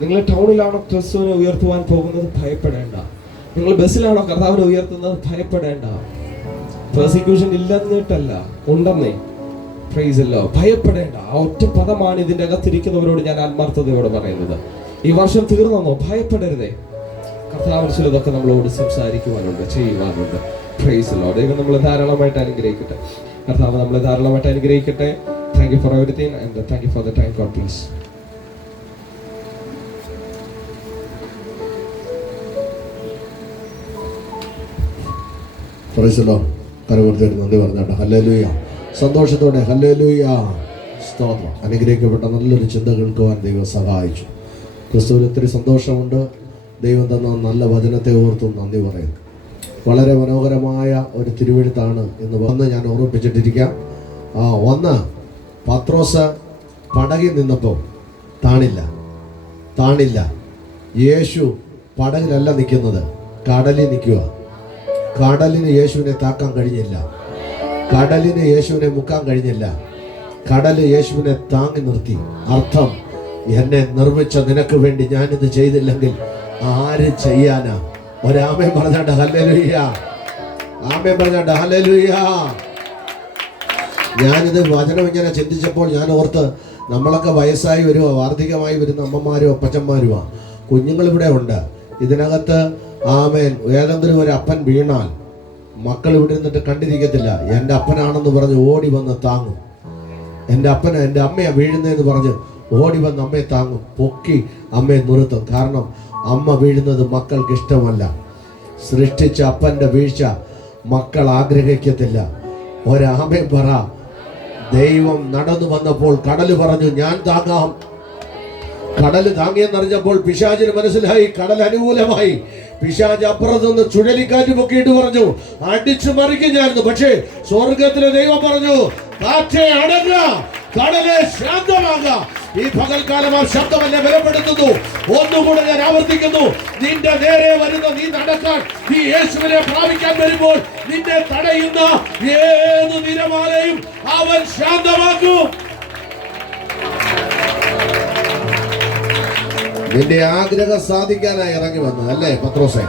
നിങ്ങൾ ടൗണിലാണോ ക്രിസ്തുവിനെ ഉയർത്തുവാൻ പോകുന്നത്? ഭയപ്പെടേണ്ട. നിങ്ങൾ ബസ്സിലാണോ കർത്താവിനെ ഉയർത്തുന്നത്? ഭയപ്പെടേണ്ട. പെർസിക്യൂഷൻ ഇല്ലെന്നിട്ടല്ല, ഉണ്ടെന്നേ. Praise the Lord. ഭയപ്പെടേണ്ട. ആ ഒറ്റ പദമാണ് ഇതിൻ്റെ അകത്തിരിക്കുന്നവരോട് ഞാൻ ആത്മാർത്ഥതയോടെ പറയുന്നത്. ഈ വർഷം തീർന്നോ? ഭയപ്പെടരുതേ. കർത്താവിന് ചിലതൊക്കെ നമ്മളോട് സംസാരിക്കുവാനുണ്ട്, ചെയ്യുവാനുണ്ട്. Praise the Lord. ദൈവം നമ്മളെ ധാരാളമായിട്ട് അനുഗ്രഹിക്കട്ടെ. കർത്താവ് നമ്മളെ ധാരാളമായിട്ട് അനുഗ്രഹിക്കട്ടെ. Thank you for everything and thank you for the time. God bless. Praise the Lord. കരകോർത്തിട്ട് നന്ദി പറഞ്ഞാട്ടെ. ഹല്ലേലൂയ. സന്തോഷത്തോടെ ഹല്ലേലൂയ. സ്തോത്രം. അനുഗ്രഹിക്കപ്പെട്ട നല്ലൊരു ചിന്ത കേൾക്കുവാൻ ദൈവം സഹായിച്ചു. ക്രിസ്തുവിൽ ഒത്തിരി സന്തോഷമുണ്ട്. ദൈവം തന്ന നല്ല വചനത്തെ ഓർത്തും നന്ദി പറയുന്നു. വളരെ മനോഹരമായ ഒരു തിരുവെഴുത്താണ് ഇന്ന് വന്ന് ഞാൻ ഓർമ്മിപ്പിച്ചിട്ടിരിക്കാം. ഒന്ന്, പത്രോസ് പടകിൽ നിന്നപ്പോൾ താണില്ല. യേശു പടകിലല്ല നിൽക്കുന്നത്, കടലിൽ നിൽക്കുക. കടലിന് യേശുവിനെ താക്കാൻ കഴിഞ്ഞില്ല. കടലിന് യേശുവിനെ മുക്കാൻ കഴിഞ്ഞില്ല. കടല് യേശുവിനെ താങ്ങി നിർത്തി. അർത്ഥം, എന്നെ നിർമ്മിച്ച നിനക്ക് വേണ്ടി ഞാനിത് ചെയ്തില്ലെങ്കിൽ ആര് ചെയ്യാനാ? ഒരാമേൻ പറഞ്ഞാണ്ട് ഹല്ലേലൂയ. ആമേൻ പറഞ്ഞാണ്ട് ഹല്ലേലൂയ. ഞാനിത് വചനം ഇങ്ങനെ ചിന്തിച്ചപ്പോൾ ഞാൻ ഓർത്ത്, നമ്മളൊക്കെ വയസ്സായി വരുമോ, വാർദ്ധക്യമായി വരുന്ന അമ്മമാരും അപ്പച്ചന്മാരുമാണ്. കുഞ്ഞുങ്ങളിവിടെ ഉണ്ട്. ഇതിനകത്ത് ആമേൻ ഏതെങ്കിലും ഒരു അപ്പൻ വീണാൽ മക്കൾ ഇവിടെ നിന്നിട്ട് കണ്ടിരിക്കത്തില്ല. എൻ്റെ അപ്പനാണെന്ന് പറഞ്ഞ് ഓടി വന്ന് താങ്ങും. എൻ്റെ അമ്മയാ വീഴുന്നതെന്ന് പറഞ്ഞ് ഓടി വന്ന് അമ്മയെ താങ്ങും, പൊക്കി അമ്മയെ നിർത്തും. കാരണം അമ്മ വീഴുന്നത് മക്കൾക്ക് ഇഷ്ടമല്ല. സൃഷ്ടിച്ച അപ്പൻ്റെ വീഴ്ച മക്കൾ ആഗ്രഹിക്കത്തില്ല. ഒരാമേൻ പറ. ദൈവം നടന്നു വന്നപ്പോൾ കടല് പറഞ്ഞു, ഞാൻ താങ്ങാം. കടല് താങ്ങിയെന്നറിഞ്ഞപ്പോൾ പിശാചിന് മനസ്സിലായി കടൽ അനുകൂലമായി. പിശാച് അപ്പുറത്തുനിന്ന് ചുഴലിക്കാറ്റ് പൊക്കിയിട്ട് പറഞ്ഞു, അടിച്ചു മറിക്കുന്നായിരുന്നു. പക്ഷേ സ്വർഗത്തിലെ ദൈവം പറഞ്ഞു, കാറ്റേ അടങ്ങുക, കടലെ ശാന്തമാകുക. ഈ പകൽക്കാലം ആ ശബ്ദം എന്നെ ബലപ്പെടുത്തുന്നു. ഒന്നുകൂടെ ഞാൻ ആവർത്തിക്കുന്നു, നിന്റെ നേരെ വരുന്ന നീ നടക്കാൻ, നീ യേശുവിനെ പ്രാപിക്കാൻ വരുമ്പോൾ നിന്നെ തടയുന്ന ഏത് നിരമാലയും അവൻ ശാന്തമാക്കും. നിന്റെ ആഗ്രഹം സാധിക്കാനായി ഇറങ്ങി വന്നത് അല്ലേ പത്രോസേ?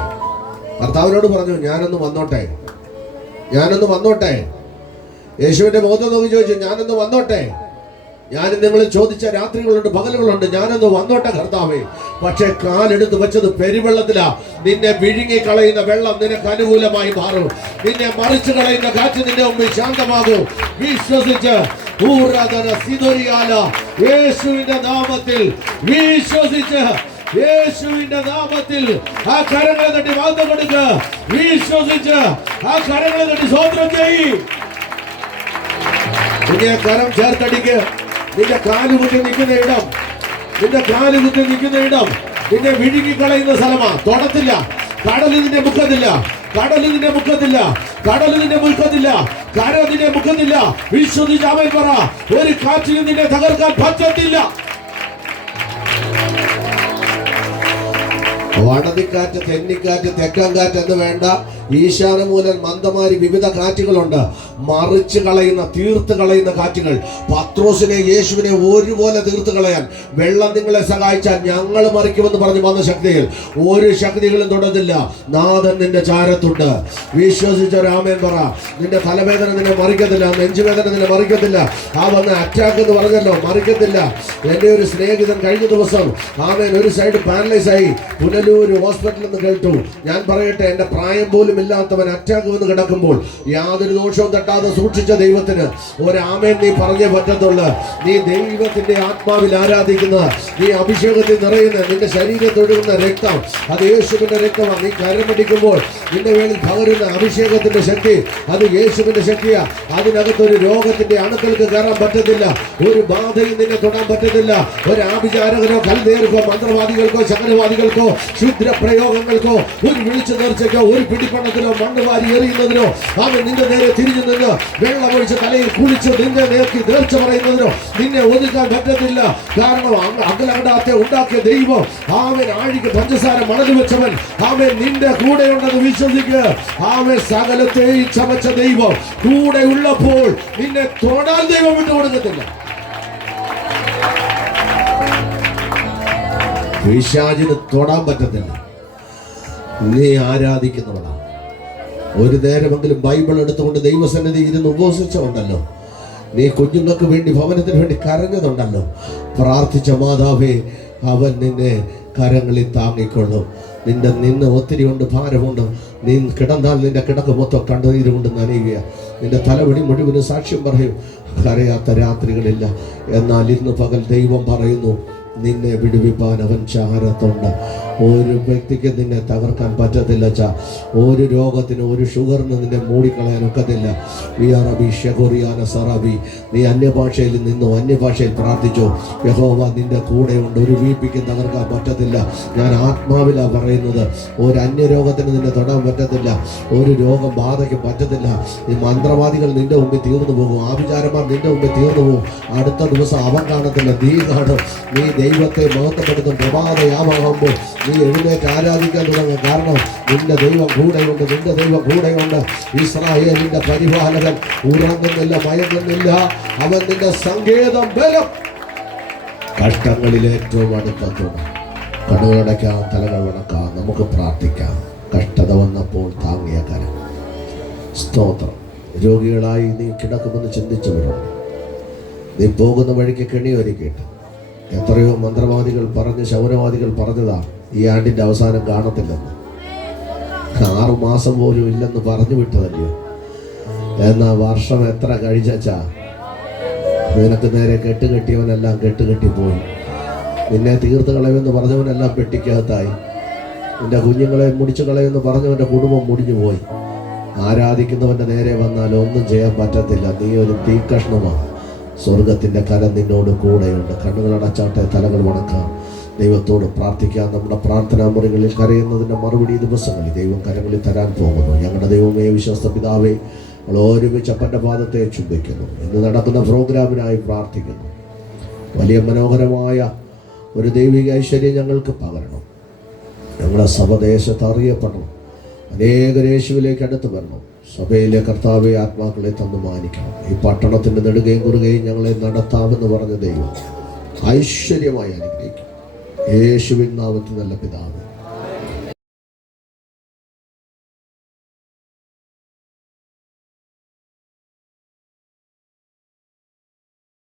കർത്താവിനോട് പറഞ്ഞു, ഞാനൊന്ന് വന്നോട്ടെ. യേശുവിന്റെ മുഖത്ത് നോക്കി ചോദിച്ചു, ഞാനൊന്ന് വന്നോട്ടെ. ഞാൻ നിങ്ങൾ ചോദിച്ച രാത്രികളുണ്ട്, പകലുകളുണ്ട്, ഞാനൊന്ന് വന്നോട്ടെ കർത്താവേ. പക്ഷെ കാലെടുത്ത് വെച്ചത് പെരുവെള്ളത്തിലാ. നിന്നെ വിഴുങ്ങി കളയുന്ന വെള്ളം നിനക്ക് അനുകൂലമായി മാറും. നിന്നെ മറിച്ചു കളയുന്ന കാറ്റ് നിന്റെ മുമ്പിൽ ശാന്തമാകും. വിശ്വസിച്ച് യേശുവിന്റെ നാമത്തിൽ വിശ്വസിച്ച്, യേശുവിന്റെ നാമത്തിൽ ആ കരങ്ങളെ തട്ടി വാഗ്ദത്തം കൊടുക്കുക. വിശ്വസിച്ച് ആ കരങ്ങളെ തട്ടി സ്തോത്രം ചെയ്യ്. നിന്നെ കരം ചേർത്തടിക്ക്. നിന്റെ കാലുകുത്തി നിൽക്കുന്ന ഇടം നിന്നെ വിഴുങ്ങിക്കളയുന്ന സ്ഥലമാ. തൊടത്തില്ല. കടല് നിന്നെ മുക്കത്തില്ല. കര നിന്നെ മുക്കത്തില്ല. വിശ്വസിച്ച് ആമേൻ പറ. ഒരു കാറ്റിലും നിന്നെ തകർക്കാൻ പറ്റത്തില്ല. വടതിക്കാറ്റ്, തെന്നിക്കാറ്റ്, തെക്കൻ കാറ്റ് എന്ന് വേണ്ട, ഈശാനമൂലൻ, മന്ദമാരി, വിവിധ കാറ്റുകളുണ്ട്. മറിച്ച് കളയുന്ന, തീർത്ത് കളയുന്ന കാറ്റുകൾ. പത്രോസിനെ യേശുവിനെ ഒരുപോലെ തീർത്ത് കളയാൻ വെള്ളം നിങ്ങളെ സഹായിച്ചാൽ ഞങ്ങൾ മറിക്കുമെന്ന് പറഞ്ഞു വന്ന ശക്തികൾ ഒരു ശക്തികളും തൊടത്തില്ല. നാഥൻ നിന്റെ ചാരത്തുണ്ട്. വിശ്വസിച്ചൊരാമേൻ പറ. നിന്റെ തലവേദന നിന്നെ മറിക്കത്തില്ല, നെഞ്ചുവേദന നിന്നെ മറിക്കത്തില്ല. ആ വന്ന അറ്റാക്ക് എന്ന് പറഞ്ഞല്ലോ, മറിക്കത്തില്ല. എൻ്റെ ഒരു സ്നേഹിതൻ കഴിഞ്ഞ ദിവസം ആമേൻ ഒരു സൈഡ് പാരലൈസ് ആയി പുനലൂർ ഹോസ്പിറ്റലിൽ നിന്ന് കേട്ടു. ഞാൻ പറയട്ടെ, എൻ്റെ പ്രായം പോലും ഇല്ലാത്തവൻ അറ്റാക്ക് വന്ന് കിടക്കുമ്പോൾ യാതൊരു ദോഷവും തട്ടാതെ സൂക്ഷിച്ച ദൈവത്തിന് ഒരാമേൻ നീ പറഞ്ഞേ പറ്റത്തുള്ളൂ. നീ ദൈവത്തിന്റെ ആത്മാവിൽ ആരാധിക്കുന്ന, നീ അഭിഷേകത്തിൽ നിറയുന്ന, നിന്റെ ശരീരത്തൊഴുകുന്ന രക്തം അത് യേശുവിന്റെ രക്തമാണ്. നീ കരമടിക്കുമ്പോൾ നിന്റെ മേളിൽ പകരുന്ന അഭിഷേകത്തിന്റെ ശക്തി അത് യേശുവിന്റെ ശക്തിയാ. അതിനകത്തൊരു രോഗത്തിന്റെ അണുക്കൾക്ക് കയറാൻ പറ്റത്തില്ല. ഒരു ബാധയും നിന്നെ തൊടാൻ പറ്റത്തില്ല. ഒരു ആഭിചാരകനോ കൽദേർക്കോ മന്ത്രവാദികൾക്കോ ശകനവാദികൾക്കോ ക്ഷുദ്ര പ്രയോഗങ്ങൾക്കോ ഒരു വിളിച്ചു നേർച്ചയ്ക്കോ ഒരു പിടിപ്പണ പീഡനത്തിനോ മണ്ണ് വാരി എറിയുന്നതിനോ അവൻ നിന്റെ നേരെ തിരിഞ്ഞു നിന്ന് വെള്ളമൊഴിച്ച് തലയിൽ കുളിച്ച് നിന്റെ നേർക്ക് നേർച്ച പറയുന്നതിനോ നിന്നെ ഒതുക്കാൻ പറ്റത്തില്ല. കാരണം അകലകടാത്തെ ഉണ്ടാക്കിയ ദൈവം അവൻ ആഴിക്ക് പഞ്ചസാര മണൽ വെച്ചവൻ അവൻ നിന്റെ കൂടെ ഉണ്ടെന്ന് വിശ്വസിക്കുക. അവൻ സകലത്തെയും ചമച്ച ദൈവം കൂടെ ഉള്ളപ്പോൾ നിന്നെ തൊടാൻ ദൈവം വിട്ടു കൊടുക്കത്തില്ല. പിശാചിന് തൊടാൻ പറ്റത്തില്ല. നീ ആരാധിക്കുന്നവളാണ്. ഒരു നേരമെങ്കിലും ബൈബിൾ എടുത്തുകൊണ്ട് ദൈവസന്നിധി ഇരുന്ന് ഉപവസിച്ചുണ്ടല്ലോ, നീ കുഞ്ഞുങ്ങൾക്ക് വേണ്ടി ഭവനത്തിന് വേണ്ടി കരഞ്ഞതുണ്ടല്ലോ, പ്രാർത്ഥിച്ച മാതാവേ അവൻ നിന്നെ കരങ്ങളിൽ താങ്ങിക്കൊള്ളും. നിന്ന് ഒത്തിരി കൊണ്ട് ഭാരമുണ്ട്. നീ കിടന്നാൽ നിന്റെ കിടക്ക് മൊത്തം കണ്ണുനീര് കൊണ്ട് നനയുക. നിന്റെ തലവടി മുഴുവനും സാക്ഷ്യം പറയും. കരയാത്ത രാത്രികളില്ല. എന്നാൽ ഇന്ന് പകൽ ദൈവം പറയുന്നു, നിന്നെ വിടുവിപ്പാൻ അവൻ ചാരത്തുണ്ട്. ഒരു വ്യക്തിക്ക് നിന്നെ തകർക്കാൻ പറ്റത്തില്ല. ഒരു രോഗത്തിന്, ഒരു ഷുഗറിന് നിന്നെ മൂടിക്കളയാൻ ഒക്കത്തില്ല. നീ അന്യഭാഷയിൽ നിന്നോ അന്യഭാഷയിൽ പ്രാർത്ഥിച്ചോ, യഹോവ നിന്റെ കൂടെയുണ്ട്. ഒരു വീപ്പിക്ക് തകർക്കാൻ പറ്റത്തില്ല. ഞാൻ ആത്മാവിലാ പറയുന്നത്. ഒരു അന്യരോഗത്തിന് നിന്നെ തൊടാൻ പറ്റത്തില്ല. ഒരു രോഗം ബാധയ്ക്ക് പറ്റത്തില്ല. ഈ മന്ത്രവാദികൾ നിന്റെ മുമ്പിൽ തീർന്നു പോകും. ആഭിചാരന്മാർ നിന്റെ മുമ്പിൽ തീർന്നു പോകും. അടുത്ത ദിവസം അവൻ കാണത്തില്ല, നീ കാണും. നീ ദൈവത്തെ മഹത്വപ്പെടുത്തും. പ്രഭാതയാമാകുമ്പോൾ നീ എഴുന്നേറ്റ് ആരാധിക്കാൻ തുടങ്ങും. കാരണം നിന്റെ ദൈവം കൂടെയുണ്ട്. നിന്റെ ദൈവം കൂടെയുണ്ട്. ഇസ്രായേലിന്റെ പരിപാലകൻ ഉറങ്ങുന്നില്ല, മയങ്ങുന്നില്ല. അവൻ നിന്റെ സങ്കേതം, ബലം. കഷ്ടങ്ങളിൽ ഏറ്റവും അടുത്തെത്തും. കണ്ണുകളടയ്ക്കാം, തലകൾ വണക്കാം, നമുക്ക് പ്രാർത്ഥിക്കാം. കഷ്ടത വന്നപ്പോൾ താങ്ങിയ കരം. സ്തോത്രം. രോഗികളായി നീ കിടക്കുമെന്ന് ചിന്തിച്ചവരുണ്ട്. നീ പോകുന്ന വഴിക്ക് കെണിയൊരുക്കിയിട്ട് എത്രയോ മന്ത്രവാദികൾ പറഞ്ഞ്, ശൗനവാദികൾ പറഞ്ഞതാ ഈ ആണ്ടിന്റെ അവസാനം കാണത്തില്ലെന്ന്. 6 മാസം പോലും ഇല്ലെന്ന് പറഞ്ഞു വിട്ടതല്ലയോ. എന്നാ വർഷം എത്ര കഴിച്ചാ നിനക്ക് നേരെ കെട്ടുകെട്ടിയവനെല്ലാം കെട്ടുകെട്ടിപ്പോയി. നിന്നെ തീർത്ത് കളയുമെന്ന് പറഞ്ഞവനെല്ലാം പെട്ടിക്കകത്തായി. നിന്റെ കുഞ്ഞുങ്ങളെ മുടിച്ചു കളയുമെന്ന് പറഞ്ഞവന്റെ കുടുംബം മുടിഞ്ഞു പോയി. ആരാധിക്കുന്നവന്റെ നേരെ വന്നാൽ ഒന്നും ചെയ്യാൻ പറ്റത്തില്ല. നീ ഒരു തീക്കഷ്ണമാണ്. സ്വർഗത്തിന്റെ കരം നിന്നോട് കൂടെയുണ്ട്. കണ്ണുകളടച്ചാട്ടെ, തലകൾ വണക്കാം, ദൈവത്തോട് പ്രാർത്ഥിക്കാം. നമ്മുടെ പ്രാർത്ഥനാ മുറികളിൽ കരയുന്നതിൻ്റെ മറുപടി ദിവസങ്ങളിൽ ദൈവം കരങ്ങളിൽ തരാൻ പോകുന്നു. ഞങ്ങളുടെ ദൈവമേ, വിശ്വസ്ത പിതാവേ, നമ്മൾ ഒരുമിച്ച് അപ്പൻ്റെ പാദത്തെ ചുംബിക്കുന്നു. ഇന്ന് നടക്കുന്ന പ്രോഗ്രാമിനായി പ്രാർത്ഥിക്കുന്നു. വലിയ മനോഹരമായ ഒരു ദൈവിക ഐശ്വര്യം ഞങ്ങൾക്ക് പകരണം. ഞങ്ങളെ സഭദേശത്ത് അറിയപ്പെടണം. അനേക യേശുവിലേക്ക് അടുത്ത് വരണം. സഭയിലെ കർത്താവെ ആത്മാക്കളെ തന്നു മാനിക്കണം. ഈ പട്ടണത്തിൻ്റെ നെടുകയും കുറുകയും ഞങ്ങളെ നടത്താമെന്ന് പറഞ്ഞ ദൈവം ഐശ്വര്യമായി അനുഗ്രഹിക്കും. യേശുവിൻ നാമത്തിൽ നല്ല പിതാവ്.